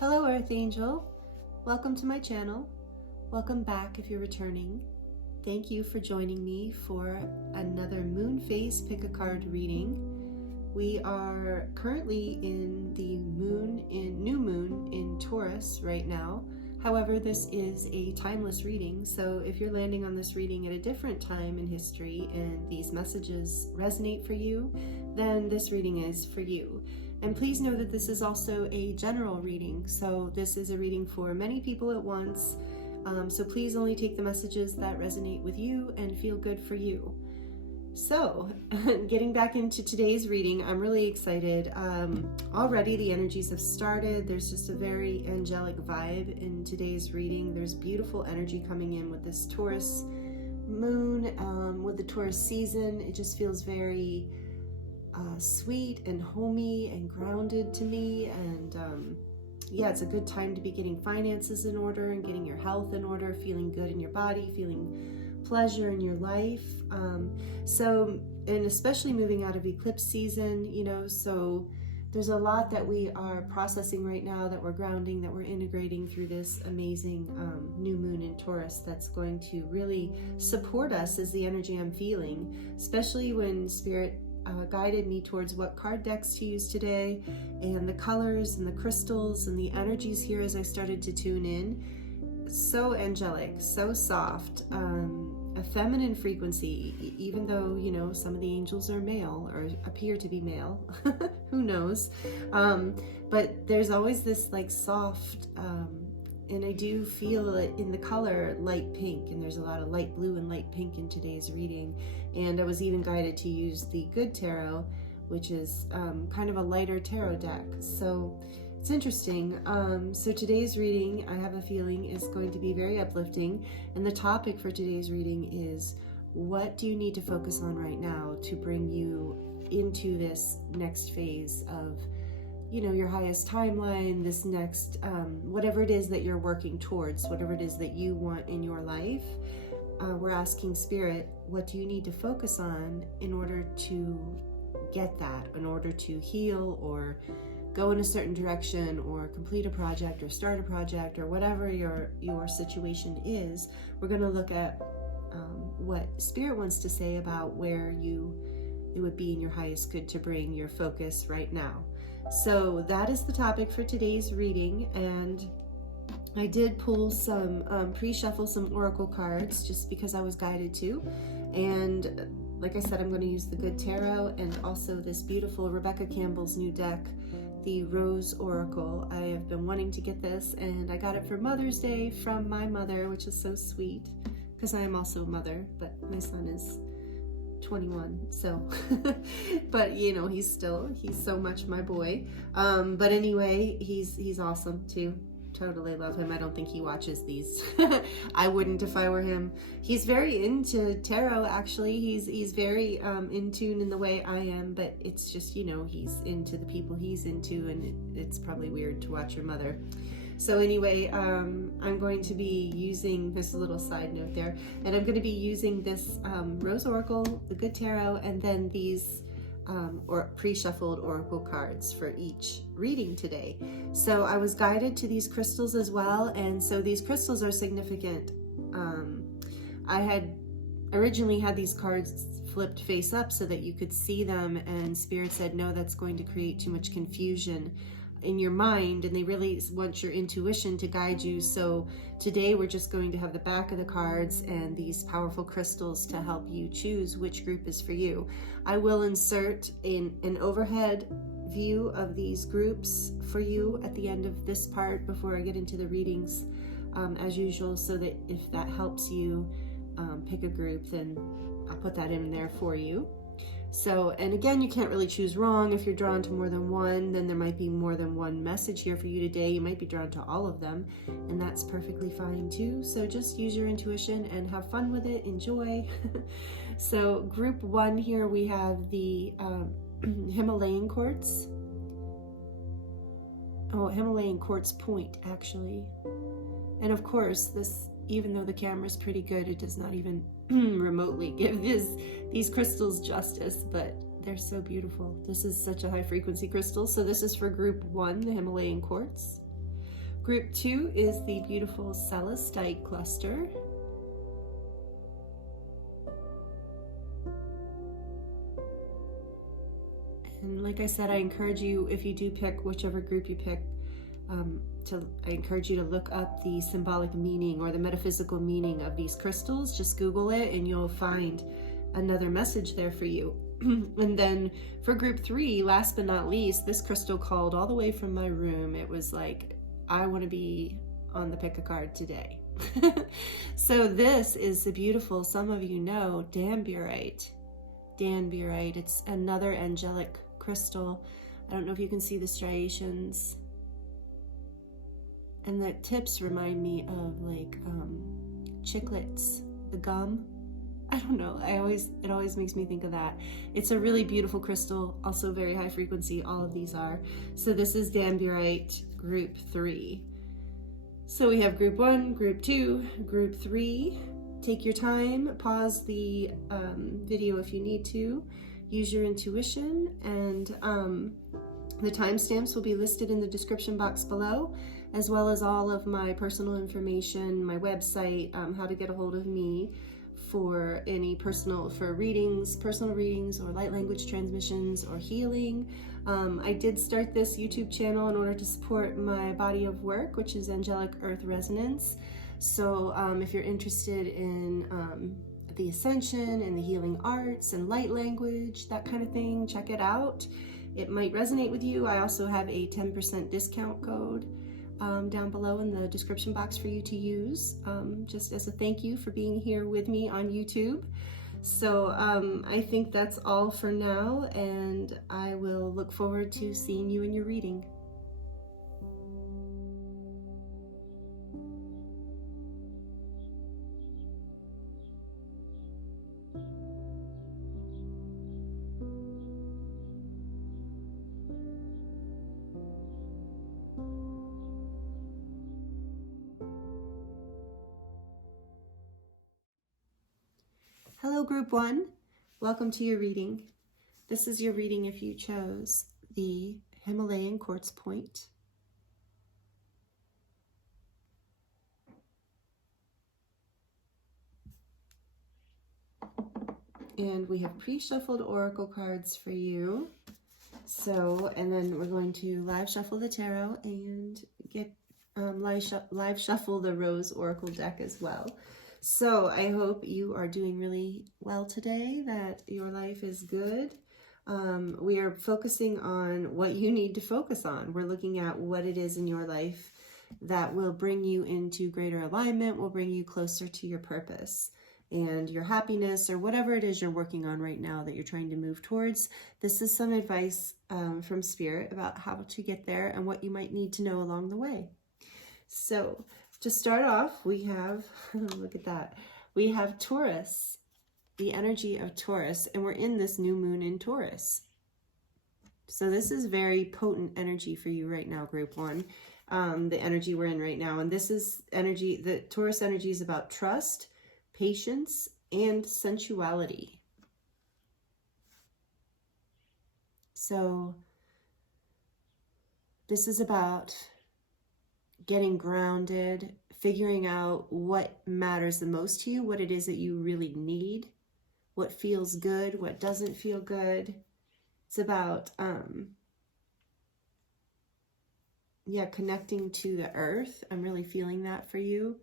Hello Earth Angel, welcome to my channel. Welcome back if you're returning. Thank you for joining me for another moon phase pick a card reading. We are currently in the new moon in Taurus right now. However, this is a timeless reading, so if you're landing on this reading at a different time in history and these messages resonate for you, then this reading is for you. And please know that this is also a general reading, so this is a reading for many people at once. So please only take the messages that resonate with you and feel good for you. So, getting back into today's reading, I'm really excited. Already the energies have started. There's just a very angelic vibe in today's reading. There's beautiful energy coming in with this Taurus moon, with the Taurus season. It just feels very sweet and homey and grounded to me. And yeah, it's a good time to be getting finances in order and getting your health in order, feeling good in your body, feeling pleasure in your life. And especially moving out of eclipse season, you know, so there's a lot that we are processing right now, that we're grounding, that we're integrating through this amazing new moon in Taurus that's going to really support us, is the energy I'm feeling, especially when Spirit guided me towards what card decks to use today, and the colors and the crystals and the energies here as I started to tune in. So angelic, so soft, a feminine frequency, even though, you know, some of the angels are male or appear to be male. Who knows? But there's always this like soft, and I do feel it in the color light pink, and there's a lot of light blue and light pink in today's reading. And I was even guided to use the Good Tarot, which is kind of a lighter tarot deck. So it's interesting. So today's reading, I have a feeling, is going to be very uplifting. And the topic for today's reading is, what do you need to focus on right now to bring you into this next phase of, you know, your highest timeline, this next, whatever it is that you're working towards, whatever it is that you want in your life. We're asking Spirit, what do you need to focus on in order to get that, in order to heal or go in a certain direction or complete a project or start a project or whatever your situation is. We're going to look at what Spirit wants to say about where it would be in your highest good to bring your focus right now. So that is the topic for today's reading, and I did pull some, pre-shuffle some oracle cards just because I was guided to. And like I said, I'm going to use the Good Tarot and also this beautiful Rebecca Campbell's new deck, the Rose Oracle. I have been wanting to get this, and I got it for Mother's Day from my mother, which is so sweet because I am also a mother, but my son is 21, so but you know, he's so much my boy. But anyway, he's awesome too. Totally love him. I don't think he watches these. I wouldn't if I were him. He's very into tarot, actually. He's very in tune in the way I am, but it's just, you know, he's into the people he's into, and it's probably weird to watch your mother. So anyway, I'm going to be using this little side note there, and I'm going to be using this Rose Oracle, the Good Tarot, and then these or pre-shuffled oracle cards for each reading today. So I was guided to these crystals as well, and so these crystals are significant. I had originally had these cards flipped face up so that you could see them, and Spirit said, no, that's going to create too much confusion in your mind, and they really want your intuition to guide you. So today we're just going to have the back of the cards and these powerful crystals to help you choose which group is for you. I will insert an overhead view of these groups for you at the end of this part before I get into the readings, as usual, so that if that helps you pick a group, then I'll put that in there for you. So, and again, you can't really choose wrong. If you're drawn to more than one, then there might be more than one message here for you today. You might be drawn to all of them, and that's perfectly fine too. So just use your intuition and have fun with it. Enjoy. So group one here, we have the Himalayan quartz. Oh, Himalayan quartz point, actually. And of course, this, even though the camera's pretty good, it does not even remotely give these crystals justice, but they're so beautiful. This is such a high frequency crystal. So this is for group one, the Himalayan quartz. Group 2 is the beautiful Celestite cluster. And like I said, I encourage you, if you do pick whichever group you pick, I encourage you to look up the symbolic meaning or the metaphysical meaning of these crystals. Just Google it and you'll find another message there for you. And then for group 3, last but not least, this crystal called all the way from my room. It was like, I want to be on the pick a card today. So this is the beautiful, some of you know, Danburite. Danburite, it's another angelic crystal. I don't know if you can see the striations. And the tips remind me of like chiclets, the gum. I don't know, it always makes me think of that. It's a really beautiful crystal, also very high frequency, all of these are. So this is Danburite group 3. So we have group 1, group 2, group 3. Take your time, pause the video if you need to, use your intuition, and the timestamps will be listed in the description box below, as well as all of my personal information, my website, how to get a hold of me for any personal readings or light language transmissions or healing. I did start this YouTube channel in order to support my body of work, which is Angelic Earth Resonance. So if you're interested in the ascension and the healing arts and light language, that kind of thing, check it out. It might resonate with you. I also have a 10% discount code down below in the description box for you to use, just as a thank you for being here with me on YouTube. So I think that's all for now, and I will look forward to seeing you in your reading. Hello group 1, welcome to your reading. This is your reading if you chose the Himalayan quartz point. And we have pre-shuffled oracle cards for you. So, and then we're going to live shuffle the tarot and get live shuffle the rose oracle deck as well. So I hope you are doing really well today, that your life is good. We are focusing on what you need to focus on. We're looking at what it is in your life that will bring you into greater alignment, will bring you closer to your purpose and your happiness, or whatever it is you're working on right now that you're trying to move towards. This is some advice from Spirit about how to get there and what you might need to know along the way. So to start off, we have, look at that, we have Taurus, the energy of Taurus, and we're in this new moon in Taurus. So this is very potent energy for you right now, group 1, the energy we're in right now. And this is energy, the Taurus energy is about trust, patience, and sensuality. So this is about getting grounded, figuring out what matters the most to you, what it is that you really need, what feels good, what doesn't feel good. It's about, connecting to the earth. I'm really feeling that for you,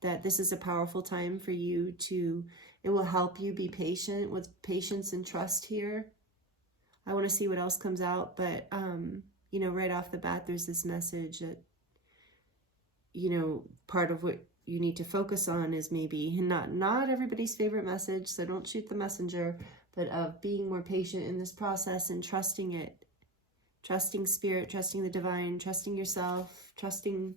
that this is a powerful time for you to, it will help you be patient, with patience and trust here. I want to see what else comes out, but, right off the bat, there's this message that, part of what you need to focus on is maybe not everybody's favorite message, so don't shoot the messenger, but of being more patient in this process and trusting it, trusting Spirit, trusting the divine, trusting yourself, trusting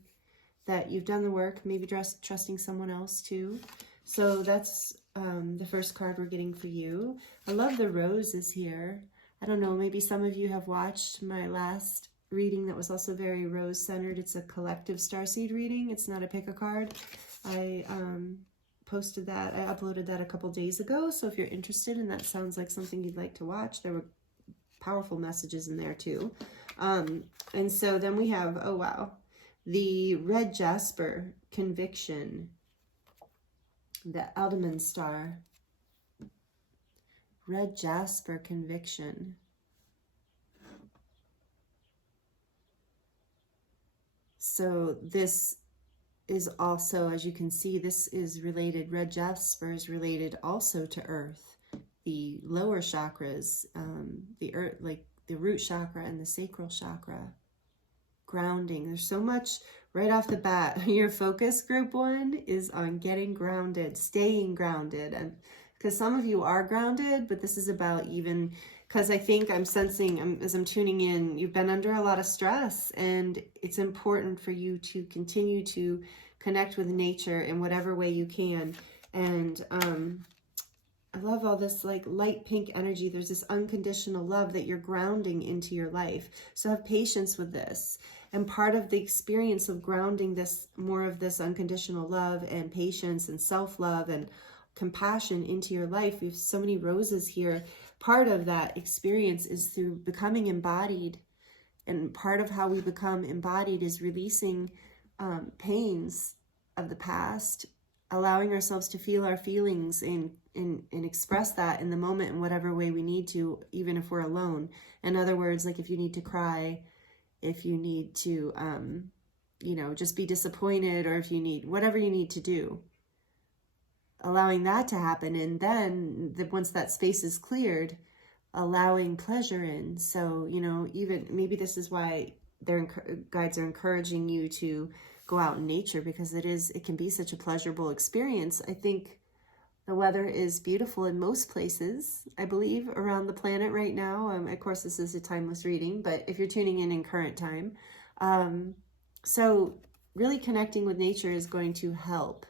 that you've done the work, maybe trusting someone else too. So that's the first card we're getting for you. I love the roses here. I don't know, maybe some of you have watched my last reading that was also very rose centered. It's a collective starseed reading. It's not a pick a card. I posted that, I uploaded that a couple days ago. So if you're interested and that sounds like something you'd like to watch, there were powerful messages in there too. And so then we have, oh wow, The red jasper, conviction. The Alderman star. Red jasper, conviction. So this is also, as you can see, this is related, red jasper is related also to earth. The lower chakras, the earth, like the root chakra and the sacral chakra. Grounding. There's so much right off the bat. Your focus group 1 is on getting grounded, staying grounded. And because some of you are grounded, but this is about even, because I think I'm sensing as I'm tuning in, you've been under a lot of stress, and it's important for you to continue to connect with nature in whatever way you can. And I love all this like light pink energy. There's this unconditional love that you're grounding into your life. So have patience with this. And part of the experience of grounding this, more of this unconditional love and patience and self-love and compassion into your life. We have so many roses here. Part of that experience is through becoming embodied. And part of how we become embodied is releasing pains of the past, allowing ourselves to feel our feelings and express that in the moment in whatever way we need to, even if we're alone. In other words, like if you need to cry, if you need to, you know, just be disappointed, or if you need, whatever you need to do, allowing that to happen. And then once that space is cleared, allowing pleasure in. So, you know, even maybe this is why their guides are encouraging you to go out in nature, because it can be such a pleasurable experience. I think the weather is beautiful in most places, I believe, around the planet right now. Of course, this is a timeless reading, but if you're tuning in current time. So really connecting with nature is going to help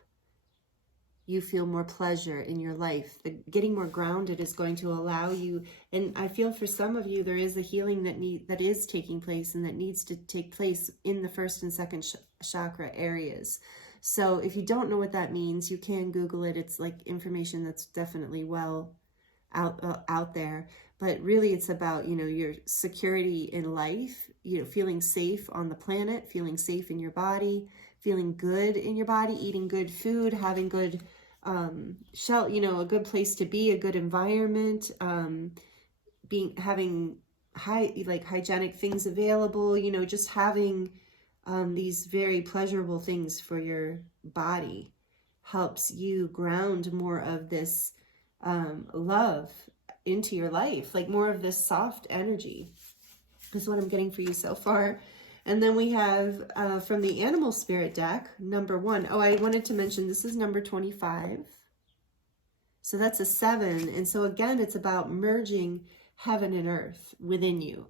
you feel more pleasure in your life. Getting more grounded is going to allow you, and I feel for some of you, there is a healing that is taking place and that needs to take place in the first and second chakra areas. So if you don't know what that means, you can Google it. It's like information that's definitely well out there. But really it's about, you know, your security in life, you know, feeling safe on the planet, feeling safe in your body, feeling good in your body, eating good food, having good you know, a good place to be, a good environment, having hygienic things available, you know, just having these very pleasurable things for your body helps you ground more of this love into your life, like more of this soft energy is what I'm getting for you so far. And then we have from the Animal Spirit deck, number 1. Oh, I wanted to mention this is number 25. So that's a 7. And so again, it's about merging heaven and earth within you.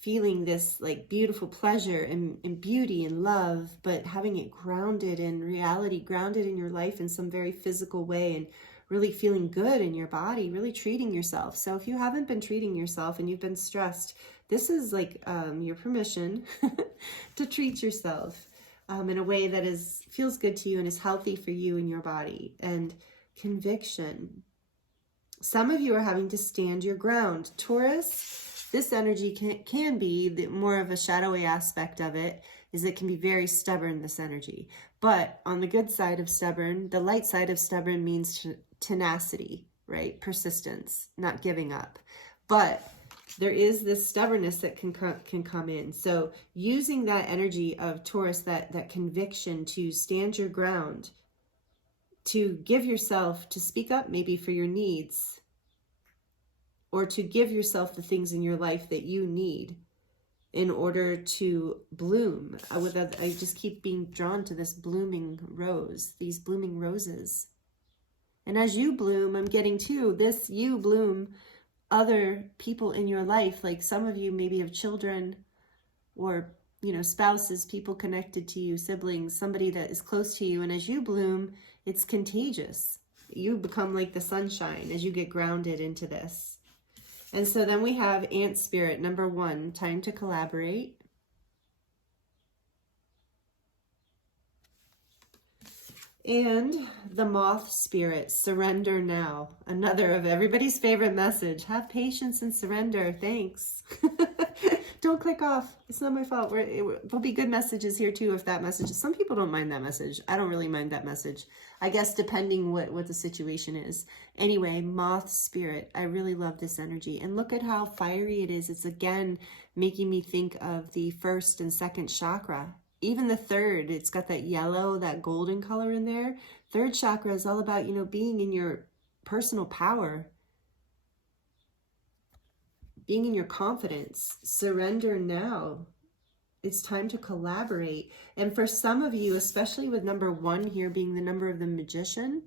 Feeling this like beautiful pleasure and beauty and love, but having it grounded in reality, grounded in your life in some very physical way, and really feeling good in your body, really treating yourself. So if you haven't been treating yourself and you've been stressed, this is like your permission to treat yourself in a way that feels good to you and is healthy for you and your body. And conviction. Some of you are having to stand your ground. Taurus, this energy can be more of a shadowy aspect of it, is it can be very stubborn, this energy. But on the good side of stubborn, the light side of stubborn means tenacity, right? Persistence, not giving up. But there is this stubbornness that can come in. So using that energy of Taurus, that conviction to stand your ground, to give yourself, to speak up maybe for your needs, or to give yourself the things in your life that you need in order to bloom. I just keep being drawn to this blooming rose, these blooming roses. And as you bloom, I'm getting to this, you bloom other people in your life. Like some of you maybe have children or, you know, spouses, people connected to you, siblings, somebody that is close to you. And as you bloom, it's contagious. You become like the sunshine as you get grounded into this. And so then we have Ant Spirit, number 1, time to collaborate. And the Moth Spirit, surrender now. Another of everybody's favorite message. Have patience and surrender. Thanks. don't click off. It's not my fault. There'll be good messages here too if that message is. Some people don't mind that message. I don't really mind that message. I guess depending what the situation is. Anyway, moth spirit. I really love this energy. And look at how fiery it is. It's again making me think of the first and second chakra. Even the third, it's got that yellow, that golden color in there. Third chakra is all about, you know, being in your personal power, being in your confidence. Surrender now. It's time to collaborate. And for some of you, especially with number 1 here being the number of the magician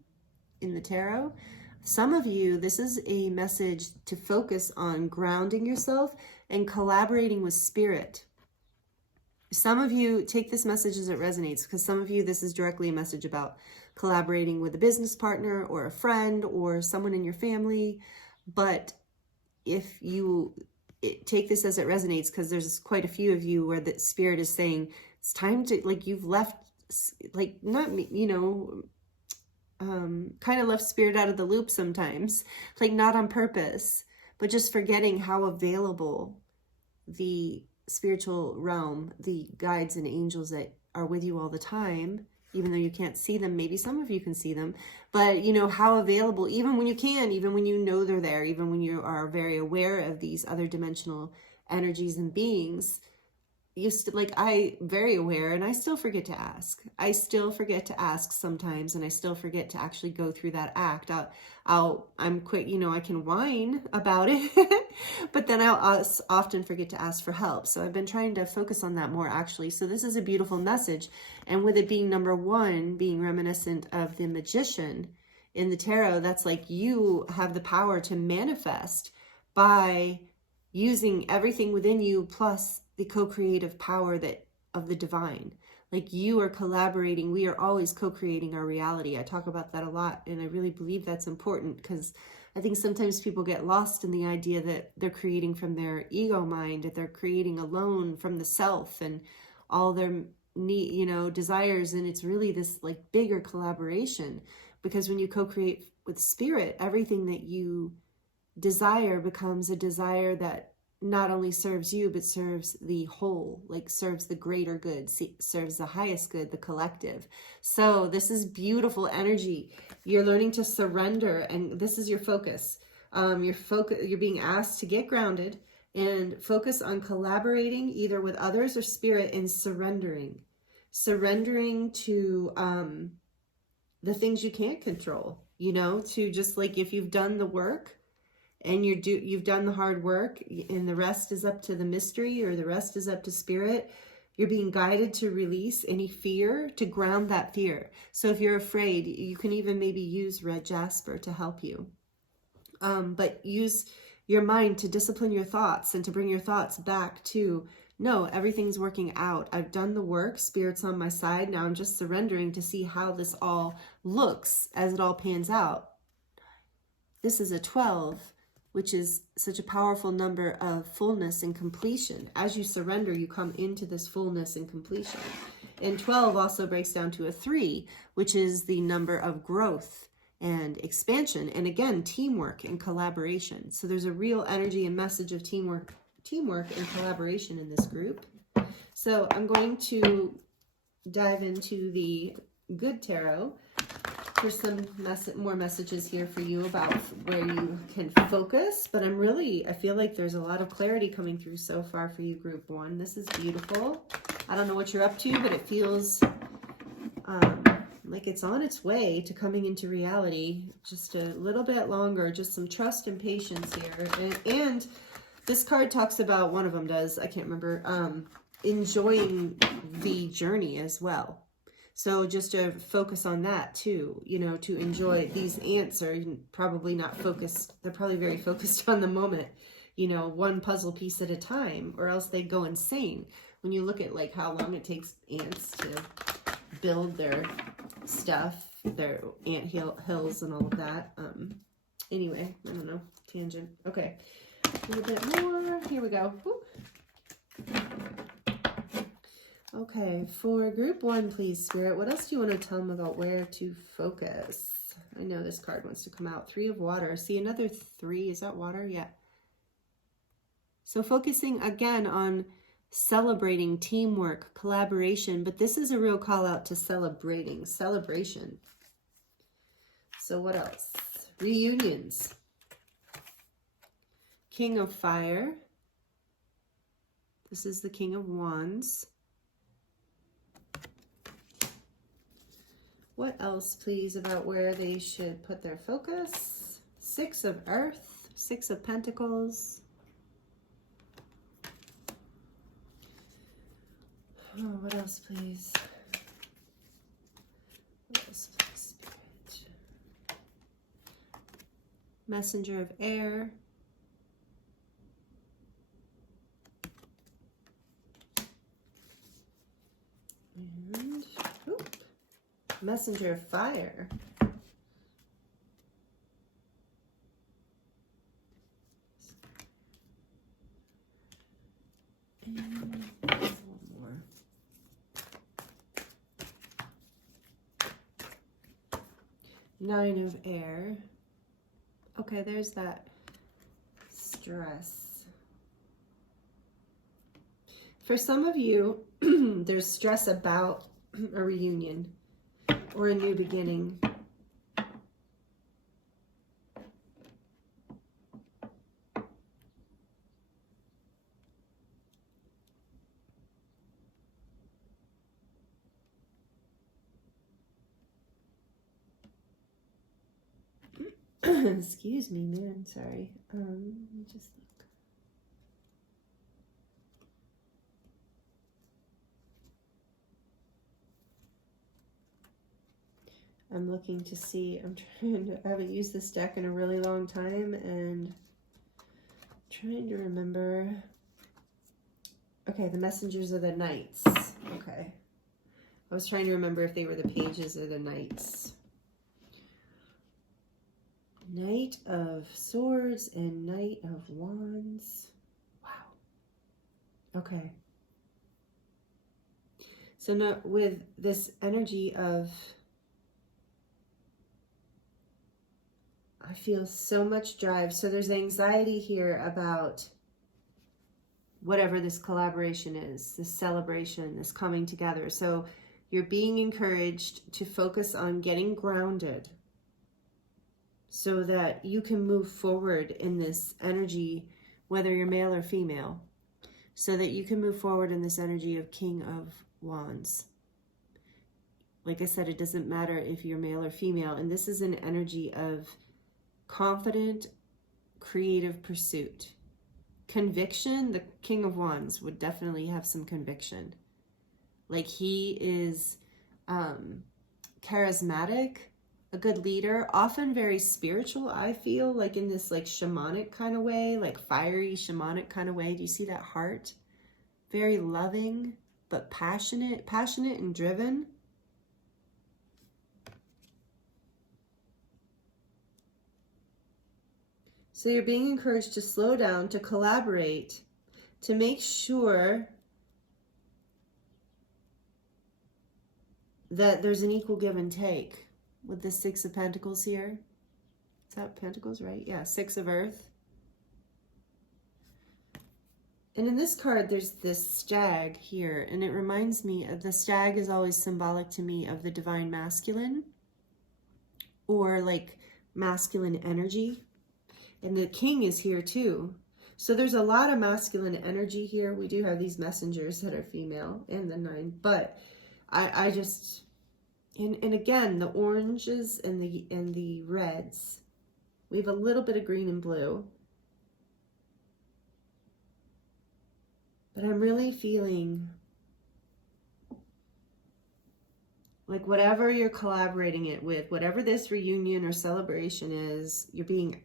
in the tarot, some of you, this is a message to focus on grounding yourself and collaborating with spirit. Some of you take this message as it resonates, because some of you, this is directly a message about collaborating with a business partner or a friend or someone in your family. But if you take this as it resonates, because there's quite a few of you where the spirit is saying it's time to, like, you've left, like, not, you know, kind of left spirit out of the loop sometimes, like not on purpose, but just forgetting how available the spiritual realm, the guides and angels that are with you all the time, even though you can't see them. Maybe some of you can see them, but you know how available, even when you can, even when you know they're there, even when you are very aware of these other dimensional energies and beings. I very aware, and I still forget to ask. I still forget to ask sometimes, and I still forget to actually go through that act. I'm quick, you know, I can whine about it, but then I'll often forget to ask for help. So I've been trying to focus on that more, actually. So this is a beautiful message. And with it being number 1, being reminiscent of the magician in the tarot, that's like you have the power to manifest by using everything within you plus the co-creative power of the divine. Like you are collaborating. We are always co-creating our reality. I talk about that a lot, and I really believe that's important, because I think sometimes people get lost in the idea that they're creating from their ego mind, that they're creating alone from the self and all their need, you know, desires. And it's really this like bigger collaboration, because when you co-create with spirit, everything that you desire becomes a desire that not only serves you, but serves the whole, like serves the greater good, serves the highest good, the collective. So this is beautiful energy. You're learning to surrender, and this is your focus. You're being asked to get grounded and focus on collaborating either with others or spirit, and surrendering to the things you can't control, you know, to just like, if you've done the work, and you've done the hard work, and the rest is up to the mystery, or the rest is up to spirit. You're being guided to release any fear, to ground that fear. So if you're afraid, you can even maybe use red jasper to help you. But use your mind to discipline your thoughts and to bring your thoughts back to, no, everything's working out. I've done the work. Spirit's on my side. Now I'm just surrendering to see how this all looks as it all pans out. This is a 12. Which is such a powerful number of fullness and completion. As you surrender, you come into this fullness and completion. And 12 also breaks down to a 3, which is the number of growth and expansion. And again, teamwork and collaboration. So there's a real energy and message of teamwork and collaboration in this group. So I'm going to dive into the good tarot. There's some more messages here for you about where you can focus, but I feel like there's a lot of clarity coming through so far for you, group 1. This is beautiful. I don't know what you're up to, but it feels like it's on its way to coming into reality. Just a little bit longer, just some trust and patience here. And this card talks about, one of them does, I can't remember, enjoying the journey as well. So just to focus on that too, you know, to enjoy. These ants are probably not focused. They're probably very focused on the moment, you know, one puzzle piece at a time, or else they go insane. When you look at like how long it takes ants to build their stuff, their ant hills and all of that. Anyway, I don't know, tangent. Okay, a little bit more. Here we go. Whoop. Okay, for group 1, please, Spirit, what else do you want to tell them about where to focus? I know this card wants to come out. 3 of water. See, another 3. Is that water? Yeah. So focusing again on celebrating teamwork, collaboration, but this is a real call out to celebration. So what else? Reunions. King of Fire. This is the King of Wands. What else, please, about where they should put their focus? Six of Earth, Six of Pentacles. Oh, what else, please? What else, please, Spirit? Messenger of Air. And Messenger of Fire. And one more. Nine of Air. Okay, there's that stress. For some of you, there's stress about a reunion or a new beginning. Excuse me, man. Sorry. Let me just look. I'm looking to see, I haven't used this deck in a really long time, and trying to remember. Okay, the Messengers of the Knights. Okay. I was trying to remember if they were the Pages or the Knights. Knight of Swords and Knight of Wands. Wow. Okay. So now with this energy of, I feel so much drive. So there's anxiety here about whatever this collaboration is, this celebration, this coming together. So you're being encouraged to focus on getting grounded so that you can move forward in this energy, whether you're male or female, so that you can move forward in this energy of King of Wands. Like I said, it doesn't matter if you're male or female, and this is an energy of confident, creative pursuit. Conviction, the King of Wands would definitely have some conviction. Like he is charismatic, a good leader, often very spiritual, I feel, like in this like shamanic kind of way, like fiery shamanic kind of way. Do you see that heart? Very loving, but passionate and driven. So you're being encouraged to slow down, to collaborate, to make sure that there's an equal give and take with the Six of Pentacles here. Is that Pentacles, right? Yeah, Six of Earth. And in this card, there's this stag here, and it reminds me of, the stag is always symbolic to me of the divine masculine, or like masculine energy. And the king is here too. So there's a lot of masculine energy here. We do have these messengers that are female and the 9, but I just, and again, the oranges and the reds. We have a little bit of green and blue. But I'm really feeling like whatever you're collaborating it with, whatever this reunion or celebration is, you're being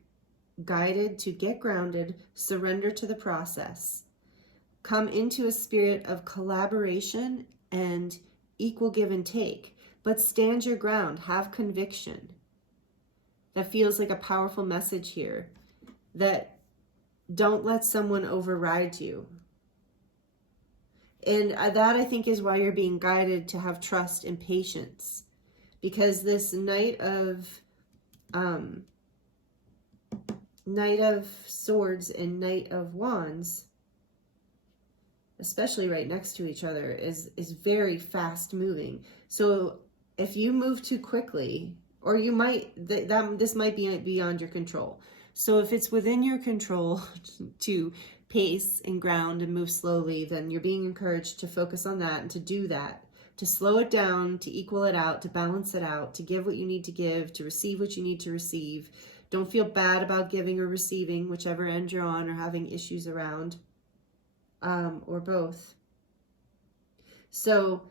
guided to get grounded, surrender to the process, come into a spirit of collaboration and equal give and take, but stand your ground, have conviction. That feels like a powerful message here, that don't let someone override you. And that, I think, is why you're being guided to have trust and patience, because this Knight of Swords and Knight of Wands especially right next to each other, is very fast moving. So if you move too quickly, or you might, this might be beyond your control. So if it's within your control to pace and ground and move slowly, then you're being encouraged to focus on that and to do that, to slow it down, to equal it out, to balance it out, to give what you need to give, to receive what you need to receive. Don't feel bad about giving or receiving, whichever end you're on or having issues around, or both. So,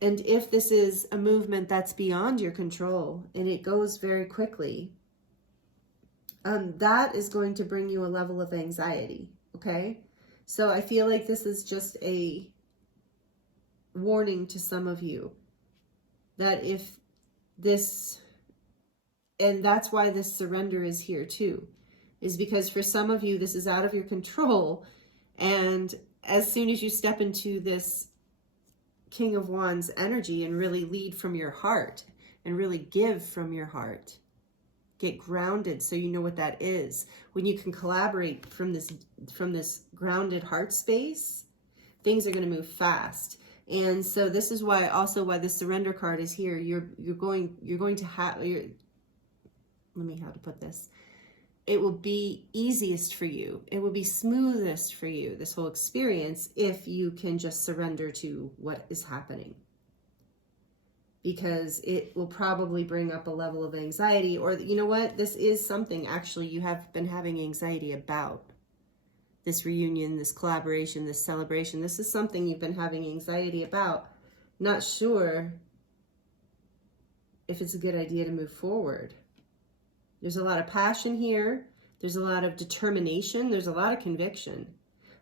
and if this is a movement that's beyond your control and it goes very quickly, that is going to bring you a level of anxiety, okay? So I feel like this is just a warning to some of you that if this, and that's why this surrender is here too, is because for some of you, this is out of your control. And as soon as you step into this King of Wands energy and really lead from your heart and really give from your heart, get grounded so you know what that is. When you can collaborate from this grounded heart space, things are going to move fast. And so this is why the surrender card is here. You're going to have, let me how to put this. It will be easiest for you. It will be smoothest for you, this whole experience, if you can just surrender to what is happening. Because it will probably bring up a level of anxiety, or you know what? This is something actually you have been having anxiety about. This reunion, this collaboration, this celebration. This is something you've been having anxiety about. Not sure if it's a good idea to move forward. There's a lot of passion here. There's a lot of determination. There's a lot of conviction.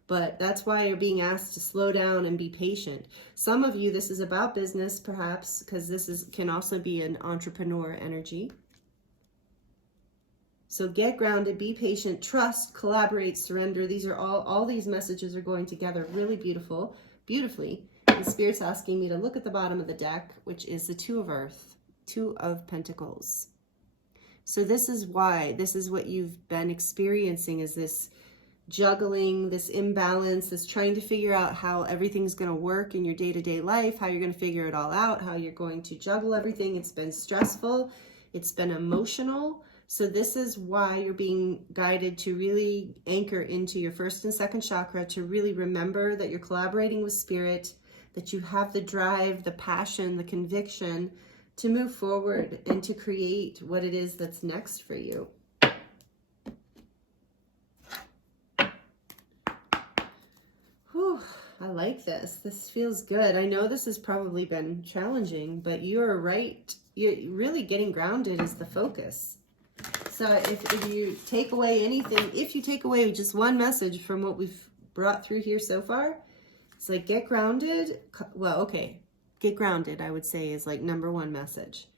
But that's why you're being asked to slow down and be patient. Some of you, this is about business, perhaps, because this can also be an entrepreneur energy. So get grounded, be patient, trust, collaborate, surrender. These are all these messages are going together really beautifully. The Spirit's asking me to look at the bottom of the deck, which is the Two of Earth, Two of Pentacles. So this is why, this is what you've been experiencing, is this juggling, this imbalance, this trying to figure out how everything's going to work in your day-to-day life, how you're going to figure it all out, how you're going to juggle everything. It's been stressful. It's been emotional. So this is why you're being guided to really anchor into your first and second chakra, to really remember that you're collaborating with Spirit, that you have the drive, the passion, the conviction to move forward and to create what it is that's next for you. Whew, I like this. This feels good. I know this has probably been challenging, but you're right. You're really getting grounded is the focus. So if you take away anything, if you take away just one message from what we've brought through here so far, it's like get grounded. Well, okay, get grounded, I would say, is like number one message.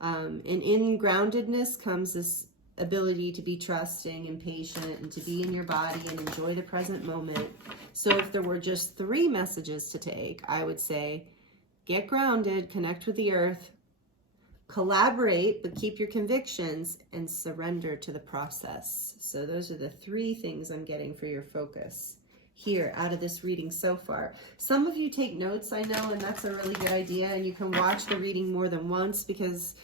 And in groundedness comes this ability to be trusting and patient and to be in your body and enjoy the present moment. So if there were just three messages to take, I would say get grounded, connect with the earth, collaborate, but keep your convictions, and surrender to the process. So those are the three things I'm getting for your focus here out of this reading so far. Some of you take notes, I know, and that's a really good idea. And you can watch the reading more than once, because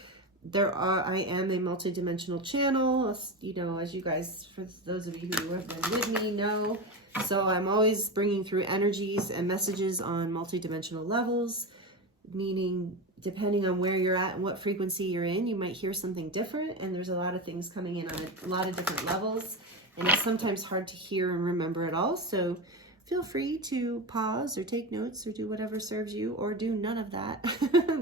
I am a multidimensional channel, you know, as you guys, for those of you who have been with me, know. So I'm always bringing through energies and messages on multidimensional levels, meaning depending on where you're at and what frequency you're in, you might hear something different, and there's a lot of things coming in on a lot of different levels, and it's sometimes hard to hear and remember it all. So feel free to pause or take notes or do whatever serves you, or do none of that.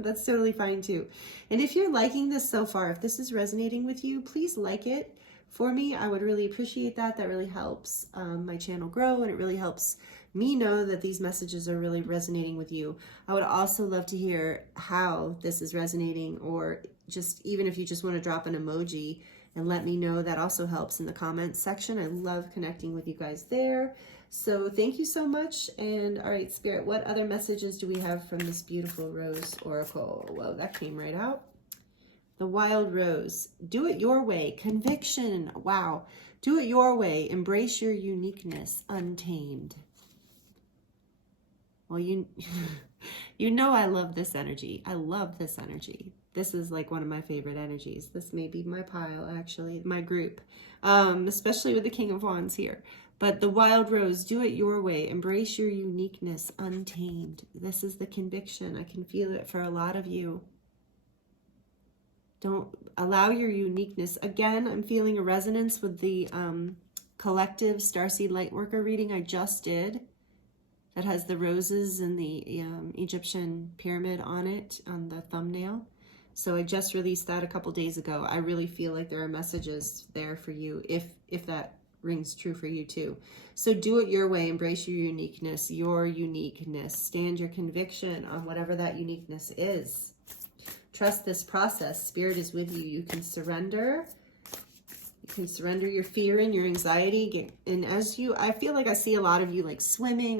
That's totally fine too. And if you're liking this so far, if this is resonating with you, please like it for me. I would really appreciate that. That really helps my channel grow, and it really helps me know that these messages are really resonating with you. I would also love to hear how this is resonating, or just even if you just want to drop an emoji and let me know, that also helps in the comments section. I love connecting with you guys there. So thank you so much. And all right, Spirit, what other messages do we have from this beautiful Rose Oracle? Whoa, that came right out. The Wild Rose. Do it your way. Conviction. Wow. Do it your way. Embrace your uniqueness. Untamed. Well, you you know I love this energy. I love this energy. This is like one of my favorite energies. This may be my pile, actually, my group, especially with the King of Wands here. But the Wild Rose, do it your way. Embrace your uniqueness, untamed. This is the conviction. I can feel it for a lot of you. Don't allow your uniqueness. Again, I'm feeling a resonance with the collective Starseed Lightworker reading I just did. That has the roses and the Egyptian pyramid on it, on the thumbnail. So I just released that a couple days ago. I really feel like there are messages there for you if that rings true for you too. So do it your way. Embrace your uniqueness, Stand your conviction on whatever that uniqueness is. Trust this process. Spirit is with you. You can surrender. You can surrender your fear and your anxiety. And I feel like I see a lot of you like swimming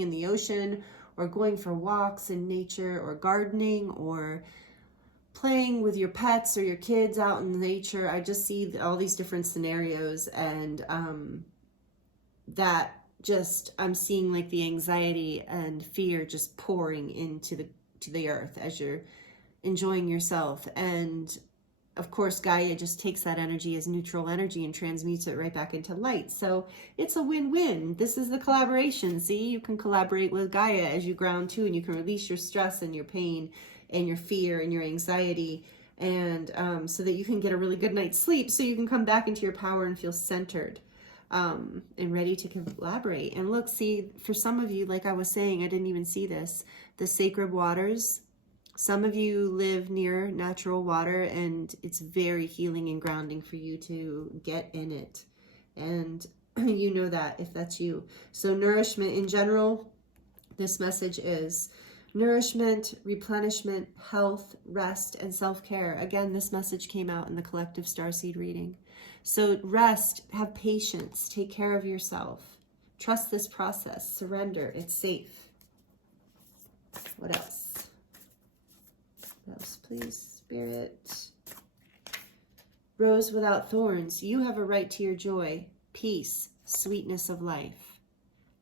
in the ocean, or going for walks in nature, or gardening, or playing with your pets or your kids out in nature. I just see all these different scenarios, and I'm seeing like the anxiety and fear just pouring into the earth as you're enjoying yourself. And of course, Gaia just takes that energy as neutral energy and transmutes it right back into light. So it's a win-win. This is the collaboration. See, you can collaborate with Gaia as you ground too, and you can release your stress and your pain and your fear and your anxiety, and so that you can get a really good night's sleep, so you can come back into your power and feel centered and ready to collaborate. And look, see, for some of you, like I was saying, I didn't even see this, the sacred waters. Some of you live near natural water, and it's very healing and grounding for you to get in it. And you know that if that's you. So nourishment in general, this message is nourishment, replenishment, health, rest, and self-care. Again, this message came out in the collective Starseed reading. So rest, have patience, take care of yourself. Trust this process, surrender, it's safe. What else? What else, please, Spirit? Rose without thorns, you have a right to your joy, peace, sweetness of life.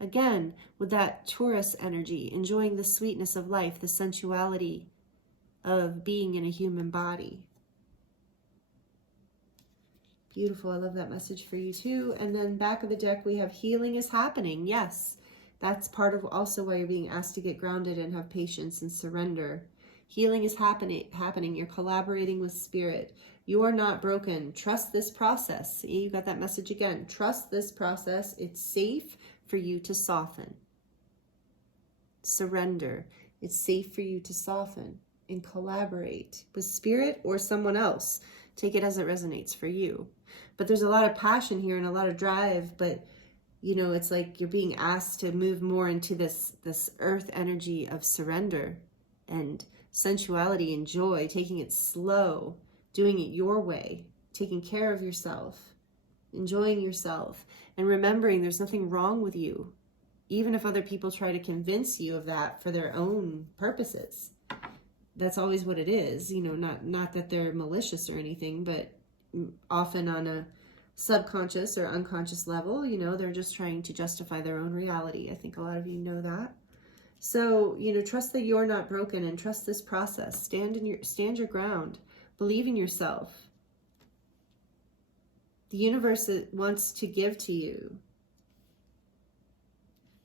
Again, with that Taurus energy, enjoying the sweetness of life, the sensuality of being in a human body. Beautiful. I love that message for you too. And then back of the deck, we have healing is happening. Yes, that's part of also why you're being asked to get grounded and have patience and surrender. Healing is happening. You're collaborating with Spirit. You are not broken. Trust this process. See, you got that message again. Trust this process. It's safe for you to soften. Surrender. It's safe for you to soften and collaborate with Spirit or someone else. Take it as it resonates for you. But there's a lot of passion here and a lot of drive, but you know, it's like you're being asked to move more into this earth energy of surrender and sensuality and joy, taking it slow, doing it your way, taking care of yourself, enjoying yourself, and remembering there's nothing wrong with you, even if other people try to convince you of that for their own purposes. That's always what it is, you know, not that they're malicious or anything, but often on a subconscious or unconscious level, you know, they're just trying to justify their own reality. I think a lot of you know that. So, you know, trust that you're not broken and trust this process. Stand your ground. Believe in yourself. The universe wants to give to you.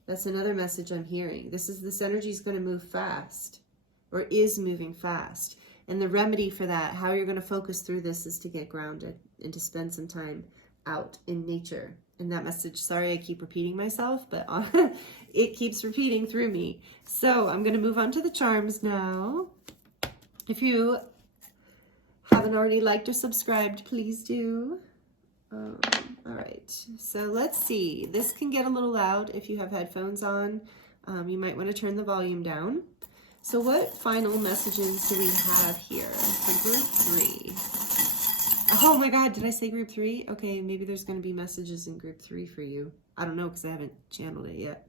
That's another message I'm hearing. This energy is going to move fast, or is moving fast. And the remedy for that, how you're going to focus through this, is to get grounded and to spend some time out in nature. And that message, sorry I keep repeating myself, but it keeps repeating through me. So I'm going to move on to the charms now. If you haven't already liked or subscribed, please do. All right, so let's see. This can get a little loud if you have headphones on. You might want to turn the volume down. So what final messages do we have here for group 3? Oh my God, did I say group 3? Okay, maybe there's going to be messages in group 3 for you. I don't know because I haven't channeled it yet.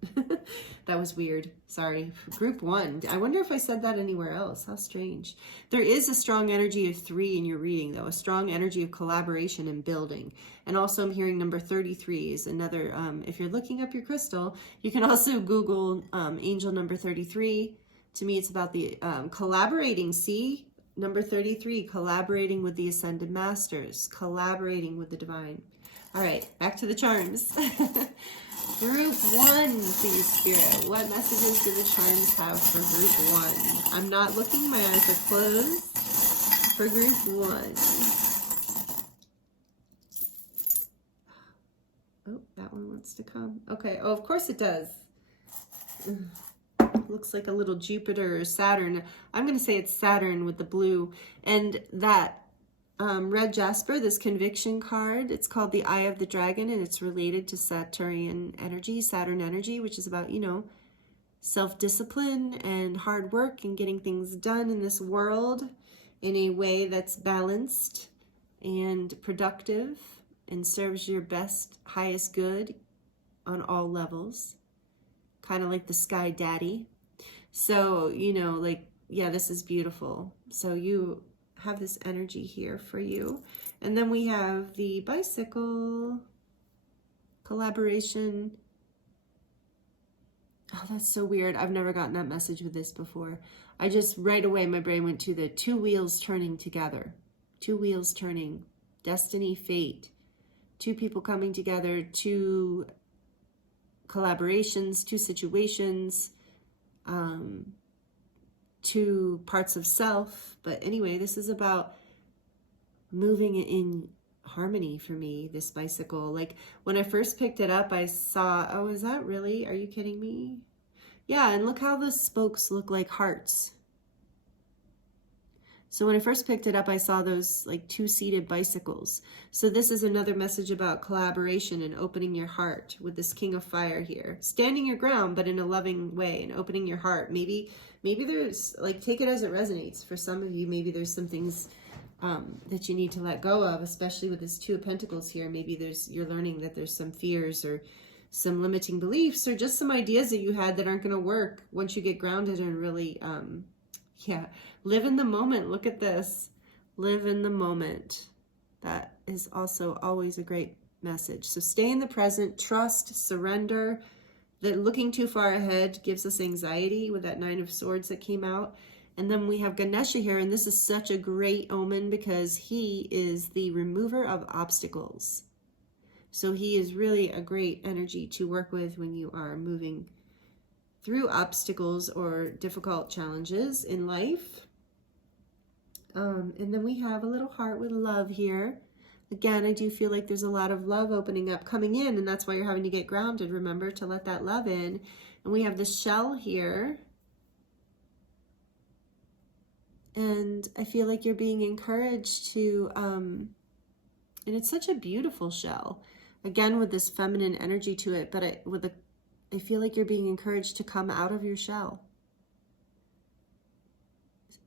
That was weird. Sorry. Group 1. I wonder if I said that anywhere else. How strange. There is a strong energy of 3 in your reading, though. A strong energy of collaboration and building. And also I'm hearing number 33 is another, if you're looking up your crystal, you can also Google angel number 33. To me, it's about the collaborating. See? Number 33, collaborating with the Ascended Masters, collaborating with the Divine. All right, back to the charms. Group 1, please, Spirit. What messages do the charms have for Group 1? I'm not looking, my eyes are closed. For Group 1. Oh, that one wants to come. Okay, oh, of course it does. Looks like a little Jupiter or Saturn. I'm going to say it's Saturn with the blue. And that red jasper, this conviction card, it's called the Eye of the Dragon, and it's related to Saturn energy, which is about, you know, self-discipline and hard work and getting things done in this world in a way that's balanced and productive and serves your best, highest good on all levels. Kind of like the Sky Daddy. So, you know, like, yeah, this is beautiful. So you have this energy here for you. And then we have the bicycle collaboration. Oh, that's so weird. I've never gotten that message with this before. I just, right away, my brain went to the 2 wheels turning together. 2 wheels turning. Destiny, fate. 2 people coming together, 2 collaborations, 2 situations, 2 parts of self. But anyway, this is about moving in harmony for me, this bicycle. Like when I first picked it up, I saw, oh, is that really? Are you kidding me? Yeah, and look how the spokes look like hearts. So when I first picked it up, I saw those like 2-seated bicycles. So this is another message about collaboration and opening your heart with this King of Fire here. Standing your ground, but in a loving way, and opening your heart. Maybe there's, like, take it as it resonates. For some of you, maybe there's some things that you need to let go of, especially with this 2 of Pentacles here. Maybe you're learning that there's some fears or some limiting beliefs or just some ideas that you had that aren't going to work once you get grounded and really... yeah, live in the moment. Look at this. Live in the moment. That is also always a great message. So stay in the present, trust, surrender. That looking too far ahead gives us anxiety with that 9 of Swords that came out. And then we have Ganesha here, and this is such a great omen because he is the remover of obstacles. So he is really a great energy to work with when you are moving through obstacles or difficult challenges in life. And then we have a little heart with love here. Again, I do feel like there's a lot of love opening up, coming in, and that's why you're having to get grounded. Remember to let that love in. And we have the shell here. And I feel like you're being encouraged to, and it's such a beautiful shell. Again, with this feminine energy to it, but I feel like you're being encouraged to come out of your shell.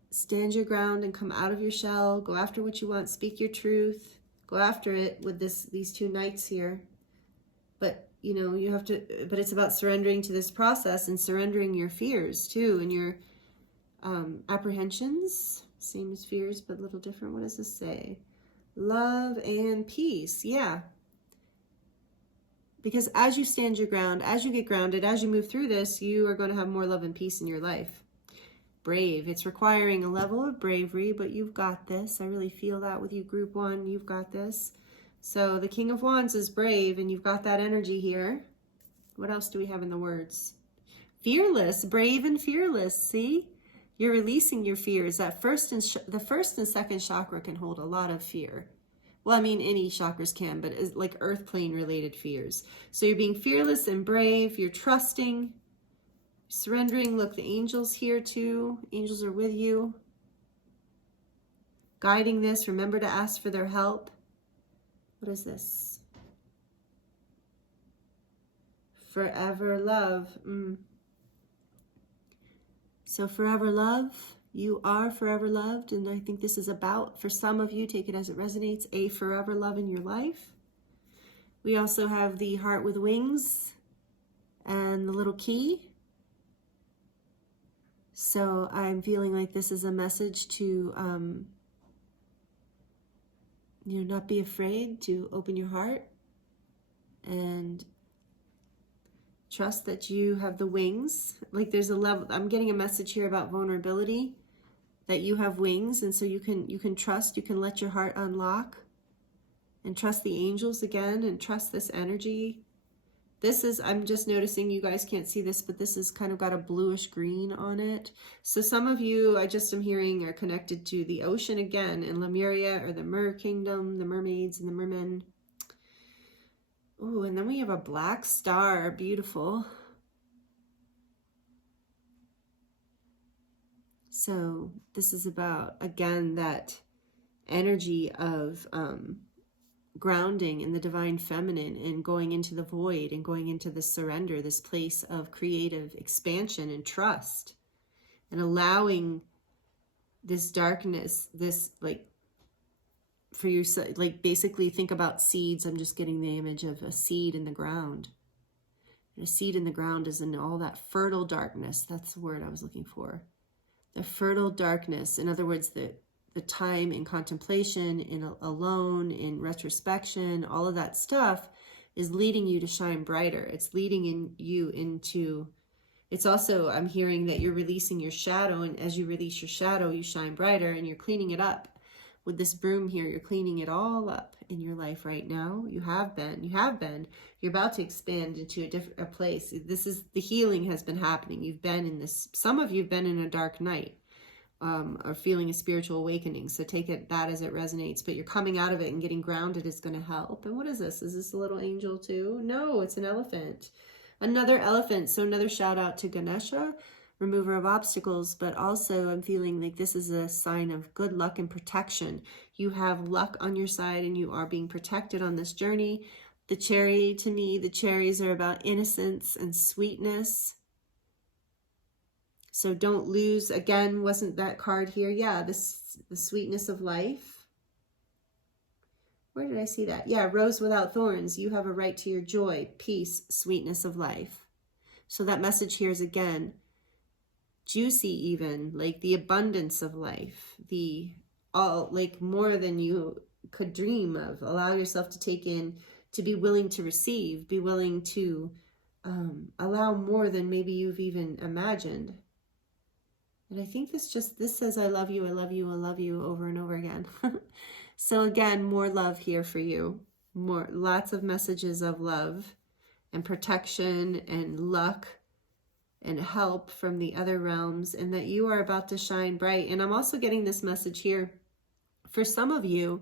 Stand your ground and come out of your shell. Go after what you want. Speak your truth. Go after it with these 2 knights here. But, you know, you have to, but it's about surrendering to this process and surrendering your fears too, and your apprehensions. Same as fears, but a little different. What does this say? Love and peace. Yeah. Because as you stand your ground, as you get grounded, as you move through this, you are going to have more love and peace in your life. Brave. It's requiring a level of bravery, but you've got this. I really feel that with you, Group 1. You've got this. So the King of Wands is brave, and you've got that energy here. What else do we have in the words? Fearless. Brave and fearless. See? You're releasing your fears. That the first and second chakra can hold a lot of fear. Well, I mean, any chakras can, but it's like earth plane related fears. So you're being fearless and brave. You're trusting, surrendering. Look, the angels here too. Angels are with you. Guiding this. Remember to ask for their help. What is this? Forever love. So forever love. You are forever loved, and I think this is about, for some of you, take it as it resonates, a forever love in your life. We also have the heart with wings and the little key. So I'm feeling like this is a message to, not be afraid to open your heart and trust that you have the wings. Like there's a level, I'm getting a message here about vulnerability, that you have wings, and so you can trust, you can let your heart unlock and trust the angels again and trust this energy. This is, I'm just noticing, you guys can't see this, but this has kind of got a bluish green on it. So some of you, I just am hearing, are connected to the ocean again in Lemuria, or the Mer Kingdom, the mermaids and the mermen. Oh, and then we have a black star, beautiful. So this is about, again, that energy of grounding in the divine feminine and going into the void and going into the surrender, this place of creative expansion and trust, and allowing this darkness, this, like, for you, like, basically think about seeds. I'm just getting the image of a seed in the ground. And a seed in the ground is in all that fertile darkness. That's the word I was looking for. The fertile darkness. In other words, the time in contemplation, in alone, in retrospection, all of that stuff is leading you to shine brighter. It's leading you into, it's also, I'm hearing that you're releasing your shadow, and as you release your shadow, you shine brighter, and you're cleaning it up. With this broom here, you're cleaning it all up in your life right now. You have been. You're about to expand into a place. This is, the healing has been happening. You've been in this, some of you have been in a dark night. Or feeling a spiritual awakening. So take that as it resonates, but you're coming out of it, and getting grounded is going to help. And what is this? Is this a little angel too? No, it's an elephant. Another elephant. So another shout out to Ganesha, remover of obstacles, but also I'm feeling like this is a sign of good luck and protection. You have luck on your side, and you are being protected on this journey. The cherry, to me, the cherries are about innocence and sweetness. So don't lose, again, wasn't that card here? Yeah, the sweetness of life. Where did I see that? Yeah, rose without thorns. You have a right to your joy, peace, sweetness of life. So that message here is, again, juicy, even, like the abundance of life, like more than you could dream of. Allow yourself to take in, to be willing to receive, be willing to allow more than maybe you've even imagined. And I think this says, I love you, I love you, I love you, over and over again. So again, more love here for you. Lots of messages of love and protection and luck and help from the other realms, and that you are about to shine bright. And I'm also getting this message here. For some of you,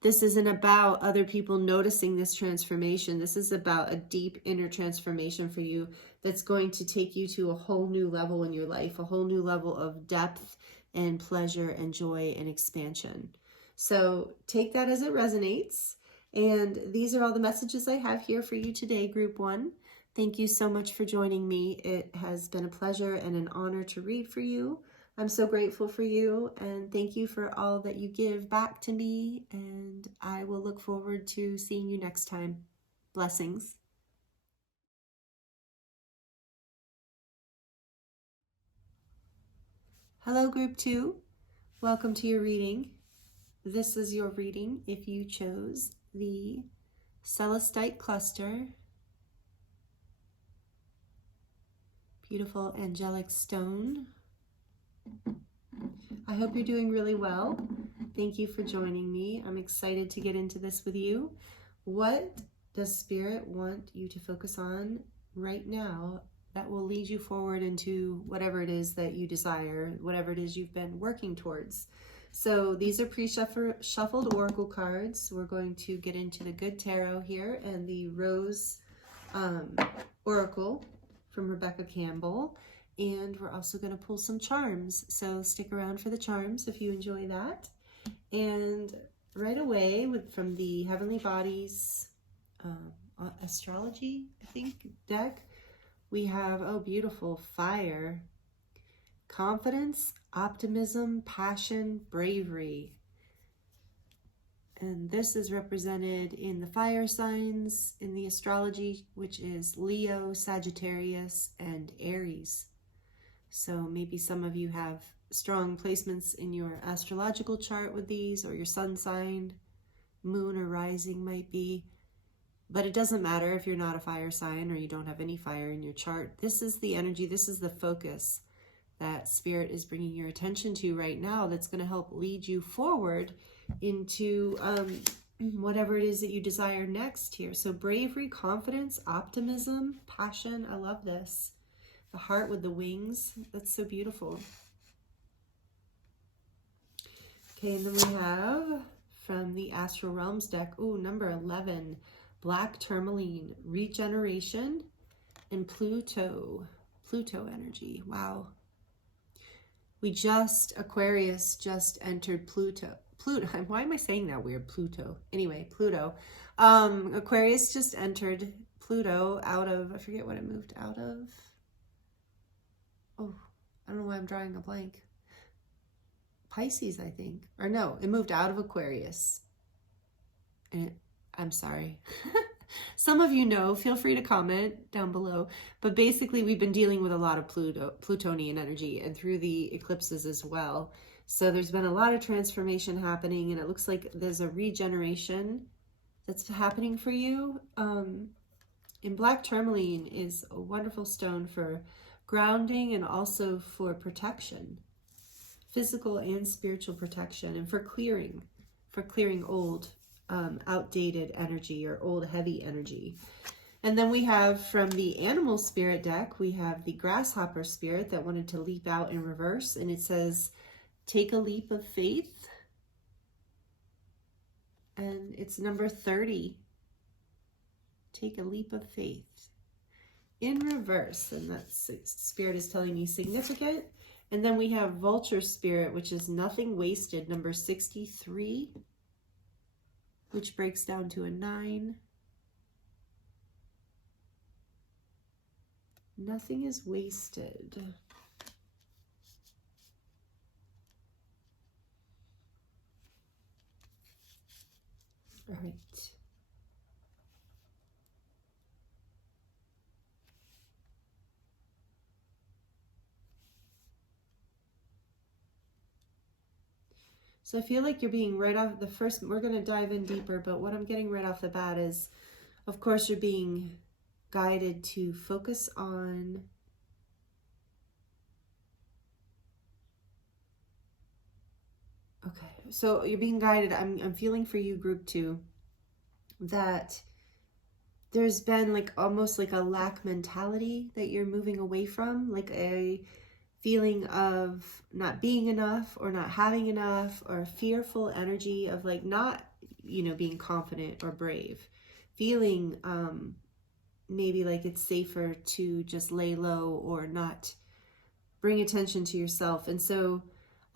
this isn't about other people noticing this transformation. This is about a deep inner transformation for you that's going to take you to a whole new level in your life, a whole new level of depth and pleasure and joy and expansion. So take that as it resonates. And these are all the messages I have here for you today, Group 1. Thank you so much for joining me. It has been a pleasure and an honor to read for you. I'm so grateful for you, and thank you for all that you give back to me, and I will look forward to seeing you next time. Blessings. Hello, Group 2. Welcome to your reading. This is your reading if you chose the Celestite cluster. Beautiful angelic stone. I hope you're doing really well. Thank you for joining me. I'm excited to get into this with you. What does Spirit want you to focus on right now that will lead you forward into whatever it is that you desire, whatever it is you've been working towards? So these are pre-shuffled oracle cards. We're going to get into the Good Tarot here and the Rose Oracle from Rebecca Campbell. And we're also going to pull some charms. So stick around for the charms if you enjoy that. And right away, from the Heavenly Bodies Astrology, I think, deck, we have, oh, beautiful, fire. confidence, optimism, passion, bravery. And this is represented in the fire signs in the astrology, which is Leo, Sagittarius, and Aries. So maybe some of you have strong placements in your astrological chart with these, or your sun sign, moon or rising might be. But it doesn't matter if you're not a fire sign or you don't have any fire in your chart. This is the energy, this is the focus that Spirit is bringing your attention to right now that's going to help lead you forward into whatever it is that you desire next here. So bravery, confidence, optimism, passion. I love this. The heart with the wings. That's so beautiful. Okay, and then we have from the Astral Realms deck, number 11, Black Tourmaline, Regeneration, and Pluto energy. Wow. Aquarius just entered Pluto. Why am I saying that weird? Pluto. Anyway, Pluto. Aquarius just entered Pluto out of, I forget what it moved out of. Oh, I don't know why I'm drawing a blank. Pisces, I think. Or no, it moved out of Aquarius. And I'm sorry. Some of you know, feel free to comment down below. But basically, we've been dealing with a lot of Plutonian energy and through the eclipses as well. So there's been a lot of transformation happening, and it looks like there's a regeneration that's happening for you. And Black Tourmaline is a wonderful stone for grounding and also for protection, physical and spiritual protection, and for clearing old outdated energy or old heavy energy. And then we have from the animal spirit deck, we have the grasshopper spirit that wanted to leap out in reverse, and it says take a leap of faith, and it's number 30. Take a leap of faith in reverse, and that spirit is telling me significant. And then we have vulture spirit, which is nothing wasted, number 63, which breaks down to a 9. Nothing is wasted. All right. So I feel like you're being right off the first, we're going to dive in deeper, but what I'm getting right off the bat is, of course, you're being guided to focus on so you're being guided. I'm feeling for you, group 2, that there's been like almost like a lack mentality that you're moving away from, like a feeling of not being enough or not having enough, or a fearful energy of like not, being confident or brave, feeling maybe like it's safer to just lay low or not bring attention to yourself. And so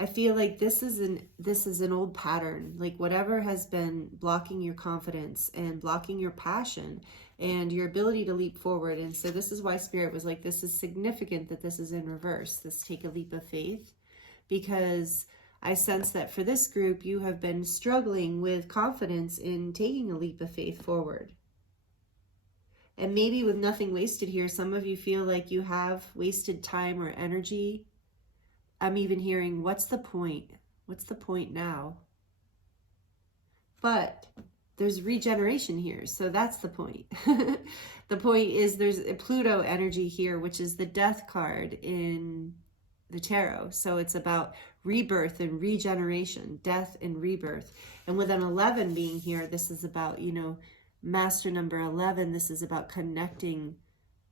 I feel like this is an old pattern, like whatever has been blocking your confidence and blocking your passion and your ability to leap forward. And so this is why Spirit was like, this is significant that this is in reverse, this take a leap of faith, because I sense that for this group, you have been struggling with confidence in taking a leap of faith forward. And maybe with nothing wasted here, some of you feel like you have wasted time or energy. I'm even hearing, what's the point? What's the point now? But there's regeneration here, so that's the point. The point is there's a Pluto energy here, which is the death card in the tarot. So it's about rebirth and regeneration, death and rebirth. And with an 11 being here, this is about, master number 11, this is about connecting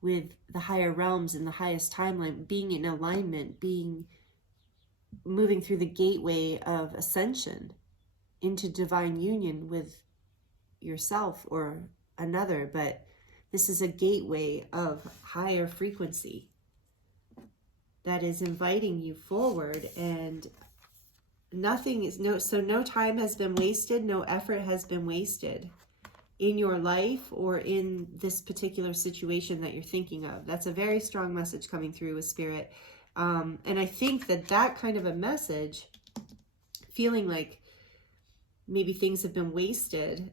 with the higher realms and the highest timeline, being in alignment, moving through the gateway of ascension into divine union with yourself or another. But this is a gateway of higher frequency that is inviting you forward, and no time has been wasted, no effort has been wasted in your life or in this particular situation that you're thinking of. That's a very strong message coming through with Spirit. And I think that that kind of a message, feeling like maybe things have been wasted,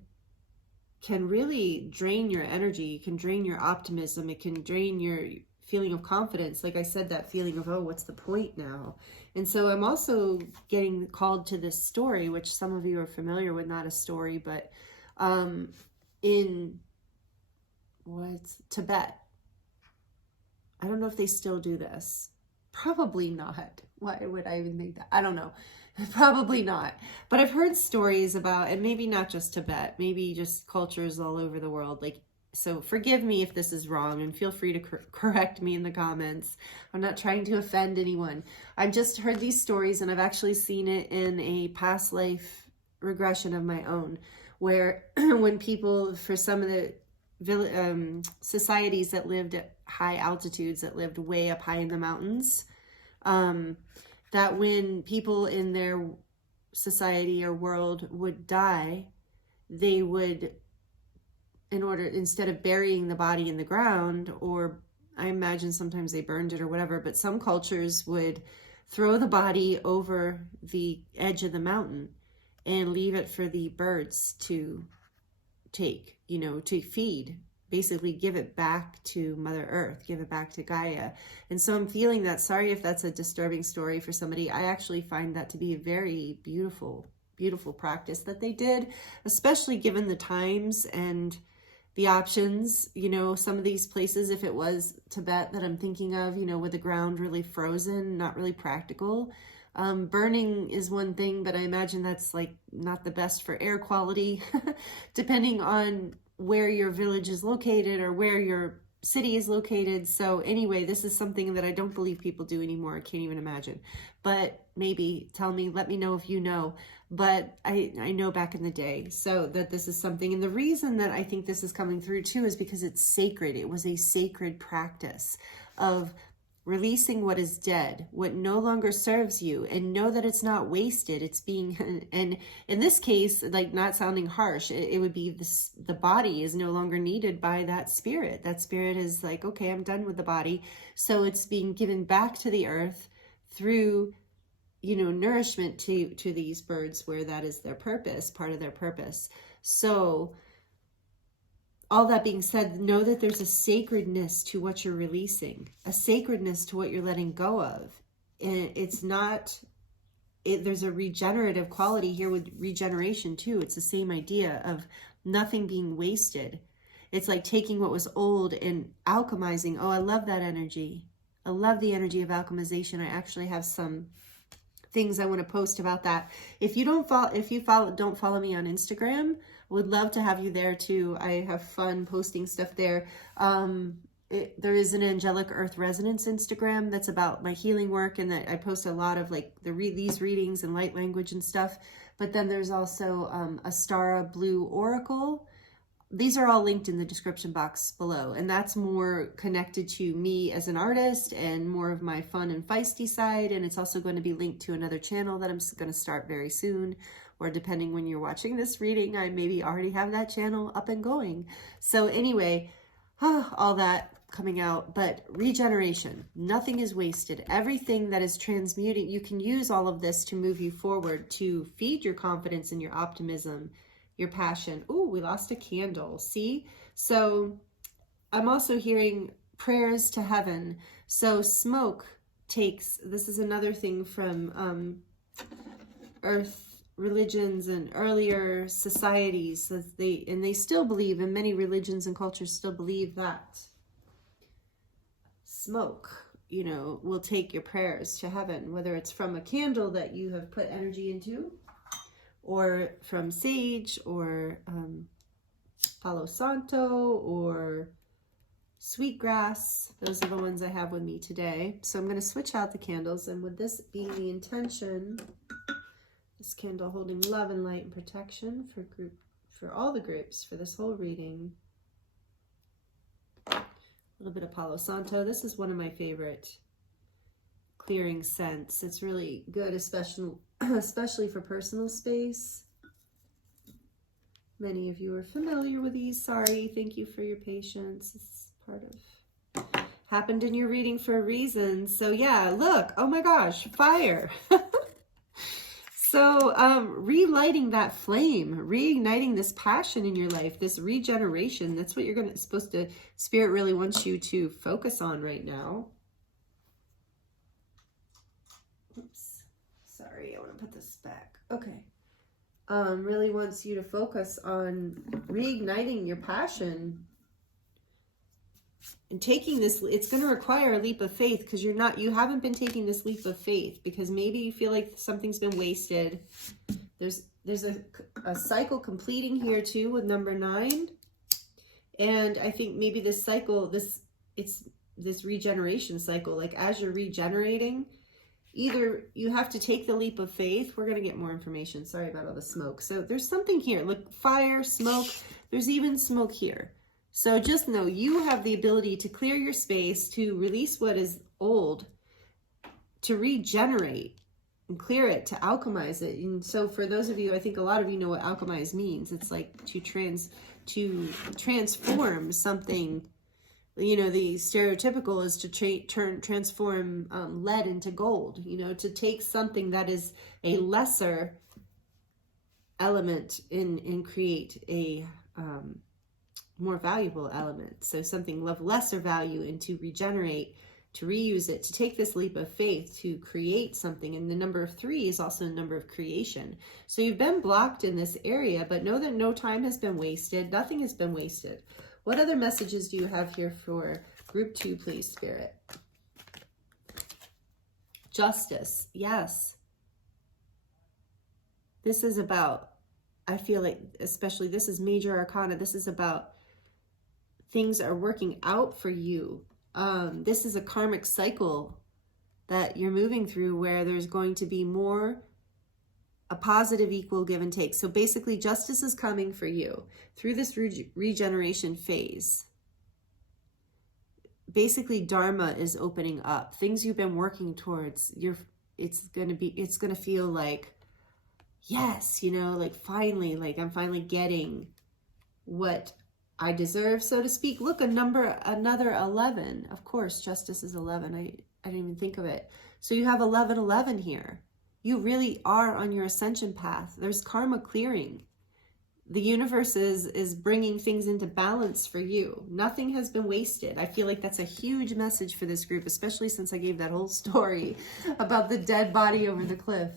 can really drain your energy, can drain your optimism, it can drain your feeling of confidence. Like I said, that feeling of, oh, what's the point now? And so I'm also getting called to this story, which some of you are familiar with, not a story, but in Tibet. I don't know if they still do this. Probably not. Why would I even think that? I don't know. Probably not. But I've heard stories about, and maybe not just Tibet, maybe just cultures all over the world. Like, so forgive me if this is wrong, and feel free to correct me in the comments. I'm not trying to offend anyone. I've just heard these stories, and I've actually seen it in a past life regression of my own, where when people, for some of the societies that lived at high altitudes, that lived way up high in the mountains, that when people in their society or world would die, they would, instead of burying the body in the ground, or I imagine sometimes they burned it or whatever, but some cultures would throw the body over the edge of the mountain and leave it for the birds to take, to feed, basically give it back to Mother Earth, give it back to Gaia. And so I'm feeling that, sorry if that's a disturbing story for somebody, I actually find that to be a very beautiful, beautiful practice that they did, especially given the times and the options. Some of these places, if it was Tibet that I'm thinking of, with the ground really frozen, not really practical. Burning is one thing, but I imagine that's like not the best for air quality, depending on where your village is located or where your city is located. So anyway, this is something that I don't believe people do anymore. I can't even imagine, but maybe tell me, let me know if you know. But I know back in the day, so that this is something. And the reason that I think this is coming through too is because it's sacred. It was a sacred practice of releasing what is dead, what no longer serves you, and know that it's not wasted. It's being, and in this case, like, not sounding harsh, it would be this, the body is no longer needed by that spirit. That spirit is like, okay, I'm done with the body. So it's being given back to the earth through, nourishment to these birds, where that is their purpose, part of their purpose. So all that being said, know that there's a sacredness to what you're releasing, a sacredness to what you're letting go of. And it's not, there's a regenerative quality here with regeneration too. It's the same idea of nothing being wasted. It's like taking what was old and alchemizing. Oh, I love that energy. I love the energy of alchemization. I actually have some things I want to post about that. If you don't follow me on Instagram, would love to have you there too. I have fun posting stuff there. There is an Angelic Earth Resonance Instagram that's about my healing work, and that I post a lot of like these readings and light language and stuff. But then there's also Astara Blue Oracle. These are all linked in the description box below, and that's more connected to me as an artist and more of my fun and feisty side. And it's also going to be linked to another channel that I'm going to start very soon, or depending when you're watching this reading, I maybe already have that channel up and going. So anyway, all that coming out, but regeneration, nothing is wasted. Everything that is transmuting, you can use all of this to move you forward, to feed your confidence and your optimism, your passion. Ooh, we lost a candle. See? So I'm also hearing prayers to heaven. So smoke takes, this is another thing from earth religions and earlier societies, that they still believe, and many religions and cultures still believe, that smoke, will take your prayers to heaven, whether it's from a candle that you have put energy into, or from sage, or Palo Santo, or sweetgrass. Those are the ones I have with me today. So I'm going to switch out the candles, and with this being the intention, this candle holding love and light and protection for all the groups for this whole reading. A little bit of Palo Santo. This is one of my favorite clearing scents. It's really good, especially for personal space. Many of you are familiar with these. Sorry, thank you for your patience. It's part of happened in your reading for a reason. So yeah, look, oh my gosh, fire. So relighting that flame, reigniting this passion in your life, this regeneration, that's what you're supposed to, Spirit really wants you to focus on right now. Oops, sorry, I want to put this back. Okay. Really wants you to focus on reigniting your passion and taking this. It's going to require a leap of faith, because you haven't been taking this leap of faith because maybe you feel like something's been wasted. There's a cycle completing here too with number 9. And I think maybe this cycle, it's this regeneration cycle, like as you're regenerating, either you have to take the leap of faith. We're going to get more information. Sorry about all the smoke. So there's something here. Look, fire, smoke. There's even smoke here. So just know you have the ability to clear your space, to release what is old, to regenerate and clear it, to alchemize it. And so for those of you, I think a lot of you know what alchemize means. It's like to transform something. You know, the stereotypical is to transform lead into gold, you know, to take something that is a lesser element and create a more valuable element. So something of lesser value, and to regenerate, to reuse it, to take this leap of faith, to create something. And the number 3 is also a number of creation. So you've been blocked in this area, but know that no time has been wasted. Nothing has been wasted. What other messages do you have here for group 2, please, Spirit? Justice. Yes. This is about, I feel like, especially this is major arcana. This is about things are working out for you. This is a karmic cycle that you're moving through where there's going to be a positive equal give and take. So basically justice is coming for you through this regeneration phase. Basically Dharma is opening up. Things you've been working towards, it's going to feel like, yes, you know, like finally, like I'm finally getting what I deserve, so to speak. Look, another 11. Of course, justice is 11. I didn't even think of it. So you have 11 here. You really are on your ascension path. There's karma clearing. The universe is bringing things into balance for you. Nothing has been wasted. I feel like that's a huge message for this group, especially since I gave that whole story about the dead body over the cliff.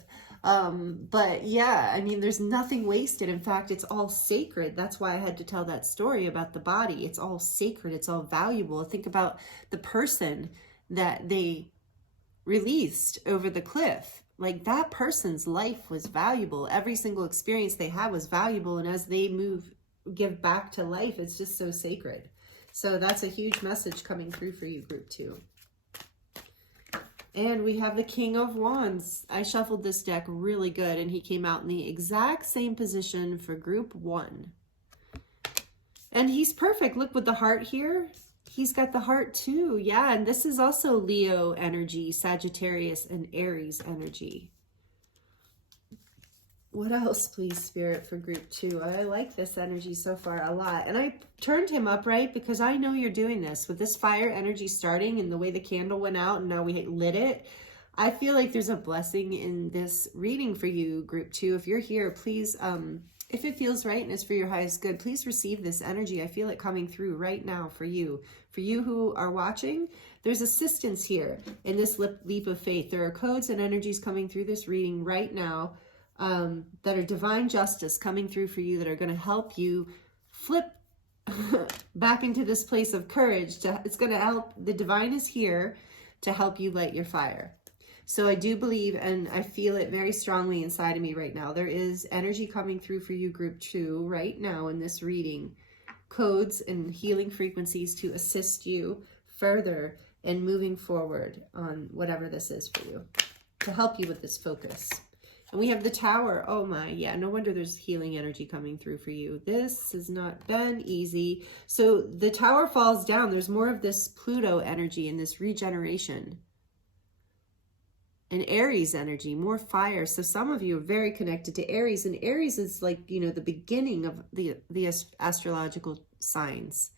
But yeah, I mean, there's nothing wasted. In fact, it's all sacred. That's why I had to tell that story about the body. It's all sacred. It's all valuable. Think about the person that they released over the cliff. Like, that person's life was valuable. Every single experience they had was valuable. And as they give back to life, it's just so sacred. So that's a huge message coming through for you, group 2. And we have the King of Wands. I shuffled this deck really good, and he came out in the exact same position for group 1. And he's perfect. Look, with the heart here, he's got the heart too. Yeah, and this is also Leo energy, Sagittarius and Aries energy. What else, please, Spirit, for group 2? I like this energy so far a lot. And I turned him up, right? Because I know you're doing this. With this fire energy starting and the way the candle went out and now we lit it, I feel like there's a blessing in this reading for you, group 2. If you're here, please, if it feels right and is for your highest good, please receive this energy. I feel it coming through right now for you. For you who are watching, there's assistance here in this leap of faith. There are codes and energies coming through this reading right now that are divine justice coming through for you, that are going to help you flip back into this place of courage. It's going to help. The divine is here to help you light your fire. So I do believe, and I feel it very strongly inside of me right now, there is energy coming through for you, group 2, right now in this reading. Codes and healing frequencies to assist you further in moving forward on whatever this is for you, to help you with this focus. And we have the Tower. Oh my, yeah, no wonder there's healing energy coming through for you. This has not been easy. So the Tower falls down. There's more of this Pluto energy and this regeneration. And Aries energy, more fire. So some of you are very connected to Aries. And Aries is like, you know, the beginning of the astrological signs.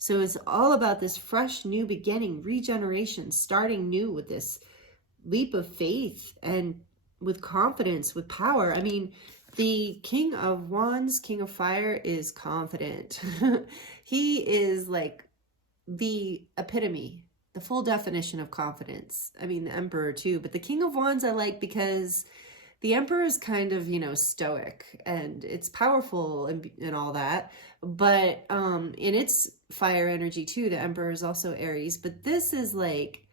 So it's all about this fresh new beginning, regeneration, starting new with this leap of faith and with confidence, with power. I mean, the King of Wands, King of Fire, is confident. He is like the epitome, the full definition of confidence. I mean, the Emperor too, but the King of Wands I like because the Emperor is kind of, stoic, and it's powerful and all that. But in its fire energy too, the Emperor is also Aries. But this is like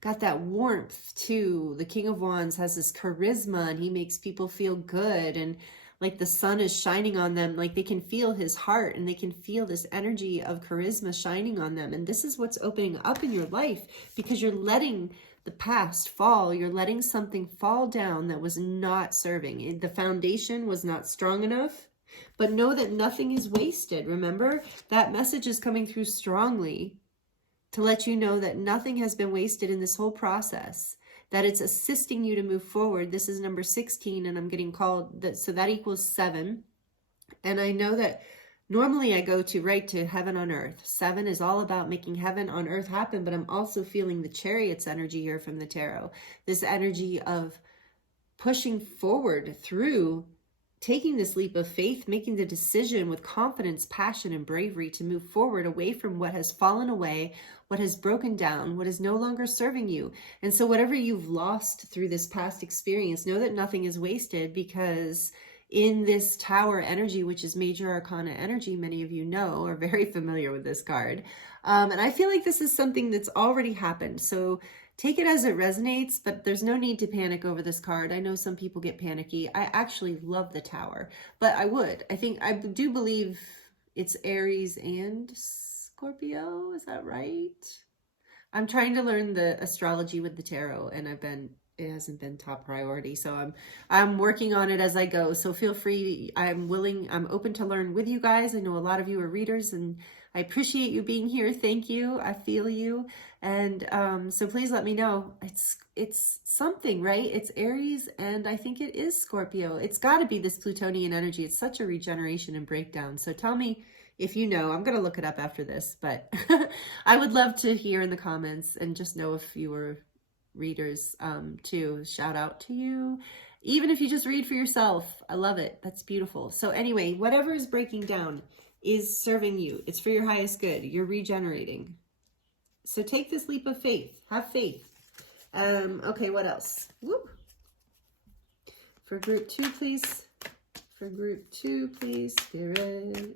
got that warmth too. The King of Wands has this charisma, and he makes people feel good, and like the sun is shining on them. Like they can feel his heart, and they can feel this energy of charisma shining on them. And this is what's opening up in your life, because you're letting the past fall. You're letting something fall down that was not serving. The foundation was not strong enough. But know that nothing is wasted. Remember, that message is coming through strongly to let you know that nothing has been wasted in this whole process, that it's assisting you to move forward. This is number 16, and I'm getting called that, so that equals 7. And I know that normally I go to right to heaven on earth. 7 is all about making heaven on earth happen, but I'm also feeling the Chariot's energy here from the tarot. This energy of pushing forward through taking this leap of faith, making the decision with confidence, passion, and bravery to move forward away from what has fallen away, what has broken down, what is no longer serving you. And so whatever you've lost through this past experience, know that nothing is wasted, because in this Tower energy, which is Major Arcana energy, many of you know, are very familiar with this card. And I feel like this is something that's already happened. So take it as it resonates, but there's no need to panic over this card. I know some people get panicky. I actually love the Tower, but I do believe it's Aries and Scorpio. Is that right? I'm trying to learn the astrology with the tarot, and it hasn't been top priority. So I'm working on it as I go. So feel free. I'm open to learn with you guys. I know a lot of you are readers, and I appreciate you being here. Thank you. I feel you. And so please let me know. It's something, right? It's Aries, and I think it is Scorpio. It's got to be this Plutonian energy. It's such a regeneration and breakdown. So tell me if you know. I'm going to look it up after this, but I would love to hear in the comments, and just know if you were readers too. Shout out to you. Even if you just read for yourself. I love it. That's beautiful. So anyway, whatever is breaking down is serving you. It's for your highest good. You're regenerating. So take this leap of faith. Have faith. Okay, what else? Whoop. For group 2, please. For group 2, please, Spirit. And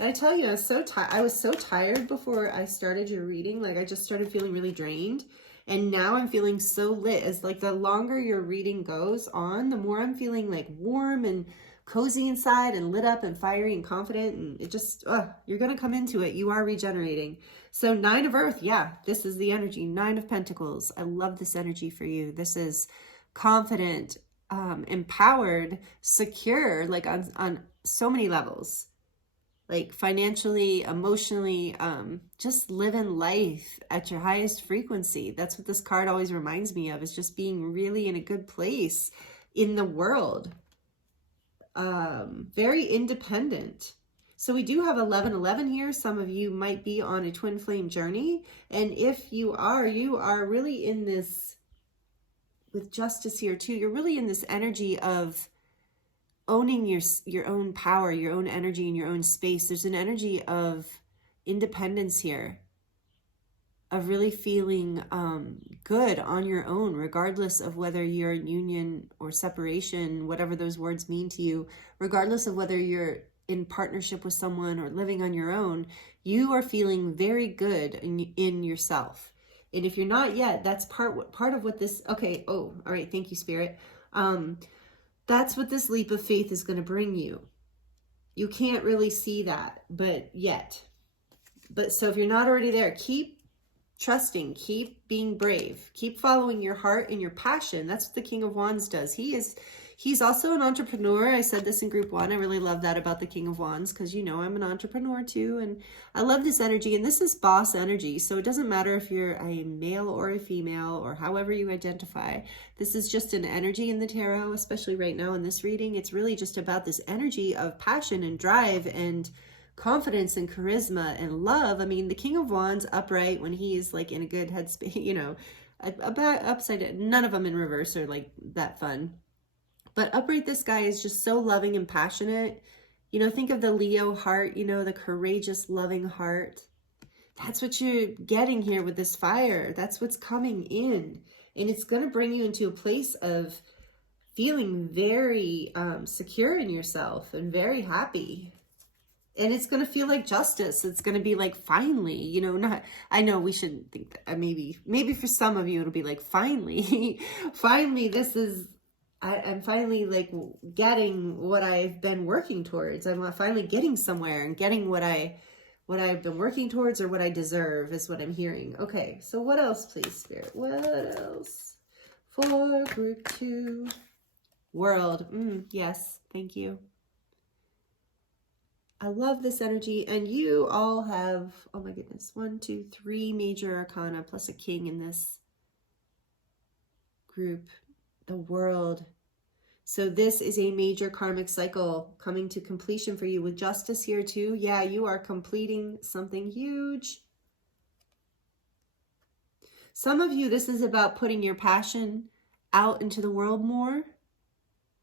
I tell you, I was so tired before I started your reading. Like, I just started feeling really drained. And now I'm feeling so lit. As like the longer your reading goes on, the more I'm feeling like warm and cozy inside, and lit up and fiery and confident. And it just, you're going to come into it. You are regenerating. So 9 of Earth. Yeah, this is the energy. 9 of Pentacles. I love this energy for you. This is confident, empowered, secure, like on so many levels, like financially, emotionally, just living life at your highest frequency. That's what this card always reminds me of, is just being really in a good place in the world. Very independent. So we do have 1111 here. Some of you might be on a twin flame journey. And if you are really in this, with justice here too, you're really in this energy of owning your own power, your own energy, and your own space. There's an energy of independence here, of really feeling good on your own, regardless of whether you're in union or separation, whatever those words mean to you, regardless of whether you're in partnership with someone or living on your own. You are feeling very good in yourself. And if you're not yet, that's part of what this, okay, all right, thank you, Spirit. That's what this leap of faith is going to bring you. You can't really see that, but so if you're not already there, keep trusting, keep being brave, keep following your heart and your passion. That's what the King of Wands does. He's also an entrepreneur. I said this in group 1. I really love that about the King of Wands, because I'm an entrepreneur too, and I love this energy. And this is boss energy, so it doesn't matter if you're a male or a female or however you identify. This is just an energy in the tarot, especially right now in this reading. It's really just about this energy of passion and drive and confidence and charisma and love. I mean, the King of Wands upright when he's like in a good headspace, you know, about upside down, none of them in reverse are like that fun. But upright, this guy is just so loving and passionate. You know, think of the Leo heart, you know, the courageous, loving heart. That's what you're getting here with this fire. That's what's coming in. And it's going to bring you into a place of feeling very secure in yourself and very happy. And it's going to feel like justice. It's going to be like, finally, you know, not, I know we shouldn't think that, maybe for some of you, it'll be like, finally, finally, this is, I'm finally like getting what I've been working towards. I'm finally getting somewhere and getting what I've been working towards, or what I deserve, is what I'm hearing. Okay, so what else, please, Spirit? What else for group 2? World. Yes, thank you. I love this energy, and you all have, oh my goodness, 1, 2, 3 major arcana plus a king in this group, the world. So this is a major karmic cycle coming to completion for you with justice here too. Yeah, you are completing something huge. Some of you, this is about putting your passion out into the world more.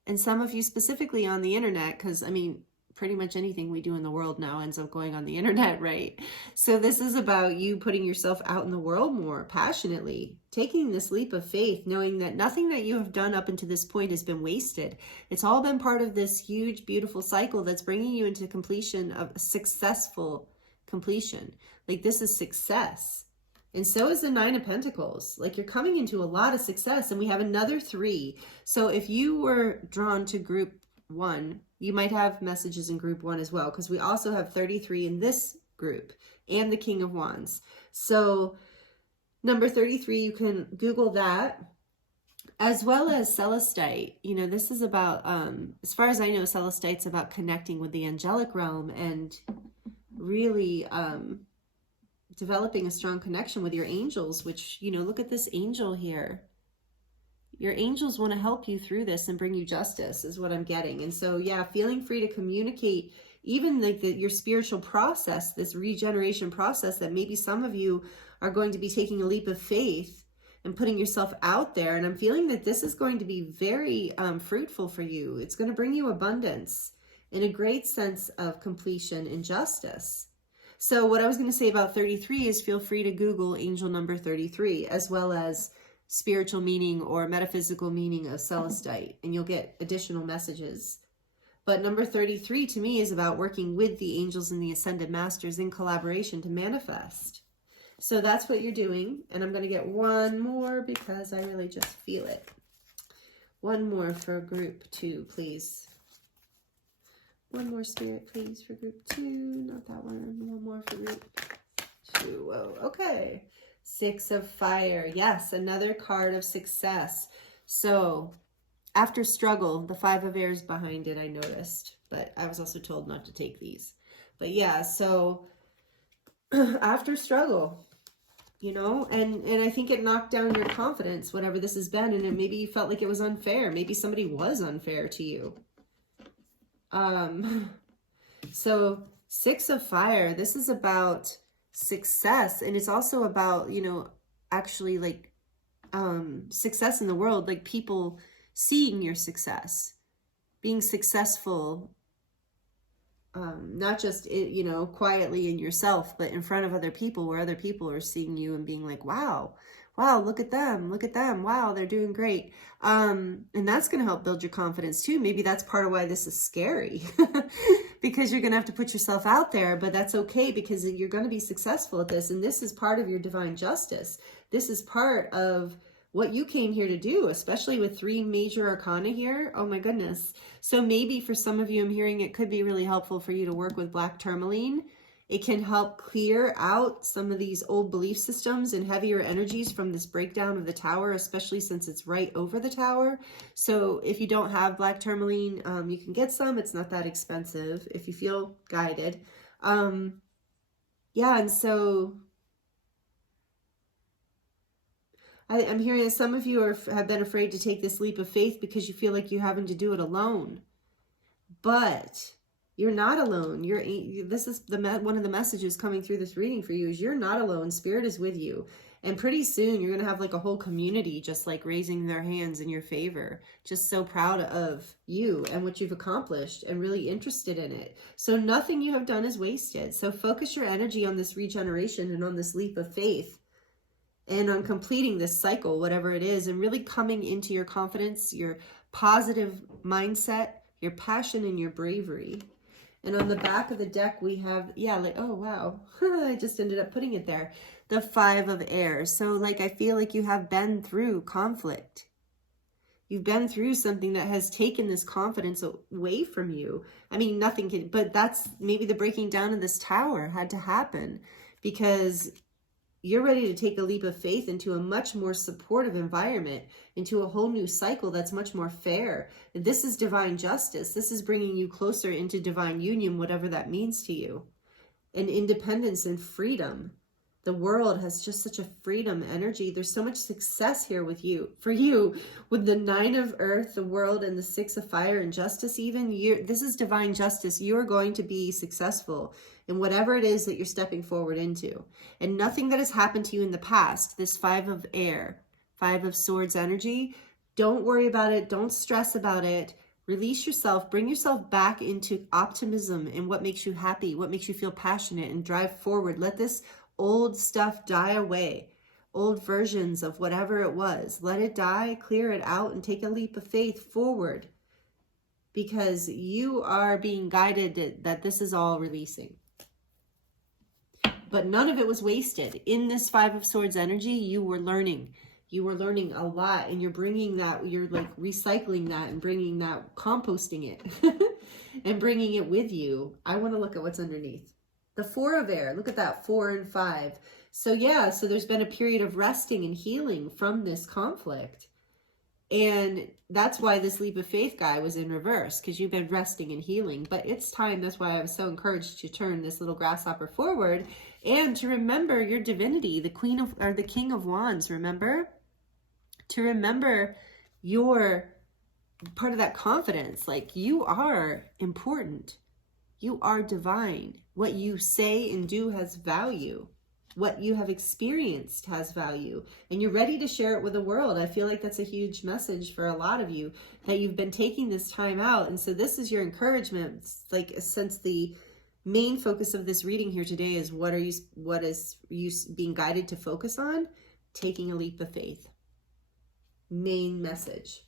And some of you specifically on the internet, because I mean, pretty much anything we do in the world now ends up going on the internet, right? So this is about you putting yourself out in the world more passionately, taking this leap of faith, knowing that nothing that you have done up until this point has been wasted. It's all been part of this huge, beautiful cycle that's bringing you into completion, of a successful completion. Like, this is success. And so is the 9 of Pentacles. Like, you're coming into a lot of success, and we have another 3. So if you were drawn to group 1, you might have messages in group 1 as well, because we also have 33 in this group and the King of Wands. So number 33, you can Google that, as well as Celestite. You know, this is about, as far as I know, Celestite's about connecting with the angelic realm and really developing a strong connection with your angels, which, you know, look at this angel here. Your angels want to help you through this and bring you justice, is what I'm getting. And so, yeah, feeling free to communicate even like your spiritual process, this regeneration process, that maybe some of you are going to be taking a leap of faith and putting yourself out there. And I'm feeling that this is going to be very fruitful for you. It's going to bring you abundance and a great sense of completion and justice. So what I was going to say about 33 is, feel free to Google angel number 33, as well as spiritual meaning or metaphysical meaning of Celestite, and you'll get additional messages. But number 33 to me is about working with the angels and the ascended masters in collaboration to manifest. So that's what you're doing. And I'm going to get one more because I really just feel it. One more for group 2, please. One more, Spirit, please, for group 2. Not that one. One more for group 2. Whoa, okay. 6 of Fire. Yes, another card of success. So after struggle, the 5 of Air is behind it, I noticed. But I was also told not to take these. But yeah, so after struggle, you know, and I think it knocked down your confidence, whatever this has been. And it, maybe you felt like it was unfair. Maybe somebody was unfair to you. So 6 of Fire, this is about success, and it's also about, you know, actually like success in the world, like people seeing your success, being successful, not just, you know, quietly in yourself, but in front of other people, where other people are seeing you and being like, wow, look at them, wow, they're doing great. And that's going to help build your confidence too. Maybe that's part of why this is scary because you're going to have to put yourself out there, but that's okay because you're going to be successful at this. And this is part of your divine justice. This is part of what you came here to do, especially with 3 major arcana here. Oh my goodness. So maybe for some of you, I'm hearing it could be really helpful for you to work with black tourmaline. It can help clear out some of these old belief systems and heavier energies from this breakdown of the tower, especially since it's right over the tower. So if you don't have black tourmaline, you can get some. It's not that expensive if you feel guided. Yeah, and so I'm hearing that some of you have been afraid to take this leap of faith because you feel like you're having to do it alone. But You're not alone. This is one of the messages coming through this reading for you is you're not alone. Spirit is with you. And pretty soon you're going to have like a whole community just like raising their hands in your favor. Just so proud of you and what you've accomplished and really interested in it. So nothing you have done is wasted. So focus your energy on this regeneration and on this leap of faith and on completing this cycle, whatever it is, and really coming into your confidence, your positive mindset, your passion, and your bravery. And on the back of the deck, we have, oh, wow. I just ended up putting it there. The 5 of air. So like, I feel like you have been through conflict. You've been through something that has taken this confidence away from you. I mean, nothing can, but that's maybe the breaking down of this tower had to happen because you're ready to take a leap of faith into a much more supportive environment, into a whole new cycle that's much more fair. This is divine justice. This is bringing you closer into divine union, whatever that means to you. And independence and freedom. The world has just such a freedom energy. There's so much success here with you. For you, with the 9 of earth, the world, and the 6 of fire and justice even, this is divine justice. You are going to be successful in whatever it is that you're stepping forward into. And nothing that has happened to you in the past, this 5 of air, 5 of swords energy, don't worry about it. Don't stress about it. Release yourself. Bring yourself back into optimism and what makes you happy, what makes you feel passionate, and drive forward. Let this old stuff die away, old versions of whatever it was. Let it die, clear it out, and take a leap of faith forward because you are being guided that this is all releasing. But none of it was wasted. In this 5 of swords energy, you were learning. You were learning a lot, and you're bringing that, you're like recycling that and bringing that, composting it and bringing it with you. I want to look at what's underneath. The 4 of air, look at that, 4 and 5. So yeah, so there's been a period of resting and healing from this conflict. And that's why this leap of faith guy was in reverse, because you've been resting and healing. But it's time, that's why I was so encouraged to turn this little grasshopper forward and to remember your divinity, the queen of, or the king of wands, remember? To remember your part of that confidence, like you are important. You are divine. What you say and do has value. What you have experienced has value. And you're ready to share it with the world. I feel like that's a huge message for a lot of you, that you've been taking this time out. And so this is your encouragement. It's like, since the main focus of this reading here today is what is you being guided to focus on? Taking a leap of faith. Main message.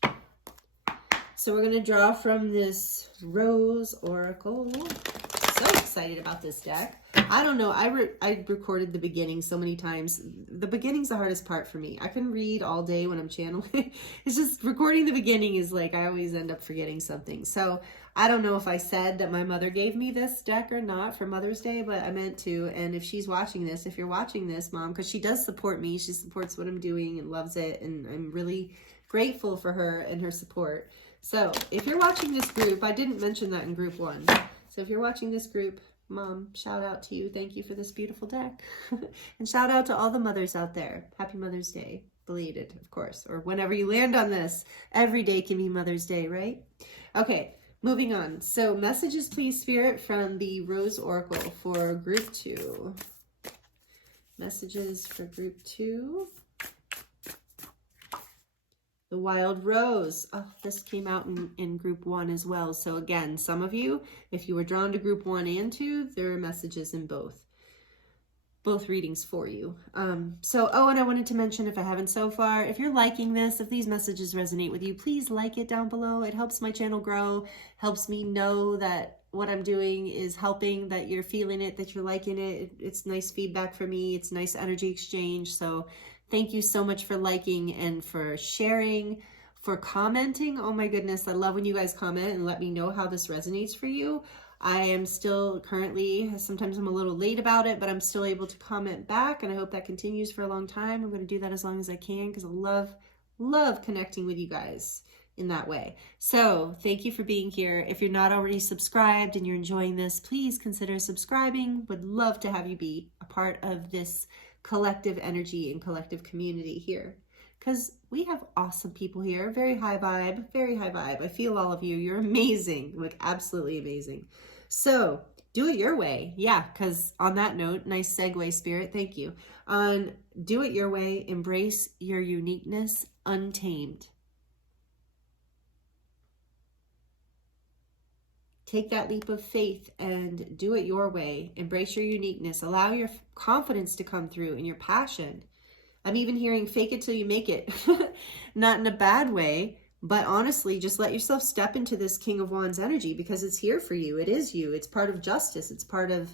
So we're going to draw from this Rose Oracle. So excited about this deck. I don't know. I recorded the beginning so many times. The beginning's the hardest part for me. I can read all day when I'm channeling. It's just recording the beginning is like I always end up forgetting something. So I don't know if I said that my mother gave me this deck or not for Mother's Day, but I meant to. And if she's watching this, if you're watching this, Mom, because she does support me. She supports what I'm doing and loves it. And I'm really grateful for her and her support. So if you're watching this group, I didn't mention that in group 1. So if you're watching this group, Mom, shout out to you. Thank you for this beautiful deck. And shout out to all the mothers out there. Happy Mother's Day. Belated, of course. Or whenever you land on this. Every day can be Mother's Day, right? Okay, moving on. So messages, please, Spirit, from the Rose Oracle for group 2. Messages for group 2. The Wild Rose. Oh, this came out in group 1 as well. So again, some of you, if you were drawn to group 1 and 2, there are messages in both readings for you. And I wanted to mention, if I haven't so far, if you're liking this, if these messages resonate with you, please like it down below. It helps my channel grow, helps me know that what I'm doing is helping, that you're feeling it, that you're liking it. It's nice feedback for me. It's nice energy exchange. So thank you so much for liking and for sharing, for commenting. Oh my goodness, I love when you guys comment and let me know how this resonates for you. I am still currently, sometimes I'm a little late about it, but I'm still able to comment back, and I hope that continues for a long time. I'm going to do that as long as I can because I love connecting with you guys in that way. So thank you for being here. If you're not already subscribed and you're enjoying this, please consider subscribing. Would love to have you be a part of this collective energy and collective community here, because we have awesome people here. Very high vibe, very high vibe. I feel all of you. You're amazing, like absolutely amazing. So do it your way. Yeah, because on that note, nice segue, Spirit. Thank you. On do it your way, embrace your uniqueness untamed. Take that leap of faith and do it your way. Embrace your uniqueness. Allow your confidence to come through and your passion. I'm even hearing fake it till you make it. Not in a bad way, but honestly, just let yourself step into this King of Wands energy because it's here for you. It is you. It's part of justice. It's part of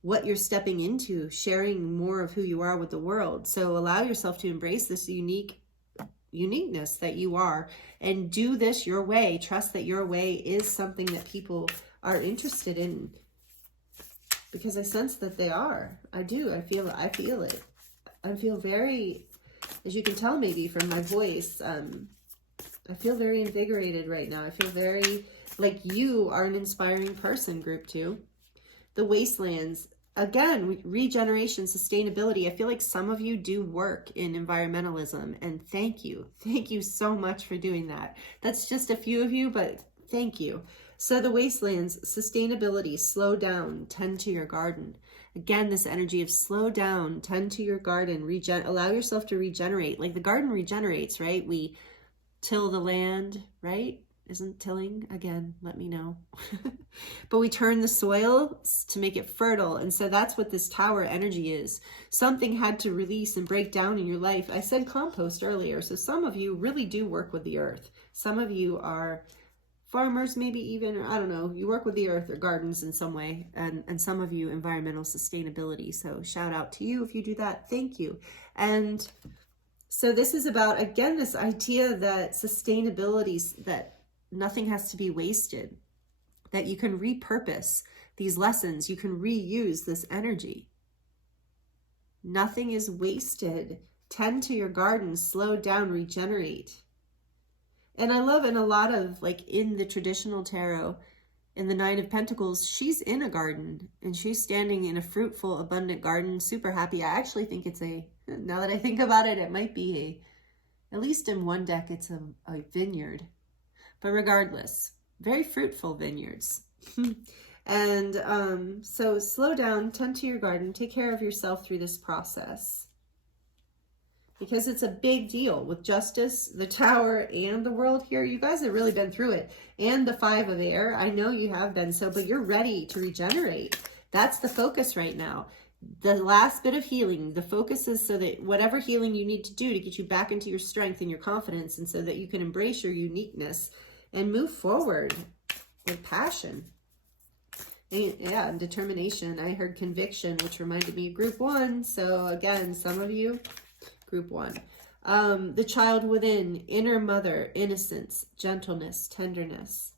what you're stepping into, sharing more of who you are with the world. So allow yourself to embrace this uniqueness that you are and do this your way. Trust that your way is something that people are interested in, because I sense that they are. I do. I feel it. I feel very, as you can tell maybe from my voice, I feel very invigorated right now. I feel very like you are an inspiring person, group 2. The wastelands, again, regeneration, sustainability. I feel like some of you do work in environmentalism, and thank you. Thank you so much for doing that. That's just a few of you, but thank you. So the wastelands, sustainability, slow down, tend to your garden. Again, this energy of slow down, tend to your garden, allow yourself to regenerate. Like the garden regenerates, right? We till the land, right? Isn't tilling? Again, let me know. But we turn the soil to make it fertile. And so that's what this tower energy is. Something had to release and break down in your life. I said compost earlier. So some of you really do work with the earth. Some of you are farmers, maybe even, or I don't know, you work with the earth or gardens in some way, and some of you environmental sustainability. So shout out to you if you do that. Thank you. And so this is about, again, this idea that sustainability, that nothing has to be wasted, that you can repurpose these lessons, you can reuse this energy. Nothing is wasted. Tend to your garden, slow down, regenerate. And I love in a lot of, like in the traditional tarot, in the 9 of Pentacles, she's in a garden and she's standing in a fruitful, abundant garden, super happy. I actually think it's now that I think about it, it might be at least in one deck, it's a vineyard. But regardless, very fruitful vineyards. And so slow down, tend to your garden, take care of yourself through this process. Because it's a big deal with justice, the tower, and the world here. You guys have really been through it. And the 5 of air. I know you have been so, but you're ready to regenerate. That's the focus right now. The last bit of healing, the focus is so that whatever healing you need to do to get you back into your strength and your confidence, and so that you can embrace your uniqueness and move forward with passion. And, yeah, and determination. I heard conviction, which reminded me of group 1. So again, some of you, group 1. The child within, inner mother, innocence, gentleness, tenderness.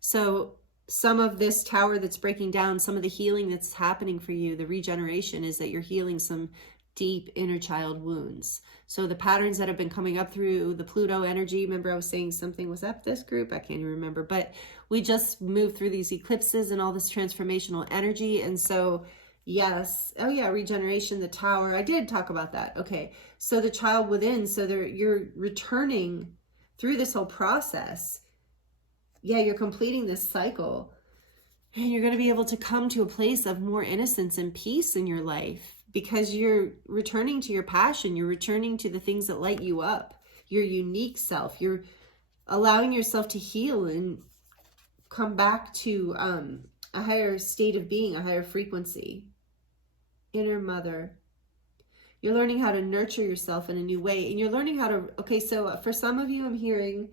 So some of this tower that's breaking down, some of the healing that's happening for you, the regeneration, is that you're healing some deep inner child wounds. So the patterns that have been coming up through the Pluto energy, remember I was saying something was up this group? I can't even remember, but we just moved through these eclipses and all this transformational energy. And so yes. Oh yeah, regeneration, the tower. I did talk about that. Okay. So the child within, so you're returning through this whole process. Yeah, you're completing this cycle. And you're going to be able to come to a place of more innocence and peace in your life because you're returning to your passion. You're returning to the things that light you up, your unique self. You're allowing yourself to heal and come back to a higher state of being, a higher frequency. Inner mother. You're learning how to nurture yourself in a new way. And you're learning how to, okay, so for some of you, I'm hearing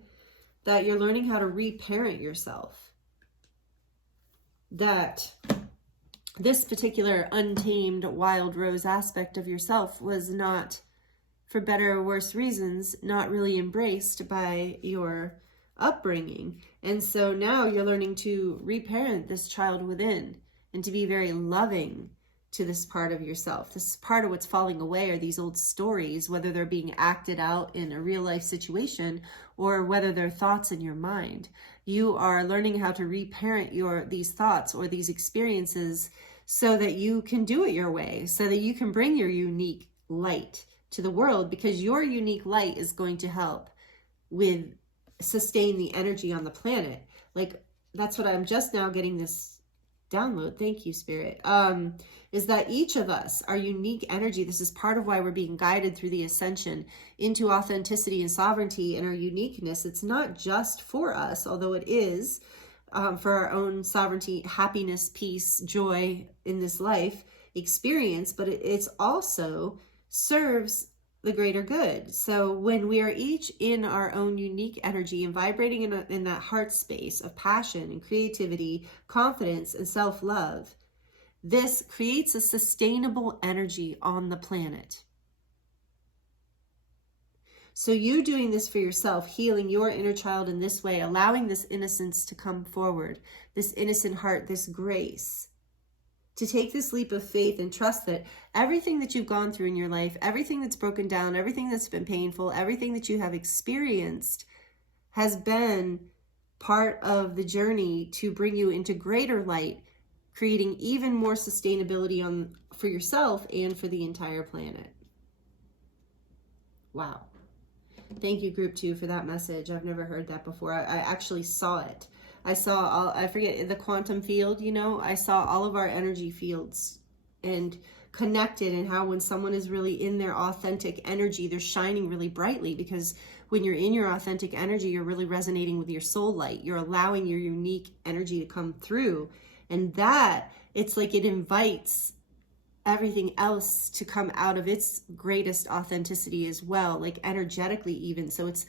that you're learning how to reparent yourself. That this particular untamed wild rose aspect of yourself was not, for better or worse reasons, not really embraced by your upbringing. And so now you're learning to reparent this child within and to be very loving to this part of yourself. This is part of what's falling away are these old stories, whether they're being acted out in a real life situation or whether they're thoughts in your mind. You are learning how to reparent these thoughts or these experiences so that you can do it your way, so that you can bring your unique light to the world, because your unique light is going to help with sustain the energy on the planet. Like that's what I'm just now getting this download. Thank you, Spirit. Is that each of us, our unique energy, this is part of why we're being guided through the ascension into authenticity and sovereignty and our uniqueness. It's not just for us, although it is for our own sovereignty, happiness, peace, joy in this life experience, but it's also serves the greater good. So when we are each in our own unique energy and vibrating in that heart space of passion and creativity, confidence and self-love, this creates a sustainable energy on the planet. So you doing this for yourself, healing your inner child in this way, allowing this innocence to come forward, this innocent heart, this grace, to take this leap of faith and trust that everything that you've gone through in your life, everything that's broken down, everything that's been painful, everything that you have experienced has been part of the journey to bring you into greater light, creating even more sustainability for yourself and for the entire planet. Wow. Thank you, Group 2, for that message. I've never heard that before. I actually saw it. I saw I forget the quantum field, you know, I saw all of our energy fields and connected, and how when someone is really in their authentic energy, they're shining really brightly, because when you're in your authentic energy, you're really resonating with your soul light. You're allowing your unique energy to come through, and that it's like it invites everything else to come out of its greatest authenticity as well, like energetically even. So it's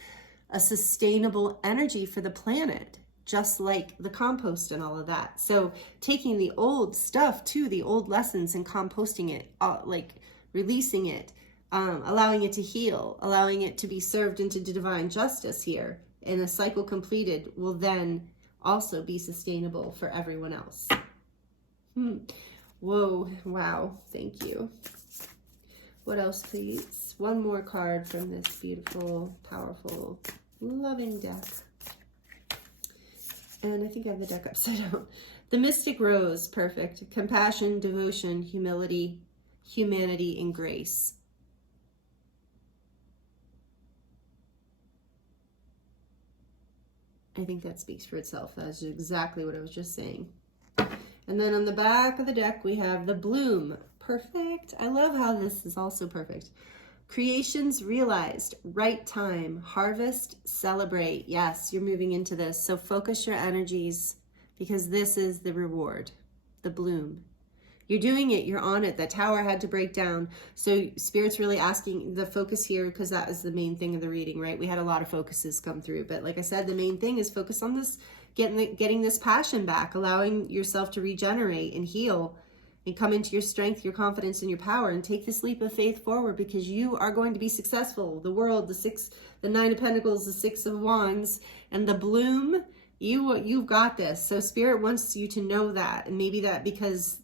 a sustainable energy for the planet, just like the compost and all of that. So taking the old stuff too, the old lessons, and composting it, like releasing it, allowing it to heal, allowing it to be served into divine justice here, and a cycle completed will then also be sustainable for everyone else. Whoa, wow, thank you. What else, please? One more card from this beautiful, powerful, loving deck. And I think I have the deck upside down. The Mystic Rose, perfect. Compassion, devotion, humility, humanity, and grace. I think that speaks for itself. That's exactly what I was just saying. And then on the back of the deck, we have the Bloom. Perfect. I love how this is also perfect. Creations realized, right time, harvest, celebrate. Yes, you're moving into this. So focus your energies, because this is the reward, the bloom. You're doing it, you're on it. That tower had to break down. So Spirit's really asking the focus here, because that is the main thing of the reading, right? We had a lot of focuses come through, but like I said, the main thing is focus on this, getting this passion back, allowing yourself to regenerate and heal, and come into your strength, your confidence, and your power, and take this leap of faith forward, because you are going to be successful. The world, the Nine of Pentacles, the Six of Wands, and the Bloom, you've got this. So Spirit wants you to know that, and maybe that because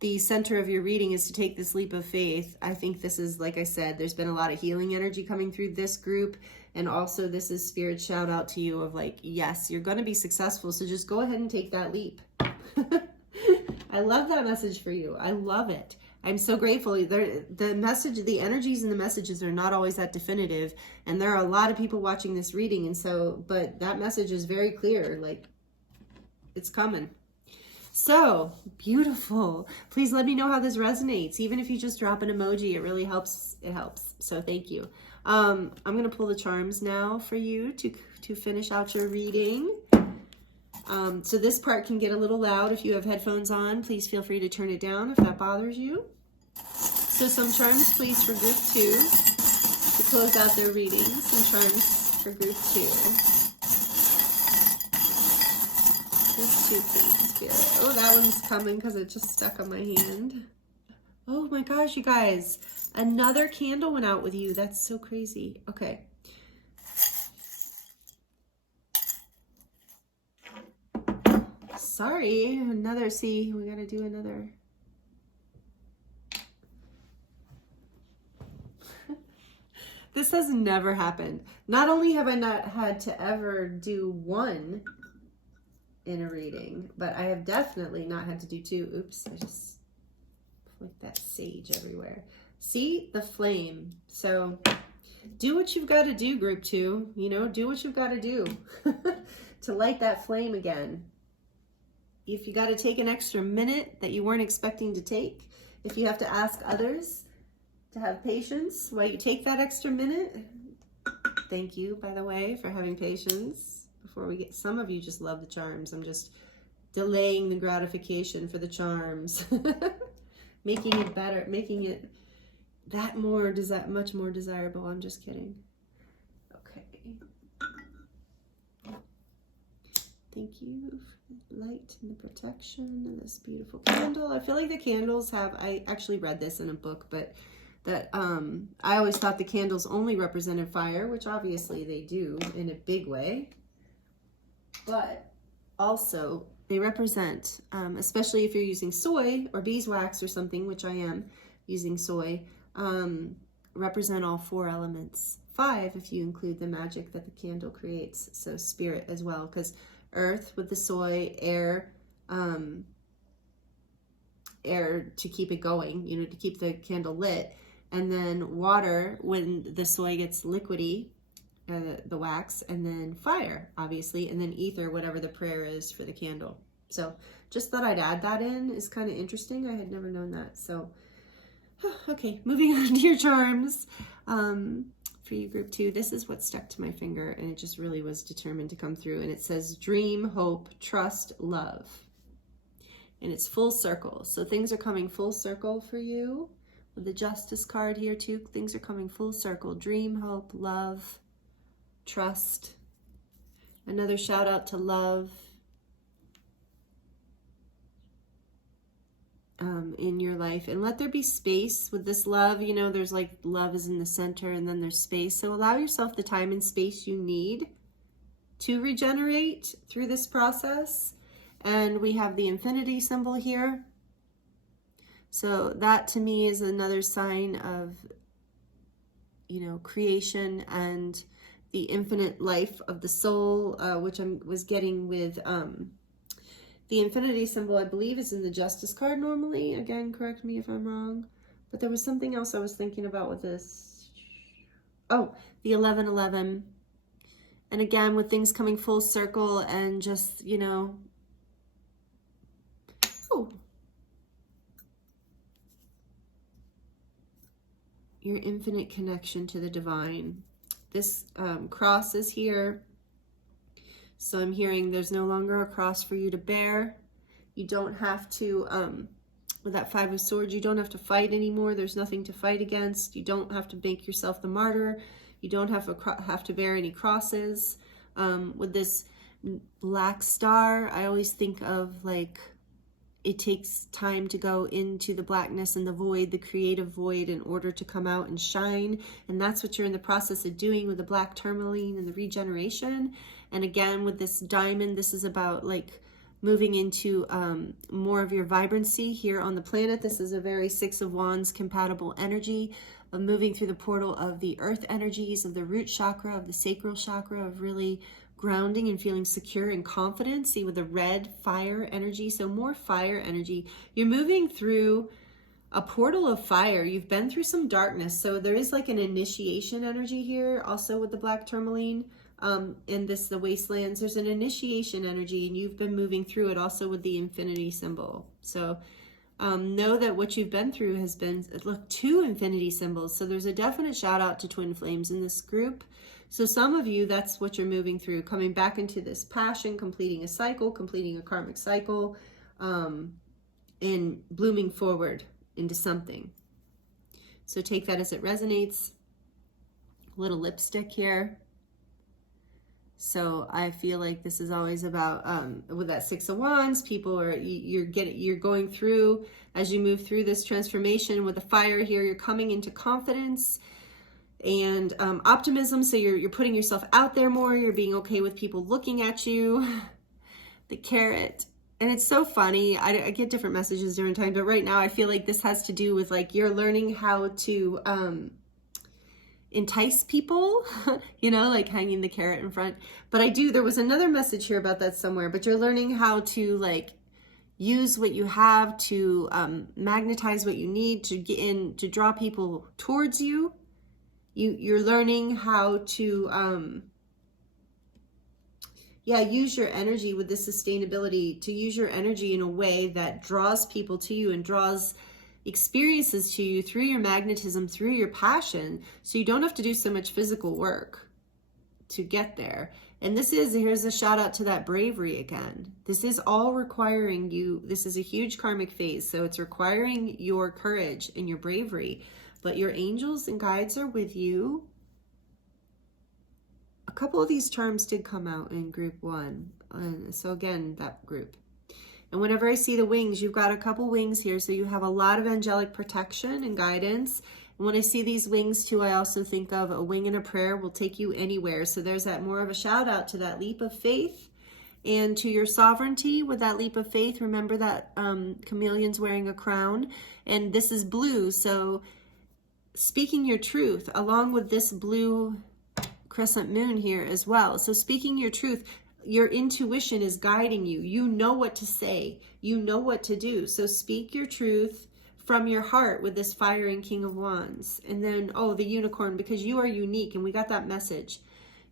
the center of your reading is to take this leap of faith. I think this is, like I said, there's been a lot of healing energy coming through this group, and also this is Spirit's shout out to you of like, yes, you're going to be successful, so just go ahead and take that leap. I love that message for you. I love it. I'm so grateful. The message, the energies and the messages are not always that definitive, and there are a lot of people watching this reading, and so, but that message is very clear, like it's coming. So beautiful. Please let me know how this resonates. Even if you just drop an emoji, it really helps. It helps. So thank you. I'm going to pull the charms now for you to finish out your reading. So this part can get a little loud. If you have headphones on, please feel free to turn it down if that bothers you. So some charms, please, for group 2 to close out their reading. Some charms for group 2. Group 2, please, Spirit. Oh, that one's coming because it just stuck on my hand. Oh my gosh, you guys. Another candle went out with you. That's so crazy. Okay. Sorry, another, see, we gotta do another. This has never happened. Not only have I not had to ever do one in a reading, but I have definitely not had to do 2. Oops, I just flicked that sage everywhere. See, the flame. So Do what you've got to do, group 2. You know, do what you've got to do to light that flame again. If you got to take an extra minute that you weren't expecting to take, if you have to ask others to have patience while you take that extra minute, thank you, by the way, for having patience. Before we get, some of you just love the charms. I'm just delaying the gratification for the charms, making it better, making it that more much more desirable. I'm just kidding. Okay. Thank you for the light and the protection and this beautiful candle. I feel like the candles have, I actually read this in a book, but that I always thought the candles only represented fire, which obviously they do in a big way. But also they represent, especially if you're using soy or beeswax or something, which I am using soy, represent all 4 elements. 5 if you include the magic that the candle creates. So spirit as well, because earth with the soy, air to keep it going, you know, to keep the candle lit, and then water when the soy gets liquidy, the wax, and then fire, obviously, and then ether, whatever the prayer is for the candle. So just thought I'd add that in. Is kind of interesting. I had never known that. So okay, moving on to your charms. For you, group 2, this is what stuck to my finger, and it just really was determined to come through. And it says dream, hope, trust, love. And it's full circle. So things are coming full circle for you. With the Justice card here too, things are coming full circle. Dream, hope, love, trust. Another shout out to love in your life. And let there be space with this love. You know, there's like love is in the center and then there's space. So allow yourself the time and space you need to regenerate through this process. And we have the infinity symbol here. So that to me is another sign of, you know, creation and the infinite life of the soul, which I was getting with the infinity symbol, I believe, is in the Justice card normally. Again, correct me if I'm wrong. But there was something else I was thinking about with this. Oh, the 1111. And again, with things coming full circle and just, you know, your infinite connection to the divine. This cross is here. So I'm hearing there's no longer a cross for you to bear. You don't have to, with that 5 of Swords, you don't have to fight anymore. There's nothing to fight against. You don't have to make yourself the martyr. You don't have to bear any crosses. With this black star, I always think of like, it takes time to go into the blackness and the void, the creative void, in order to come out and shine. And that's what you're in the process of doing with the black tourmaline and the regeneration. And again, with this diamond, this is about like moving into more of your vibrancy here on the planet. This is a very 6 of Wands compatible energy of moving through the portal of the earth energies, of the root chakra, of the sacral chakra, of really grounding and feeling secure and confident. See, with the red fire energy, so more fire energy. You're moving through a portal of fire. You've been through some darkness, so there is like an initiation energy here also with the black tourmaline. In this, the wastelands, there's an initiation energy, and you've been moving through it also with the infinity symbol. So know that what you've been through has been, look, 2 infinity symbols. So there's a definite shout out to twin flames in this group. So some of you, that's what you're moving through, coming back into this passion, completing a cycle, completing a karmic cycle, and blooming forward into something. So take that as it resonates. A little lipstick here. So I feel like this is always about, with that 6 of Wands, people are, you're going through, as you move through this transformation with the fire here, you're coming into confidence and optimism. So you're putting yourself out there more. You're being okay with people looking at you. The carrot. And it's so funny. I get different messages during time, but right now I feel like this has to do with like, you're learning how to entice people, you know, like hanging the carrot in front. But there was another message here about that somewhere, but you're learning how to like use what you have to magnetize what you need to get in, to draw people towards you. You're learning how to use your energy with this sustainability, to use your energy in a way that draws people to you and draws experiences to you through your magnetism, through your passion, so you don't have to do so much physical work to get there. And here's a shout out to that bravery again. This is all requiring you. This is a huge karmic phase, so it's requiring your courage and your bravery, but your angels and guides are with you. A couple of these charms did come out in group 1. So again, that group. And whenever I see the wings, you've got a couple wings here. So you have a lot of angelic protection and guidance. And when I see these wings too, I also think of a wing and a prayer will take you anywhere. So there's that more of a shout out to that leap of faith and to your sovereignty with that leap of faith. Remember that chameleon's wearing a crown, and this is blue. So speaking your truth along with this blue crescent moon here as well. So speaking your truth, your intuition is guiding you. You know what to say. You know what to do. So speak your truth from your heart with this fire and King of Wands. And then, the unicorn, because you are unique. And we got that message.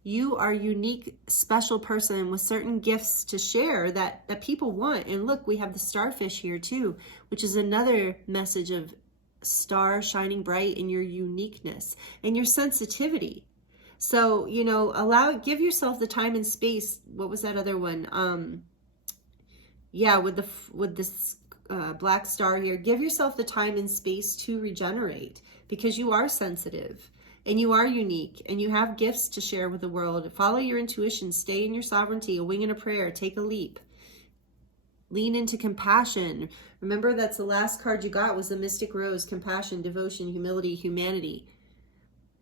You are a unique, special person with certain gifts to share that people want. And look, we have the starfish here too, which is another message of star shining bright in your uniqueness and your sensitivity. So, give yourself the time and space. What was that other one? With this black star here, give yourself the time and space to regenerate, because you are sensitive and you are unique and you have gifts to share with the world. Follow your intuition, stay in your sovereignty, a wing and a prayer, take a leap. Lean into compassion. Remember, that's the last card you got was the Mystic Rose, compassion, devotion, humility, humanity.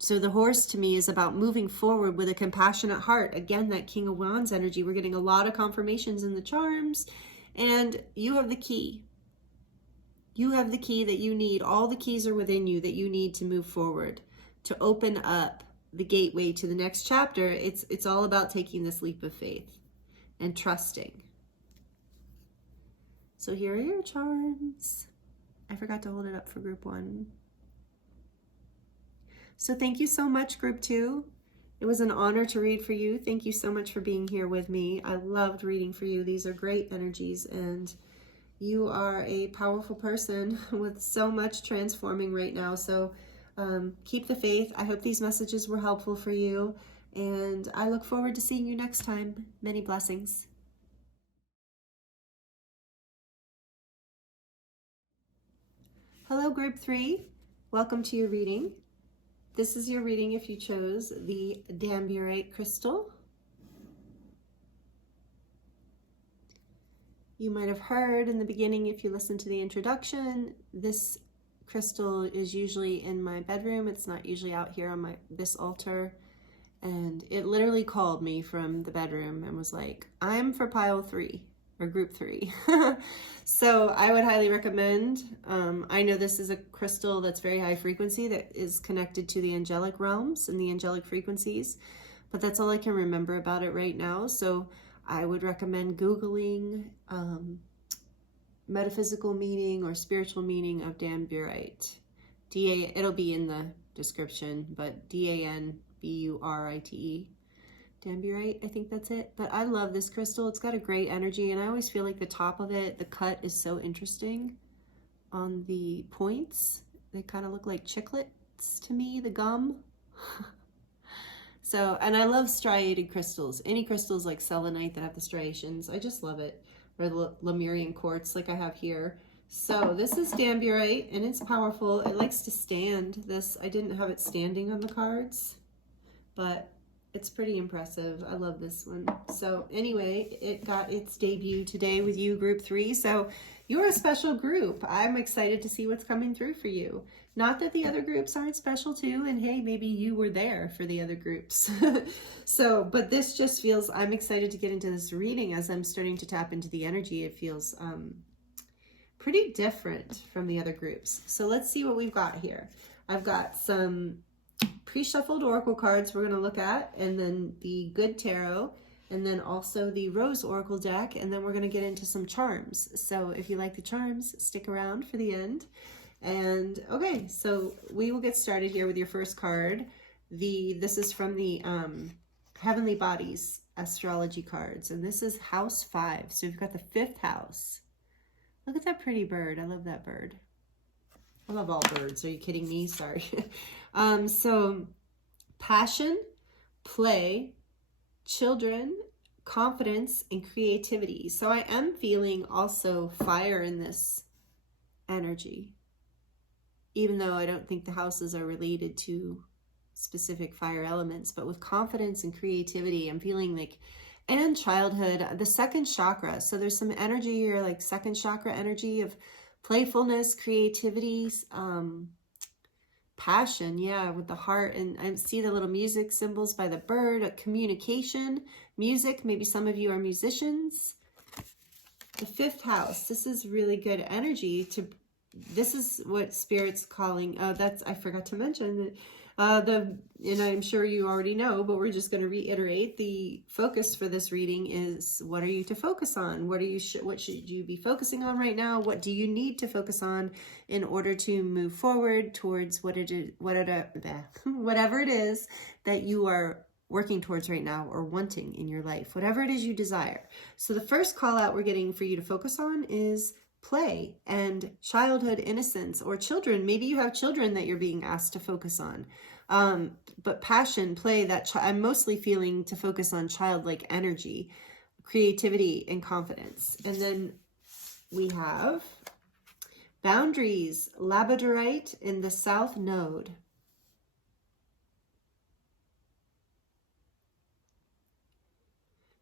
So the horse to me is about moving forward with a compassionate heart. Again, that King of Wands energy. We're getting a lot of confirmations in the charms. And you have the key. You have the key that you need. All the keys are within you that you need to move forward, to open up the gateway to the next chapter. It's all about taking this leap of faith and trusting. So here are your charms. I forgot to hold it up for group 1. So thank you so much, group 2. It was an honor to read for you. Thank you so much for being here with me. I loved reading for you. These are great energies, and you are a powerful person with so much transforming right now. So keep the faith. I hope these messages were helpful for you, and I look forward to seeing you next time. Many blessings. Hello, group 3. Welcome to your reading. This is your reading if you chose the Danburite crystal. You might have heard in the beginning, if you listened to the introduction, this crystal is usually in my bedroom. It's not usually out here on this altar. And it literally called me from the bedroom and was like, I'm for pile 3 or group 3. So I would highly recommend. I know this is a crystal that's very high frequency, that is connected to the angelic realms and the angelic frequencies, but that's all I can remember about it right now. So I would recommend Googling metaphysical meaning or spiritual meaning of Danburite. It'll be in the description, but Danburite. Danburite, I think that's it. But I love this crystal. It's got a great energy, and I always feel like the top of it, the cut is so interesting on the points. They kind of look like chiclets to me, the gum. So, and I love striated crystals. Any crystals like selenite that have the striations, I just love it. Or Lemurian quartz like I have here. So this is Danburite, and it's powerful. It likes to stand. I didn't have it standing on the cards, but it's pretty impressive. I love this one. So anyway, it got its debut today with you, group 3. So you're a special group. I'm excited to see what's coming through for you. Not that the other groups aren't special too, and hey, maybe you were there for the other groups. But this just feels, I'm excited to get into this reading as I'm starting to tap into the energy. It feels pretty different from the other groups. So let's see what we've got here. I've got some pre-shuffled oracle cards we're going to look at, and then the good tarot, and then also the rose oracle deck, and then we're going to get into some charms. So if you like the charms, stick around for the end. And okay, so we will get started here with your first card. This is from the Heavenly Bodies Astrology cards, and this is house 5. So you've got the 5th house. Look at that pretty bird. I love that bird. I love all birds. Are you kidding me? Sorry. So passion, play, children, confidence, and creativity. So I am feeling also fire in this energy, even though I don't think the houses are related to specific fire elements, but with confidence and creativity, I'm feeling like, and childhood, the 2nd chakra. So there's some energy here, like 2nd chakra energy of playfulness, creativity, passion, yeah, with the heart. And I see the little music symbols by the bird, communication, music. Maybe some of you are musicians. The 5th house, this is really good energy this is what Spirit's calling. I forgot to mention and I'm sure you already know, but we're just going to reiterate the focus for this reading is, what are you to focus on? What should you be focusing on right now? What do you need to focus on in order to move forward towards whatever it is that you are working towards right now or wanting in your life, whatever it is you desire. So the first call out we're getting for you to focus on is play and childhood innocence, or children. Maybe you have children that you're being asked to focus on. But passion, play, I'm mostly feeling to focus on childlike energy, creativity, and confidence. And then we have boundaries, labradorite in the south node.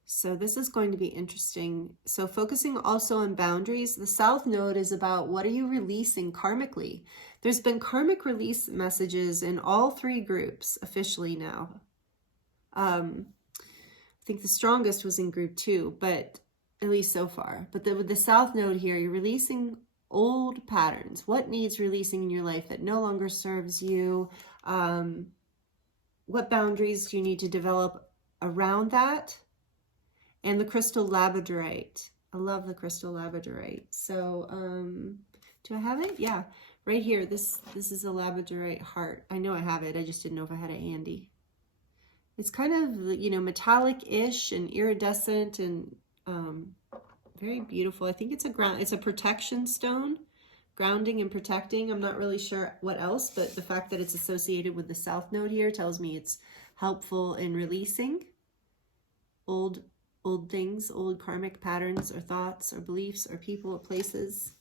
So this is going to be interesting. So focusing also on boundaries, the south node is about what are you releasing karmically? There's been karmic release messages in all 3 groups officially now. I think the strongest was in group 2, but at least so far. But with the south node here, you're releasing old patterns. What needs releasing in your life that no longer serves you? What boundaries do you need to develop around that? And the crystal labradorite. I love the crystal labradorite. So, do I have it? Yeah, right here. This is a labradorite heart. I know I have it. I just didn't know if I had it handy. It's kind of, metallic-ish and iridescent and very beautiful. I think it's a protection stone, grounding and protecting. I'm not really sure what else, but the fact that it's associated with the south node here tells me it's helpful in releasing old things, old karmic patterns or thoughts or beliefs or people or places.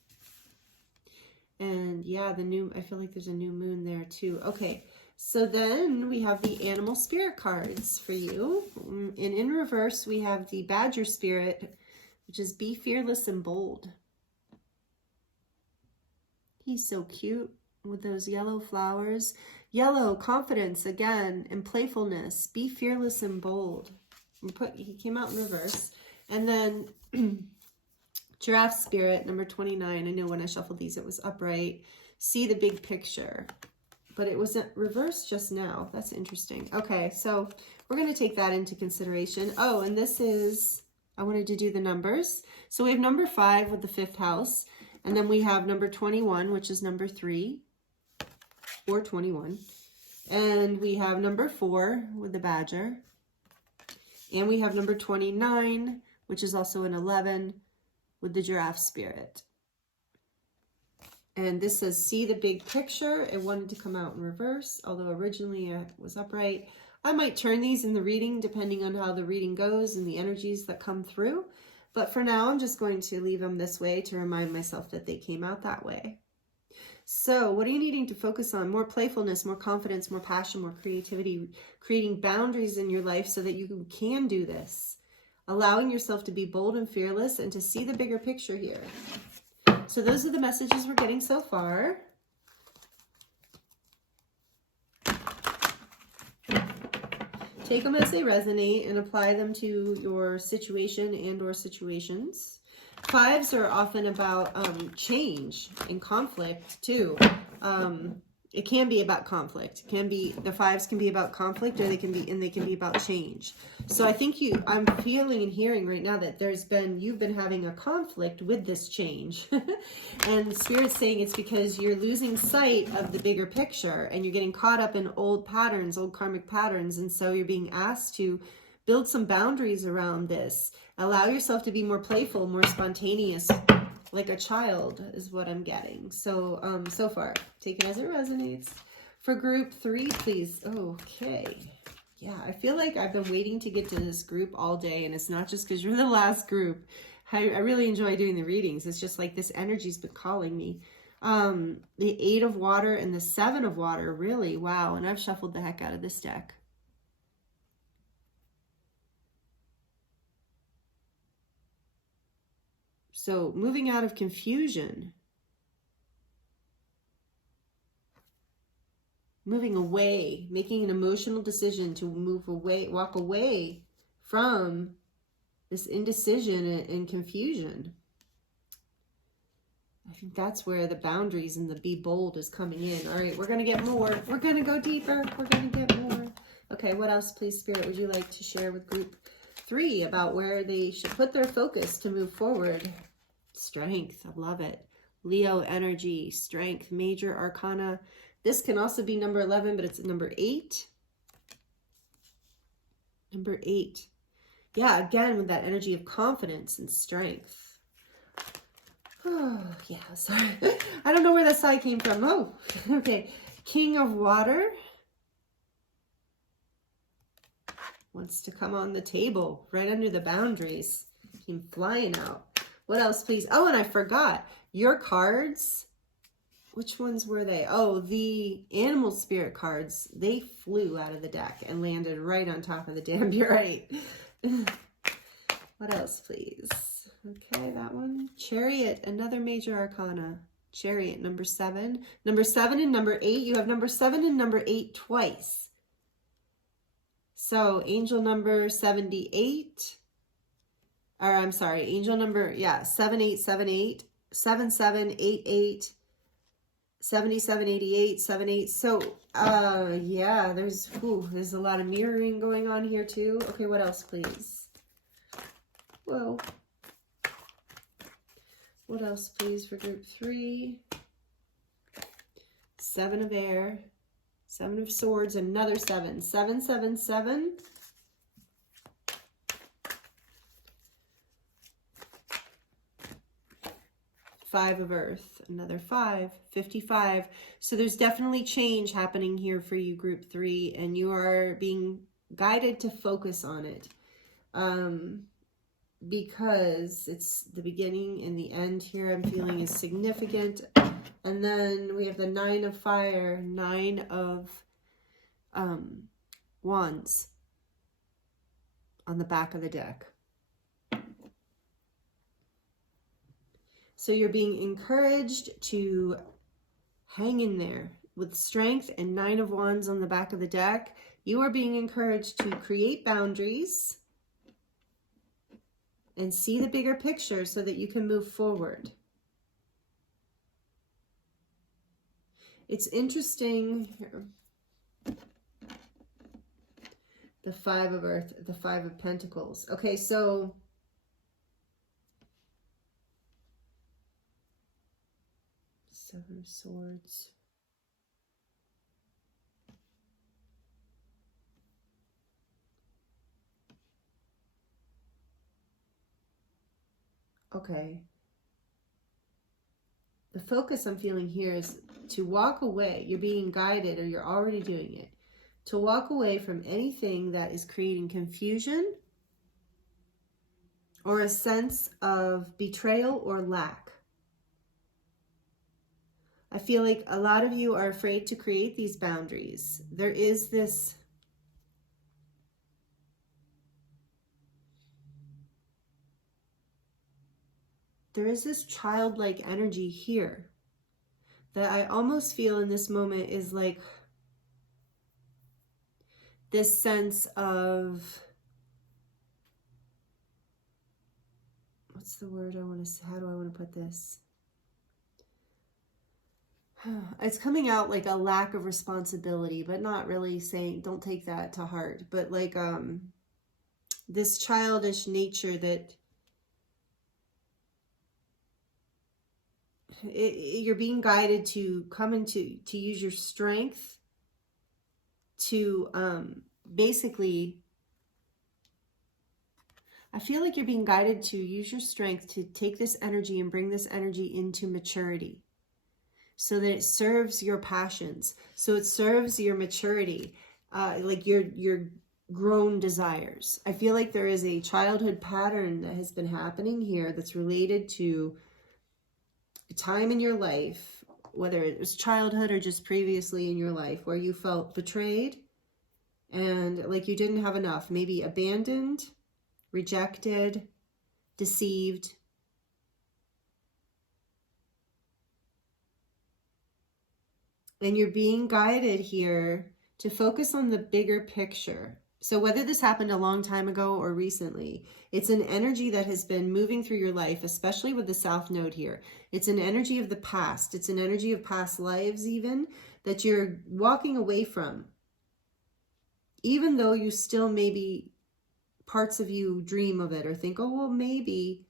And yeah, I feel like there's a new moon there too. Okay, so then we have the animal spirit cards for you. And in reverse, we have the badger spirit, which is be fearless and bold. He's so cute with those yellow flowers. Yellow, confidence again, and playfulness. Be fearless and bold. He came out in reverse. And then giraffe spirit, number 29. I know when I shuffled these, it was upright. See the big picture. But it wasn't reversed just now. That's interesting. Okay, so we're going to take that into consideration. Oh, and this is, I wanted to do the numbers. So we have number 5 with the 5th house. And then we have number 21, which is number 3, or 21. And we have number 4 with the badger. And we have number 29, which is also an 11 with the giraffe spirit. And this says, see the big picture. It wanted to come out in reverse, although originally it was upright. I might turn these in the reading depending on how the reading goes and the energies that come through. But for now, I'm just going to leave them this way to remind myself that they came out that way. So what are you needing to focus on? More playfulness, more confidence, more passion, more creativity, creating boundaries in your life so that you can do this. Allowing yourself to be bold and fearless and to see the bigger picture here. So those are the messages we're getting so far. Take them as they resonate and apply them to your situation and or situations. 5s are often about change and conflict too. it can be about conflict. It can be, the fives can be about conflict, or they can be about change. So I think I'm feeling and hearing right now that you've been having a conflict with this change. And Spirit's saying it's because you're losing sight of the bigger picture, and you're getting caught up in old patterns, old karmic patterns. And so you're being asked to build some boundaries around this. Allow yourself to be more playful, more spontaneous, like a child is what I'm getting. So, so far, take it as it resonates. For group 3, please. Okay. Yeah, I feel like I've been waiting to get to this group all day, and it's not just because you're the last group. I really enjoy doing the readings. It's just like this energy's been calling me. The 8 of water and the 7 of water, really, wow. And I've shuffled the heck out of this deck. So moving out of confusion, moving away, making an emotional decision to move away, walk away from this indecision and confusion. I think that's where the boundaries and the be bold is coming in. All right, we're going to get more. We're going to go deeper. We're going to get more. Okay, what else, please, Spirit, would you like to share with group 3 about where they should put their focus to move forward? Strength, I love it. Leo energy, strength, major arcana. This can also be number 11, but it's number 8. Number 8. Yeah, again, with that energy of confidence and strength. Oh, yeah, sorry. I don't know where that side came from. Oh, okay. King of water wants to come on the table, right under the boundaries. Came flying out. What else, please? Oh, and I forgot. Your cards, which ones were they? Oh, the animal spirit cards. They flew out of the deck and landed right on top of the Danburite. What else, please? Okay, that one. Chariot, another major arcana. Chariot, number 7. Number 7 and number 8. You have number 7 and number 8 twice. So, angel number 78. Or I'm sorry, angel number, 7878, 7788, 7788, 78. So, yeah, there's a lot of mirroring going on here too. Okay, what else, please? Whoa. What else, please, for group 3? 7 of air, 7 of swords, another 7. 777. 5 of earth, another 5, 55. So there's definitely change happening here for you, group 3, and you are being guided to focus on it. Because it's the beginning and the end here, I'm feeling is significant. And then we have the 9 of fire, 9 of wands on the back of the deck. So you're being encouraged to hang in there with strength and 9 of wands on the back of the deck. You are being encouraged to create boundaries and see the bigger picture so that you can move forward. It's interesting here. The 5 of earth, the 5 of pentacles. Okay, so 7 of swords. Okay. The focus I'm feeling here is to walk away. You're being guided, or you're already doing it. To walk away from anything that is creating confusion or a sense of betrayal or lack. I feel like a lot of you are afraid to create these boundaries. There is this childlike energy here that I almost feel in this moment is like this sense of, what's the word I want to say? How do I want to put this? it's coming out like a lack of responsibility, but not really saying, don't take that to heart, but like this childish nature that you're being guided to come into, to use your strength to basically, I feel like you're being guided to use your strength to take this energy and bring this energy into maturity so that it serves your passions, so it serves your maturity, like your grown desires. I feel like there is a childhood pattern that has been happening here that's related to a time in your life, whether it was childhood or just previously in your life, where you felt betrayed and like you didn't have enough, maybe abandoned, rejected, deceived. And you're being guided here to focus on the bigger picture. So whether this happened a long time ago or recently, it's an energy that has been moving through your life, especially with the South Node here. It's an energy of the past. It's an energy of past lives even, that you're walking away from. Even though you still maybe parts of you dream of it or think, oh, well, maybe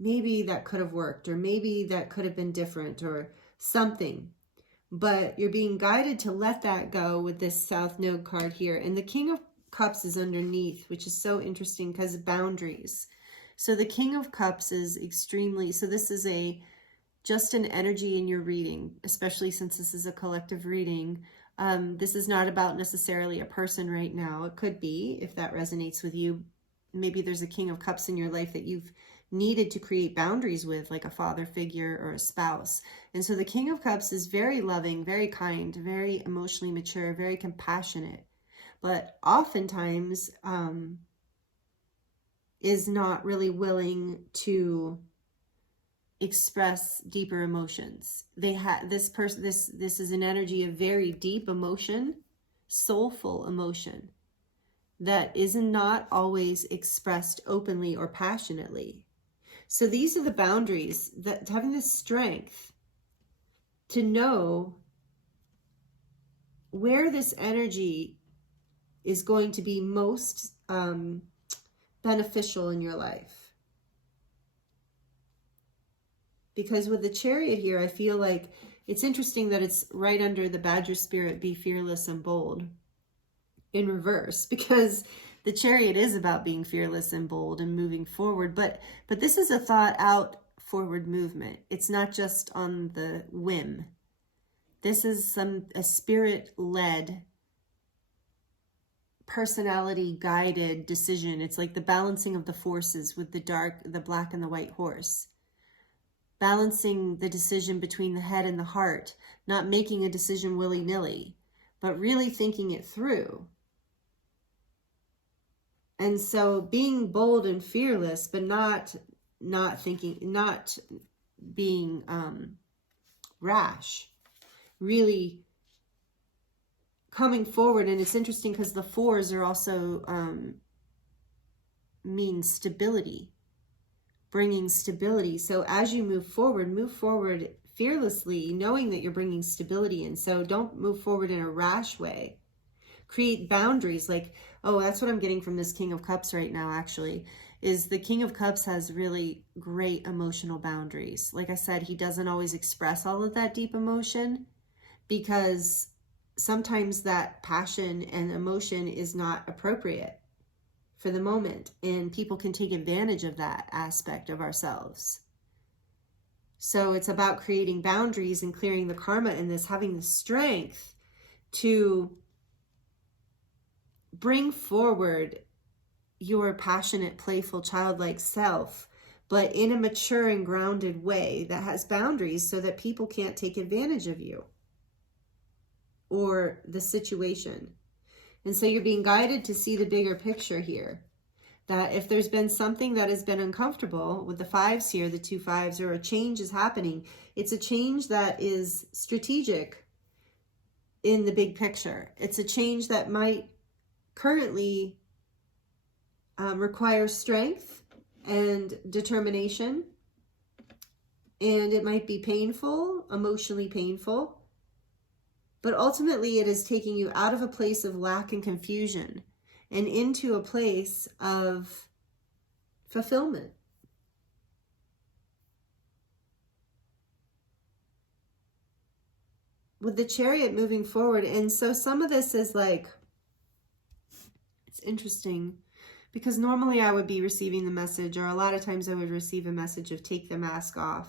that could have worked, or maybe that could have been different or something. But you're being guided to let that go with this South Node card here. And the King of Cups is underneath, which is so interesting because of boundaries. So the King of Cups is extremely, so this is just an energy in your reading, especially since this is a collective reading. This is not about necessarily a person right now. It could be, if that resonates with you. Maybe there's a King of Cups in your life that you've needed to create boundaries with, like a father figure or a spouse. And so the King of Cups is very loving, very kind, very emotionally mature, very compassionate, but oftentimes is not really willing to express deeper emotions. This is an energy of very deep emotion, soulful emotion, that is not always expressed openly or passionately. So these are the boundaries, that having this strength to know where this energy is going to be most beneficial in your life. Because with the Chariot here, I feel like it's interesting that it's right under the Badger Spirit, be fearless and bold, in reverse, because the Chariot is about being fearless and bold and moving forward, but this is a thought out forward movement. It's not just on the whim. This is a spirit-led, personality guided decision. It's like the balancing of the forces with the black and the white horse. Balancing the decision between the head and the heart, not making a decision willy-nilly, but really thinking it through. And so being bold and fearless, but not being rash, really coming forward. And it's interesting because the fours are also mean stability, bringing stability. So as you move forward fearlessly, knowing that you're bringing stability in. So don't move forward in a rash way. Create boundaries. Like, oh, that's what I'm getting from this King of Cups right now, actually, is the King of Cups has really great emotional boundaries. Like I said, he doesn't always express all of that deep emotion because sometimes that passion and emotion is not appropriate for the moment, and people can take advantage of that aspect of ourselves. So it's about creating boundaries and clearing the karma in this, having the strength to bring forward your passionate, playful, childlike self, but in a mature and grounded way that has boundaries so that people can't take advantage of you or the situation. And so you're being guided to see the bigger picture here. That if there's been something that has been uncomfortable with the fives here, the 2 5s, or a change is happening, it's a change that is strategic in the big picture. It's a change that might currently require strength and determination, and it might be painful, emotionally painful, But ultimately, it is taking you out of a place of lack and confusion and into a place of fulfillment. With the Chariot moving forward. And so some of this is like, it's interesting because normally I would be receiving the message, or a lot of times I would receive a message of take the mask off.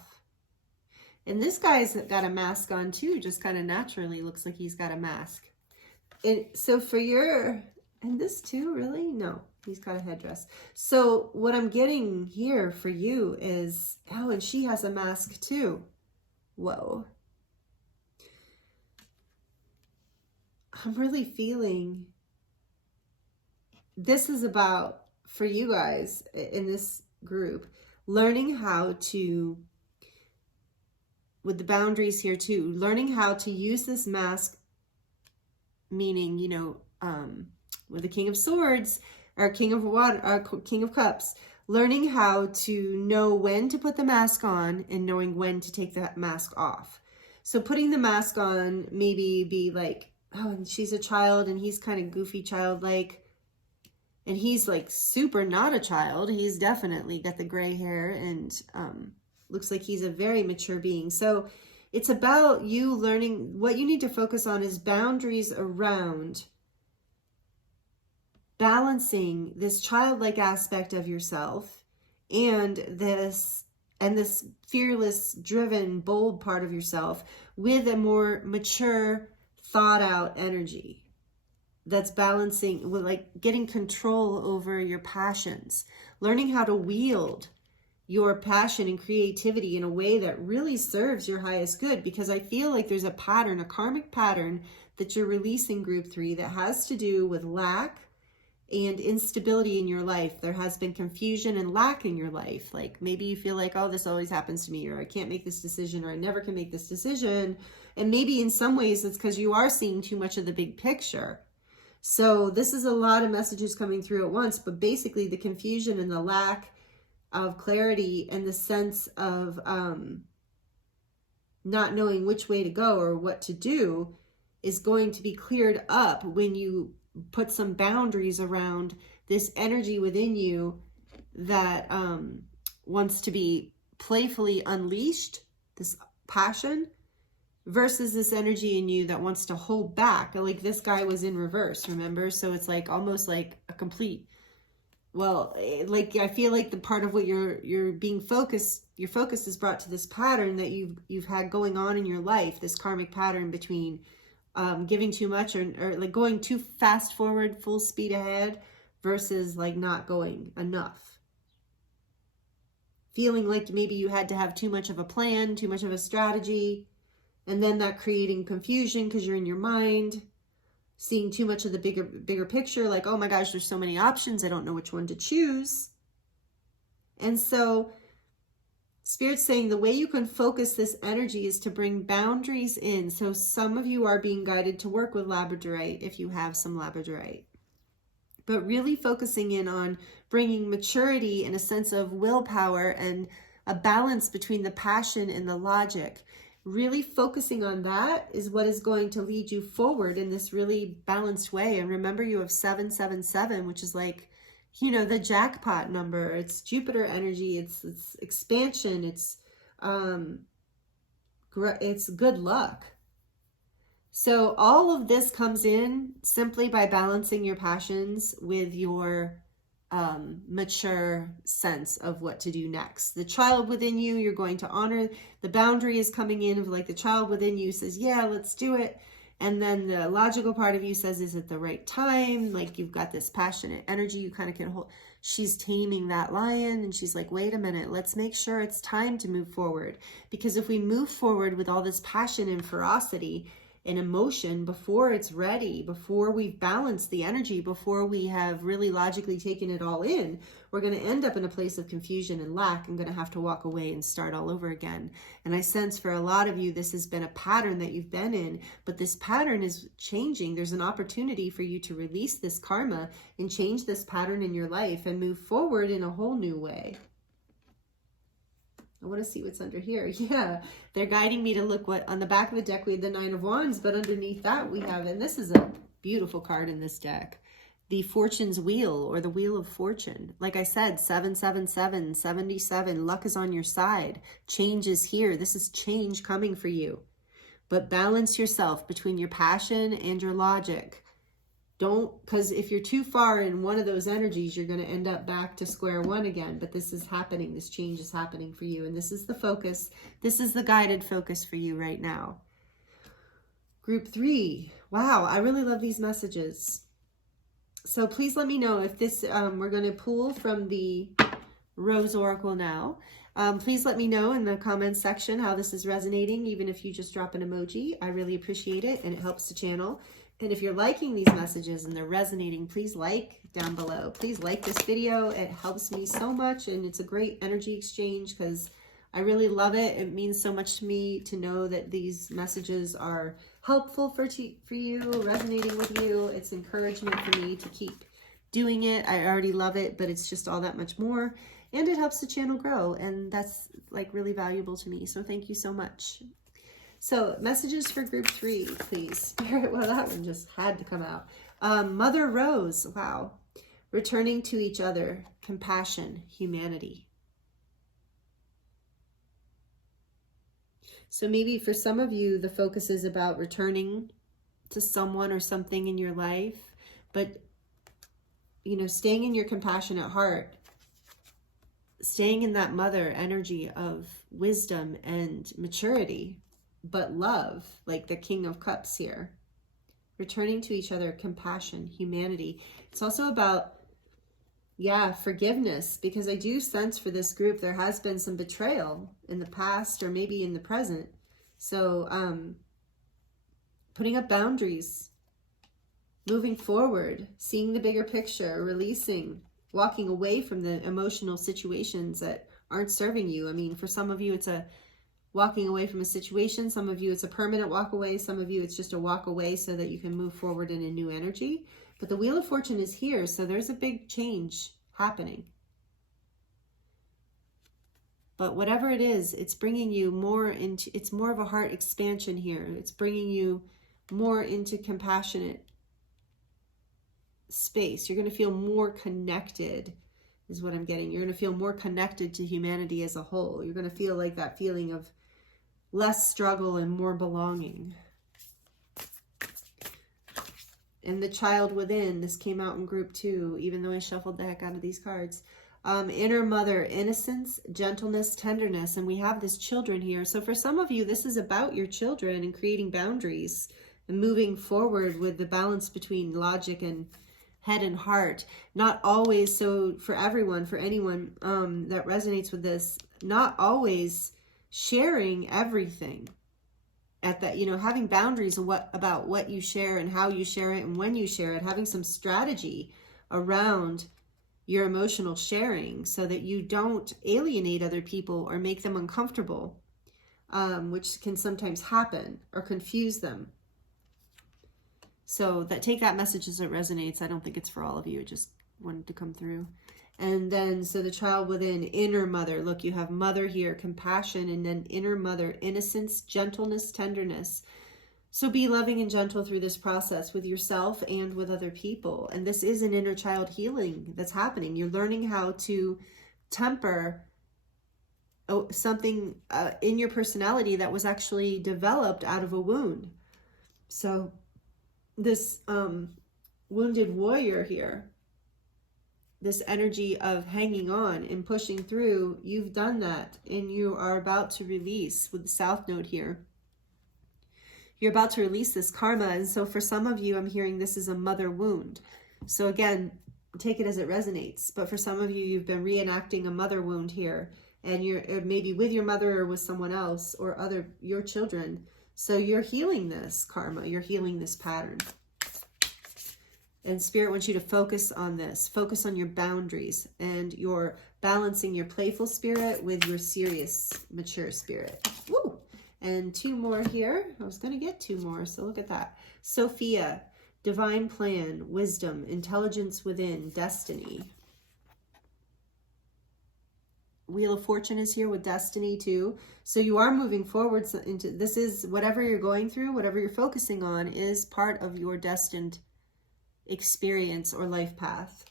And this guy's got a mask on too, just kind of naturally looks like he's got a mask. So for your, and this too, really? No, he's got a headdress. So what I'm getting here for you is, oh, and she has a mask too. Whoa. I'm really feeling this is about, for you guys in this group, learning how to, with the boundaries here too, learning how to use this mask, meaning, you know, with the King of Swords or King of Water, King of Cups, learning how to know when to put the mask on and knowing when to take that mask off. So putting the mask on, maybe be like, oh, and she's a child and he's kind of goofy childlike. And he's like super not a child. He's definitely got the gray hair and looks like he's a very mature being. So it's about you learning, what you need to focus on is boundaries around balancing this childlike aspect of yourself and this fearless, driven, bold part of yourself with a more mature, thought out energy that's balancing with, like, getting control over your passions, learning how to wield your passion and creativity in a way that really serves your highest good. Because I feel like there's a pattern, a karmic pattern that you're releasing, group 3, that has to do with lack and instability in your life. There has been confusion and lack in your life. Like maybe you feel like, oh, this always happens to me, or I can't make this decision, or I never can make this decision. And maybe in some ways it's because you are seeing too much of the big picture. So this is a lot of messages coming through at once, but basically the confusion and the lack of clarity and the sense of not knowing which way to go or what to do is going to be cleared up when you put some boundaries around this energy within you that wants to be playfully unleashed, this passion, versus this energy in you that wants to hold back. Like this guy was in reverse, remember? So it's like almost like a complete, well, like I feel like the part of what you're being focused, your focus is brought to this pattern that you've had going on in your life, this karmic pattern between giving too much or like going too fast forward, full speed ahead, versus like not going enough. Feeling like maybe you had to have too much of a plan, too much of a strategy, and then that creating confusion because you're in your mind, seeing too much of the bigger picture, like, oh my gosh, there's so many options, I don't know which one to choose. And so Spirit's saying the way you can focus this energy is to bring boundaries in. So some of you are being guided to work with labradorite if you have some labradorite. But really focusing in on bringing maturity and a sense of willpower and a balance between the passion and the logic. Really focusing on that is what is going to lead you forward in this really balanced way. And remember, you have 777, which is like, you know, the jackpot number. It's Jupiter energy. It's expansion. It's good luck. So all of this comes in simply by balancing your passions with your mature sense of what to do next. The child within you, you're going to honor. The boundary is coming in of like the child within you says, yeah, let's do it. And then the logical part of you says, is it the right time? Like you've got this passionate energy you kind of can hold. She's taming that lion and she's like, wait a minute, let's make sure it's time to move forward. Because if we move forward with all this passion and ferocity and emotion before it's ready, before we've balanced the energy, before we have really logically taken it all in, we're going to end up in a place of confusion and lack and going to have to walk away and start all over again. And I sense for a lot of you, this has been a pattern that you've been in, but this pattern is changing. There's an opportunity for you to release this karma and change this pattern in your life and move forward in a whole new way. I want to see what's under here. Yeah, they're guiding me to look what on the back of the deck we had the Nine of Wands, but underneath that we have, and this is a beautiful card in this deck, the Fortune's Wheel, or the Wheel of Fortune. Like I said, 777, 77, luck is on your side. Change is here. This is change coming for you. But balance yourself between your passion and your logic. Don't, because if you're too far in one of those energies, you're going to end up back to square one again. But this is happening. This change is happening for you. And this is the focus. This is the guided focus for you right now. Group 3. Wow, I really love these messages. So please let me know if this, we're going to pull from the Rose Oracle now. Please let me know in the comments section how this is resonating, even if you just drop an emoji. I really appreciate it, and it helps the channel. And if you're liking these messages and they're resonating, please like down below. Please like this video. It helps me so much, and it's a great energy exchange because I really love it. It means so much to me to know that these messages are helpful for you, resonating with you. It's encouragement for me to keep doing it. I already love it, but it's just all that much more. And it helps the channel grow, and that's like really valuable to me. So thank you so much. So messages for group 3, please. Spirit, well, that one just had to come out. Mother Rose, wow. Returning to each other, compassion, humanity. So maybe for some of you, the focus is about returning to someone or something in your life, but, you know, staying in your compassionate heart, staying in that mother energy of wisdom and maturity, but love, like the King of Cups here. Returning to each other, compassion, humanity. It's also about, yeah, forgiveness, because I do sense for this group there has been some betrayal in the past or maybe in the present. So putting up boundaries, moving forward, seeing the bigger picture, releasing, walking away from the emotional situations that aren't serving you. I mean, for some of you, it's a walking away from a situation. Some of you, it's a permanent walk away. Some of you, it's just a walk away so that you can move forward in a new energy. But the Wheel of Fortune is here, so there's a big change happening. But whatever it is, it's bringing you more into, it's more of a heart expansion here. It's bringing you more into compassionate space. You're going to feel more connected, is what I'm getting. You're going to feel more connected to humanity as a whole. You're going to feel like that feeling of less struggle and more belonging. And the child within, this came out in group 2, even though I shuffled the heck out of these cards. Inner mother, innocence, gentleness, tenderness. And we have this children here. So for some of you, this is about your children and creating boundaries and moving forward with the balance between logic and head and heart. Not always, so for everyone, for anyone that resonates with this, not always sharing everything at that, you know, having boundaries about what you share and how you share it and when you share it, having some strategy around your emotional sharing so that you don't alienate other people or make them uncomfortable, which can sometimes happen, or confuse them. So that, take that message as it resonates. I don't think it's for all of you. It just wanted to come through. And then, so the child within, inner mother. Look, you have mother here, compassion, and then inner mother, innocence, gentleness, tenderness. So be loving and gentle through this process with yourself and with other people. And this is an inner child healing that's happening. You're learning how to temper something in your personality that was actually developed out of a wound. So this wounded warrior here, this energy of hanging on and pushing through, you've done that, and you are about to release with the South Node here. You're about to release this karma. And so for some of you, I'm hearing this is a mother wound. So again, take it as it resonates. But for some of you, you've been reenacting a mother wound here, and you're maybe with your mother or with someone else or your children. So you're healing this karma. You're healing this pattern. And Spirit wants you to focus on this. Focus on your boundaries, and you're balancing your playful spirit with your serious, mature spirit. Woo! And 2 more here. I was going to get 2 more, so look at that. Sophia, divine plan, wisdom, intelligence within, destiny. Wheel of Fortune is here with destiny too. So you are moving forward into, this is whatever you're going through, whatever you're focusing on is part of your destined experience or life path.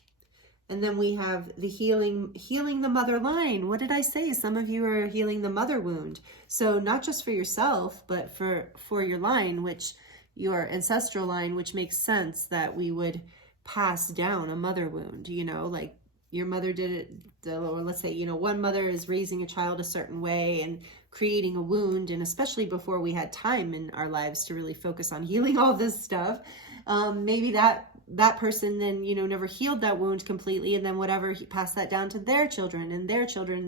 And then we have the healing the mother line. What did I say? Some of you are healing the mother wound. So not just for yourself, but for your line, which your ancestral line, which makes sense that we would pass down a mother wound, you know, like your mother did it, or let's say, you know, one mother is raising a child a certain way and creating a wound. And especially before we had time in our lives to really focus on healing all this stuff, maybe that person then, you know, never healed that wound completely, and then whatever, he passed that down to their children, and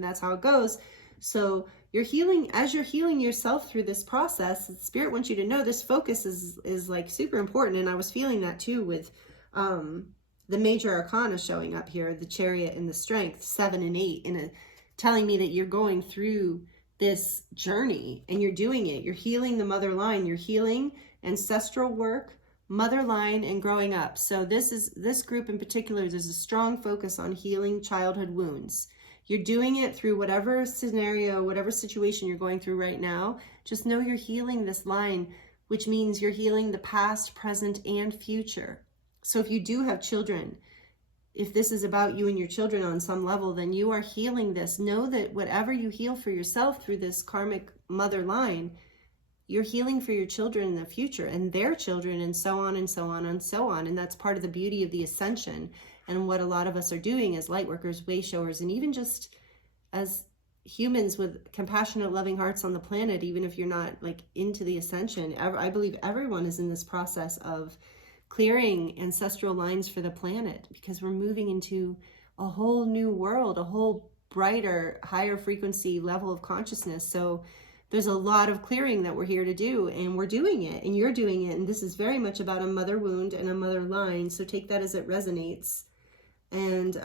that's how it goes. So you're healing, as you're healing yourself through this process, Spirit wants you to know this focus is like super important. And I was feeling that too with the major arcana showing up here, the Chariot and the Strength, 7 and 8, and telling me that you're going through this journey and you're doing it. You're healing the mother line, you're healing ancestral work, mother line, and growing up. So this group in particular, there's a strong focus on healing childhood wounds. You're doing it through whatever scenario, whatever situation you're going through right now. Just know you're healing this line, which means you're healing the past, present, and future. So if you do have children, if this is about you and your children on some level, then you are healing this. Know that whatever you heal for yourself through this karmic mother line, you're healing for your children in the future and their children, and so on and so on and so on. And that's part of the beauty of the ascension, and what a lot of us are doing as light workers, way showers, and even just as humans with compassionate, loving hearts on the planet. Even if you're not like into the ascension, I believe everyone is in this process of clearing ancestral lines for the planet, because we're moving into a whole new world, a whole brighter, higher frequency level of consciousness. So there's a lot of clearing that we're here to do, and we're doing it, and you're doing it. And this is very much about a mother wound and a mother line. So take that as it resonates. And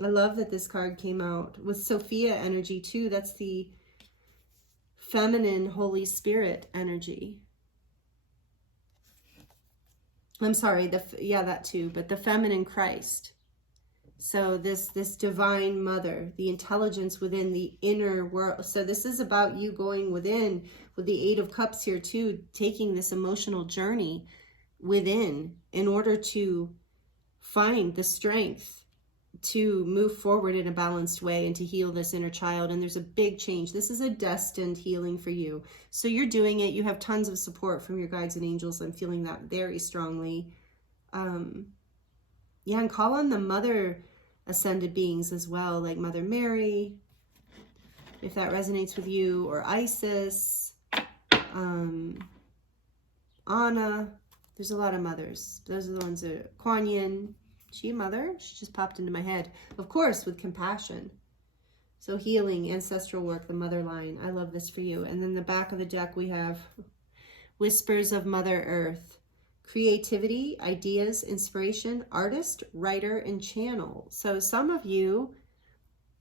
I love that this card came out with Sophia energy too. That's the feminine Holy Spirit energy. I'm sorry, that too, but the feminine Christ. So this divine mother, the intelligence within the inner world. So this is about you going within with the 8 of Cups here too, taking this emotional journey within in order to find the strength to move forward in a balanced way and to heal this inner child. And there's a big change. This is a destined healing for you. So you're doing it. You have tons of support from your guides and angels. I'm feeling that very strongly. Yeah, and call on the mother ascended beings as well, like Mother Mary, if that resonates with you, or Isis, Anna. There's a lot of mothers. Those are the ones that, Kuan Yin, she a mother? She just popped into my head. Of course, with compassion. So healing, ancestral work, the mother line. I love this for you. And then the back of the deck we have Whispers of Mother Earth. Creativity, ideas, inspiration, artist, writer, and channel. So some of you,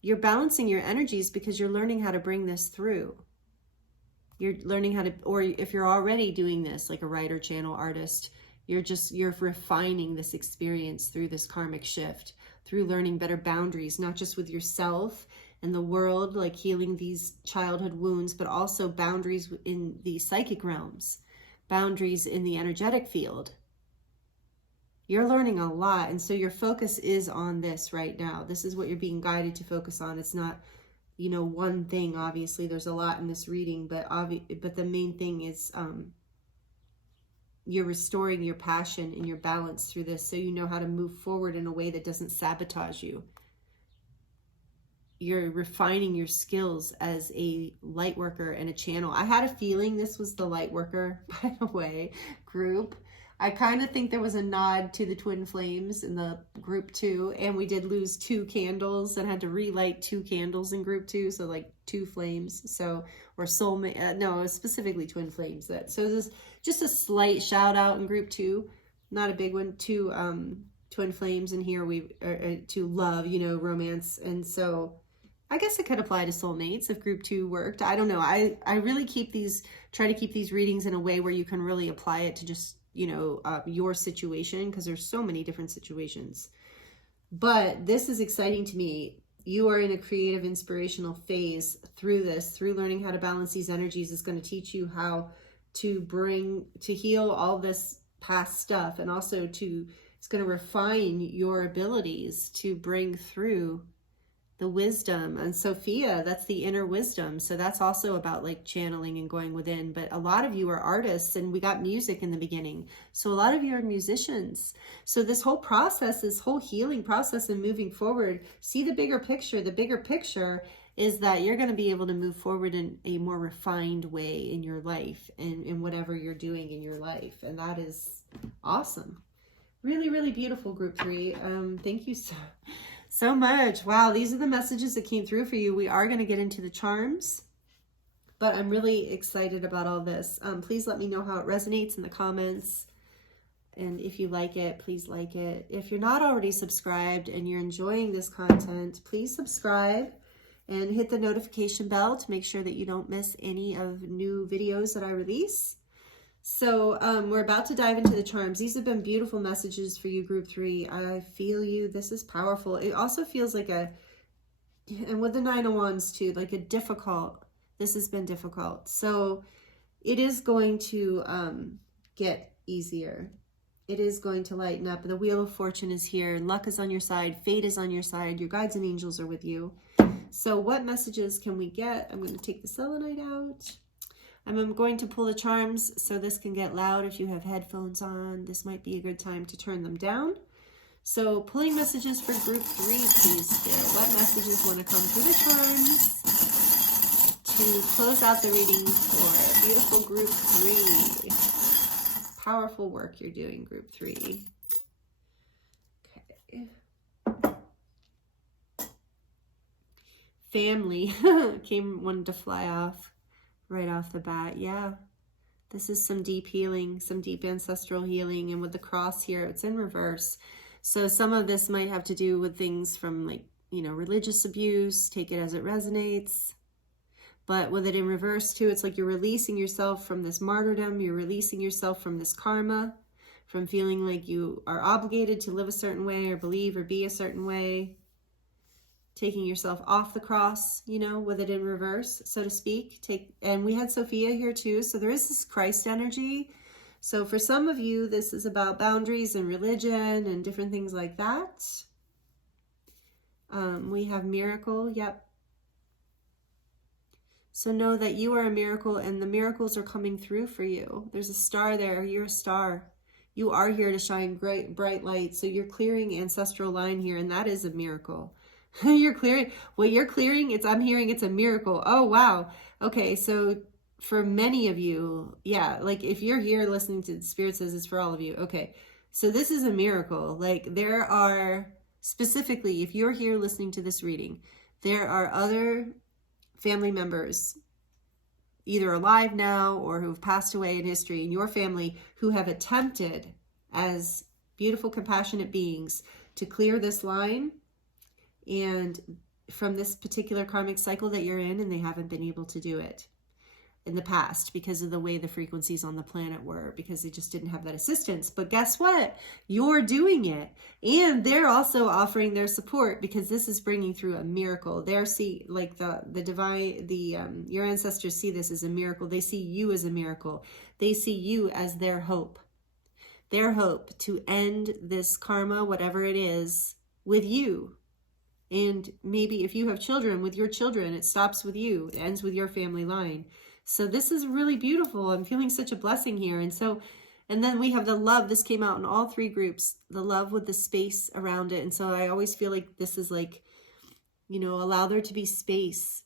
you're balancing your energies because you're learning how to bring this through. You're learning how to, or if you're already doing this, like a writer, channel, artist, you're refining this experience through this karmic shift, through learning better boundaries, not just with yourself and the world, like healing these childhood wounds, but also boundaries in the psychic realms, boundaries in the energetic field. You're learning a lot. And so your focus is on this right now. This is what you're being guided to focus on. It's not, you know, one thing. Obviously there's a lot in this reading, but the main thing is you're restoring your passion and your balance through this, so you know how to move forward in a way that doesn't sabotage you. You're refining your skills as a light worker and a channel. I had a feeling this was the light worker, by the way, group. I kind of think there was a nod to the twin flames in the group 2, and we did lose 2 candles and had to relight 2 candles in group 2, so like 2 flames. So, or soulmate, no, it was specifically twin flames. So this just a slight shout out in group 2, not a big one, to twin flames. And here to love, you know, romance. And so I guess it could apply to soulmates if group 2 worked. I don't know. I really try to keep these readings in a way where you can really apply it to just, you know, your situation, because there's so many different situations. But this is exciting to me. you are in a creative, inspirational phase through this, through learning how to balance these energies. Is going to teach you how to heal all this past stuff, and also it's going to refine your abilities to bring through the wisdom. And Sophia, that's the inner wisdom. So that's also about like channeling and going within. But a lot of you are artists, and we got music in the beginning. So a lot of you are musicians. So this whole process, this whole healing process and moving forward, see the bigger picture. The bigger picture is that you're going to be able to move forward in a more refined way in your life and in whatever you're doing in your life. And that is awesome. Really, really beautiful, group 3. Thank you so much. Wow, these are the messages that came through for you. We are going to get into the charms, but I'm really excited about all this. Please let me know how it resonates in the comments. And if you like it, please like it. If you're not already subscribed and you're enjoying this content, please subscribe and hit the notification bell to make sure that you don't miss any of new videos that I release. So we're about to dive into the charms. These have been beautiful messages for you, group 3. I feel you. This is powerful. It also feels like and with the 9 of Wands too, like this has been difficult. So it is going to get easier. It is going to lighten up. The Wheel of Fortune is here. Luck is on your side. Fate is on your side. Your guides and angels are with you. So what messages can we get? I'm going to take the selenite out. I'm going to pull the charms, so this can get loud if you have headphones on. This might be a good time to turn them down. So pulling messages for group 3, please, Spirit. What messages want to come through the charms to close out the reading for beautiful group 3? Powerful work you're doing, group 3. Okay. Family wanted to fly off right off the bat. Yeah, this is some deep healing, some deep ancestral healing. And with the cross here, it's in reverse. So some of this might have to do with things from like, religious abuse. Take it as it resonates. But with it in reverse too, it's like you're releasing yourself from this martyrdom. You're releasing yourself from this karma, from feeling like you are obligated to live a certain way or believe or be a certain way. Taking yourself off the cross, with it in reverse, so to speak. And we had Sophia here too. So there is this Christ energy. So for some of you, this is about boundaries and religion and different things like that. We have miracle. Yep. So know that you are a miracle, and the miracles are coming through for you. There's a star there. You're a star. You are here to shine bright light. So you're clearing ancestral line here, and that is a miracle. You're clearing what you're clearing. I'm hearing it's a miracle. Oh, wow. Okay. So for many of you, yeah, like if you're here listening to Spirit says it's for all of you. Okay. So this is a miracle. Like there are specifically, if you're here listening to this reading, there are other family members either alive now or who have passed away in history in your family who have attempted as beautiful, compassionate beings to clear this line and from this particular karmic cycle that you're in, and they haven't been able to do it in the past because of the way the frequencies on the planet were, because they just didn't have that assistance. But guess what? You're doing it. And they're also offering their support because this is bringing through a miracle. They're like the divine, your ancestors see this as a miracle. They see you as a miracle. They see you as their hope to end this karma, whatever it is, with you. And maybe if you have children, with your children, it stops with you. It ends with your family line. So this is really beautiful. I'm feeling such a blessing here. And then we have the love. This came out in all 3 groups, the love with the space around it. And so I always feel like this is like, allow there to be space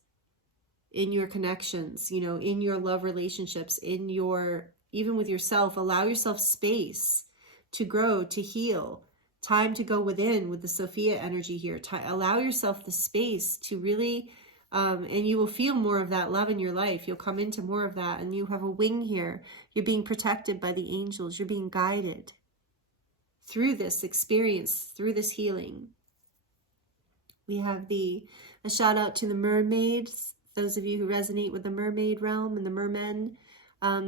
in your connections, in your love relationships, even with yourself. Allow yourself space to grow, to heal. Time to go within with the Sophia energy here. Allow yourself the space to really, and you will feel more of that love in your life. You'll come into more of that, and you have a wing here. You're being protected by the angels. You're being guided through this experience, through this healing. We have a shout out to the mermaids. Those of you who resonate with the mermaid realm and the mermen.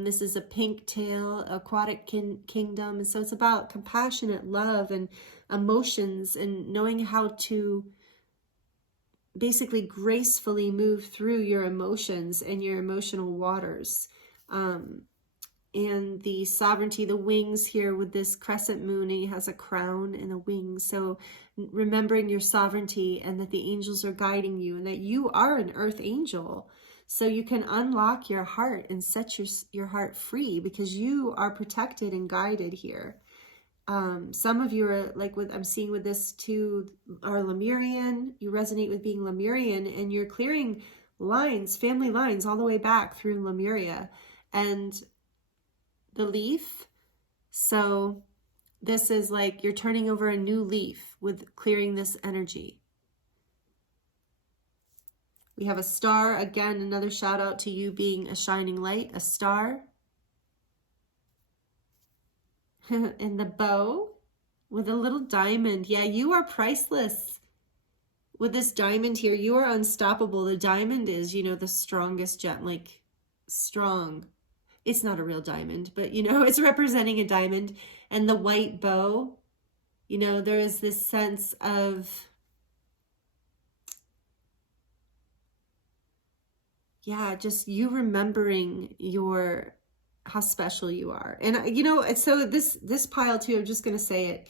This is a pink tail, aquatic kingdom. And so it's about compassionate love and emotions and knowing how to basically gracefully move through your emotions and your emotional waters. And the sovereignty, the wings here with this crescent moon, he has a crown and a wing. So remembering your sovereignty and that the angels are guiding you and that you are an earth angel. So you can unlock your heart and set your heart free because you are protected and guided here. Some of you are like I'm seeing with this too, are Lemurian. You resonate with being Lemurian and you're clearing lines, family lines all the way back through Lemuria and the leaf. So this is like you're turning over a new leaf with clearing this energy. We have a star. Again, another shout out to you being a shining light, a star. And the bow with a little diamond. Yeah, you are priceless. With this diamond here, you are unstoppable. The diamond is, you know, the strongest gem, like strong. It's not a real diamond, but you know, it's representing a diamond. And the white bow, you know, there is this sense of, yeah, just you remembering how special you are. And you know, so this pile too, I'm just going to say it.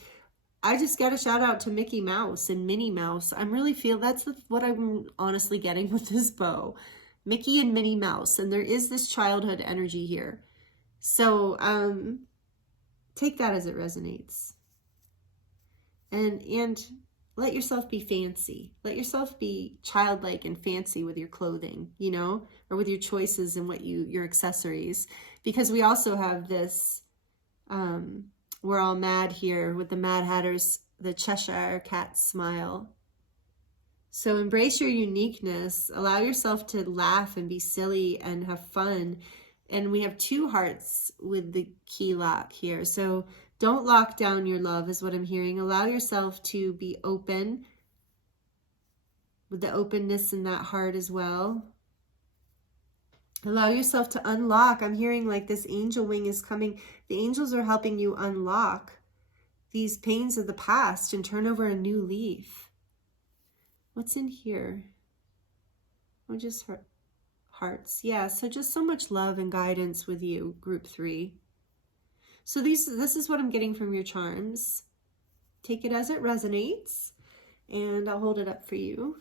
I just got a shout out to Mickey Mouse and Minnie Mouse. I'm really feel that's what I'm honestly getting with this bow. Mickey and Minnie Mouse. And there is this childhood energy here. So take that as it resonates. And let yourself be fancy. Let yourself be childlike and fancy with your clothing, you know, or with your choices and your accessories. Because we also have this, we're all mad here with the Mad Hatter's, the Cheshire Cat smile. So embrace your uniqueness. Allow yourself to laugh and be silly and have fun. And we have 2 hearts with the key lock here. So don't lock down your love is what I'm hearing. Allow yourself to be open with the openness in that heart as well. Allow yourself to unlock. I'm hearing like this angel wing is coming. The angels are helping you unlock these pains of the past and turn over a new leaf. What's in here? Oh, just hearts. Yeah, so just so much love and guidance with you, group 3. So this is what I'm getting from your charms. Take it as it resonates, and I'll hold it up for you.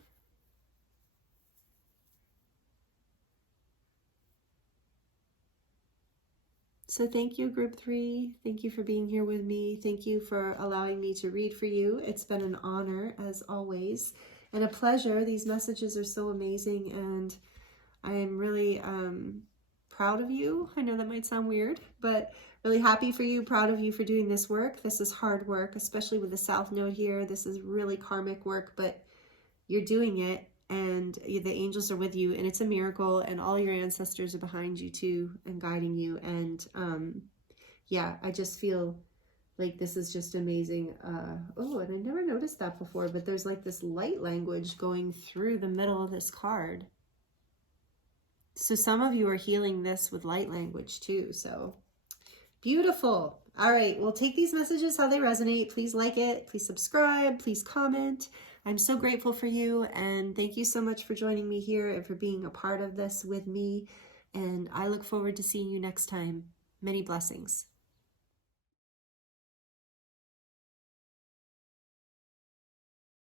So thank you, group 3. Thank you for being here with me. Thank you for allowing me to read for you. It's been an honor, as always, and a pleasure. These messages are so amazing, and I am really proud of you. I know that might sound weird, but really happy for you, proud of you for doing this work. This is hard work, especially with the South Node here. This is really karmic work, but you're doing it, and the angels are with you, and it's a miracle, and all your ancestors are behind you too and guiding you. And yeah, I just feel like this is just amazing. Oh, and I never noticed that before, but there's like this light language going through the middle of this card. So some of you are healing this with light language too. So beautiful. All right, well, take these messages how they resonate. Please like it, please subscribe, please comment. I'm so grateful for you, and thank you so much for joining me here and for being a part of this with me. And I look forward to seeing you next time. Many blessings.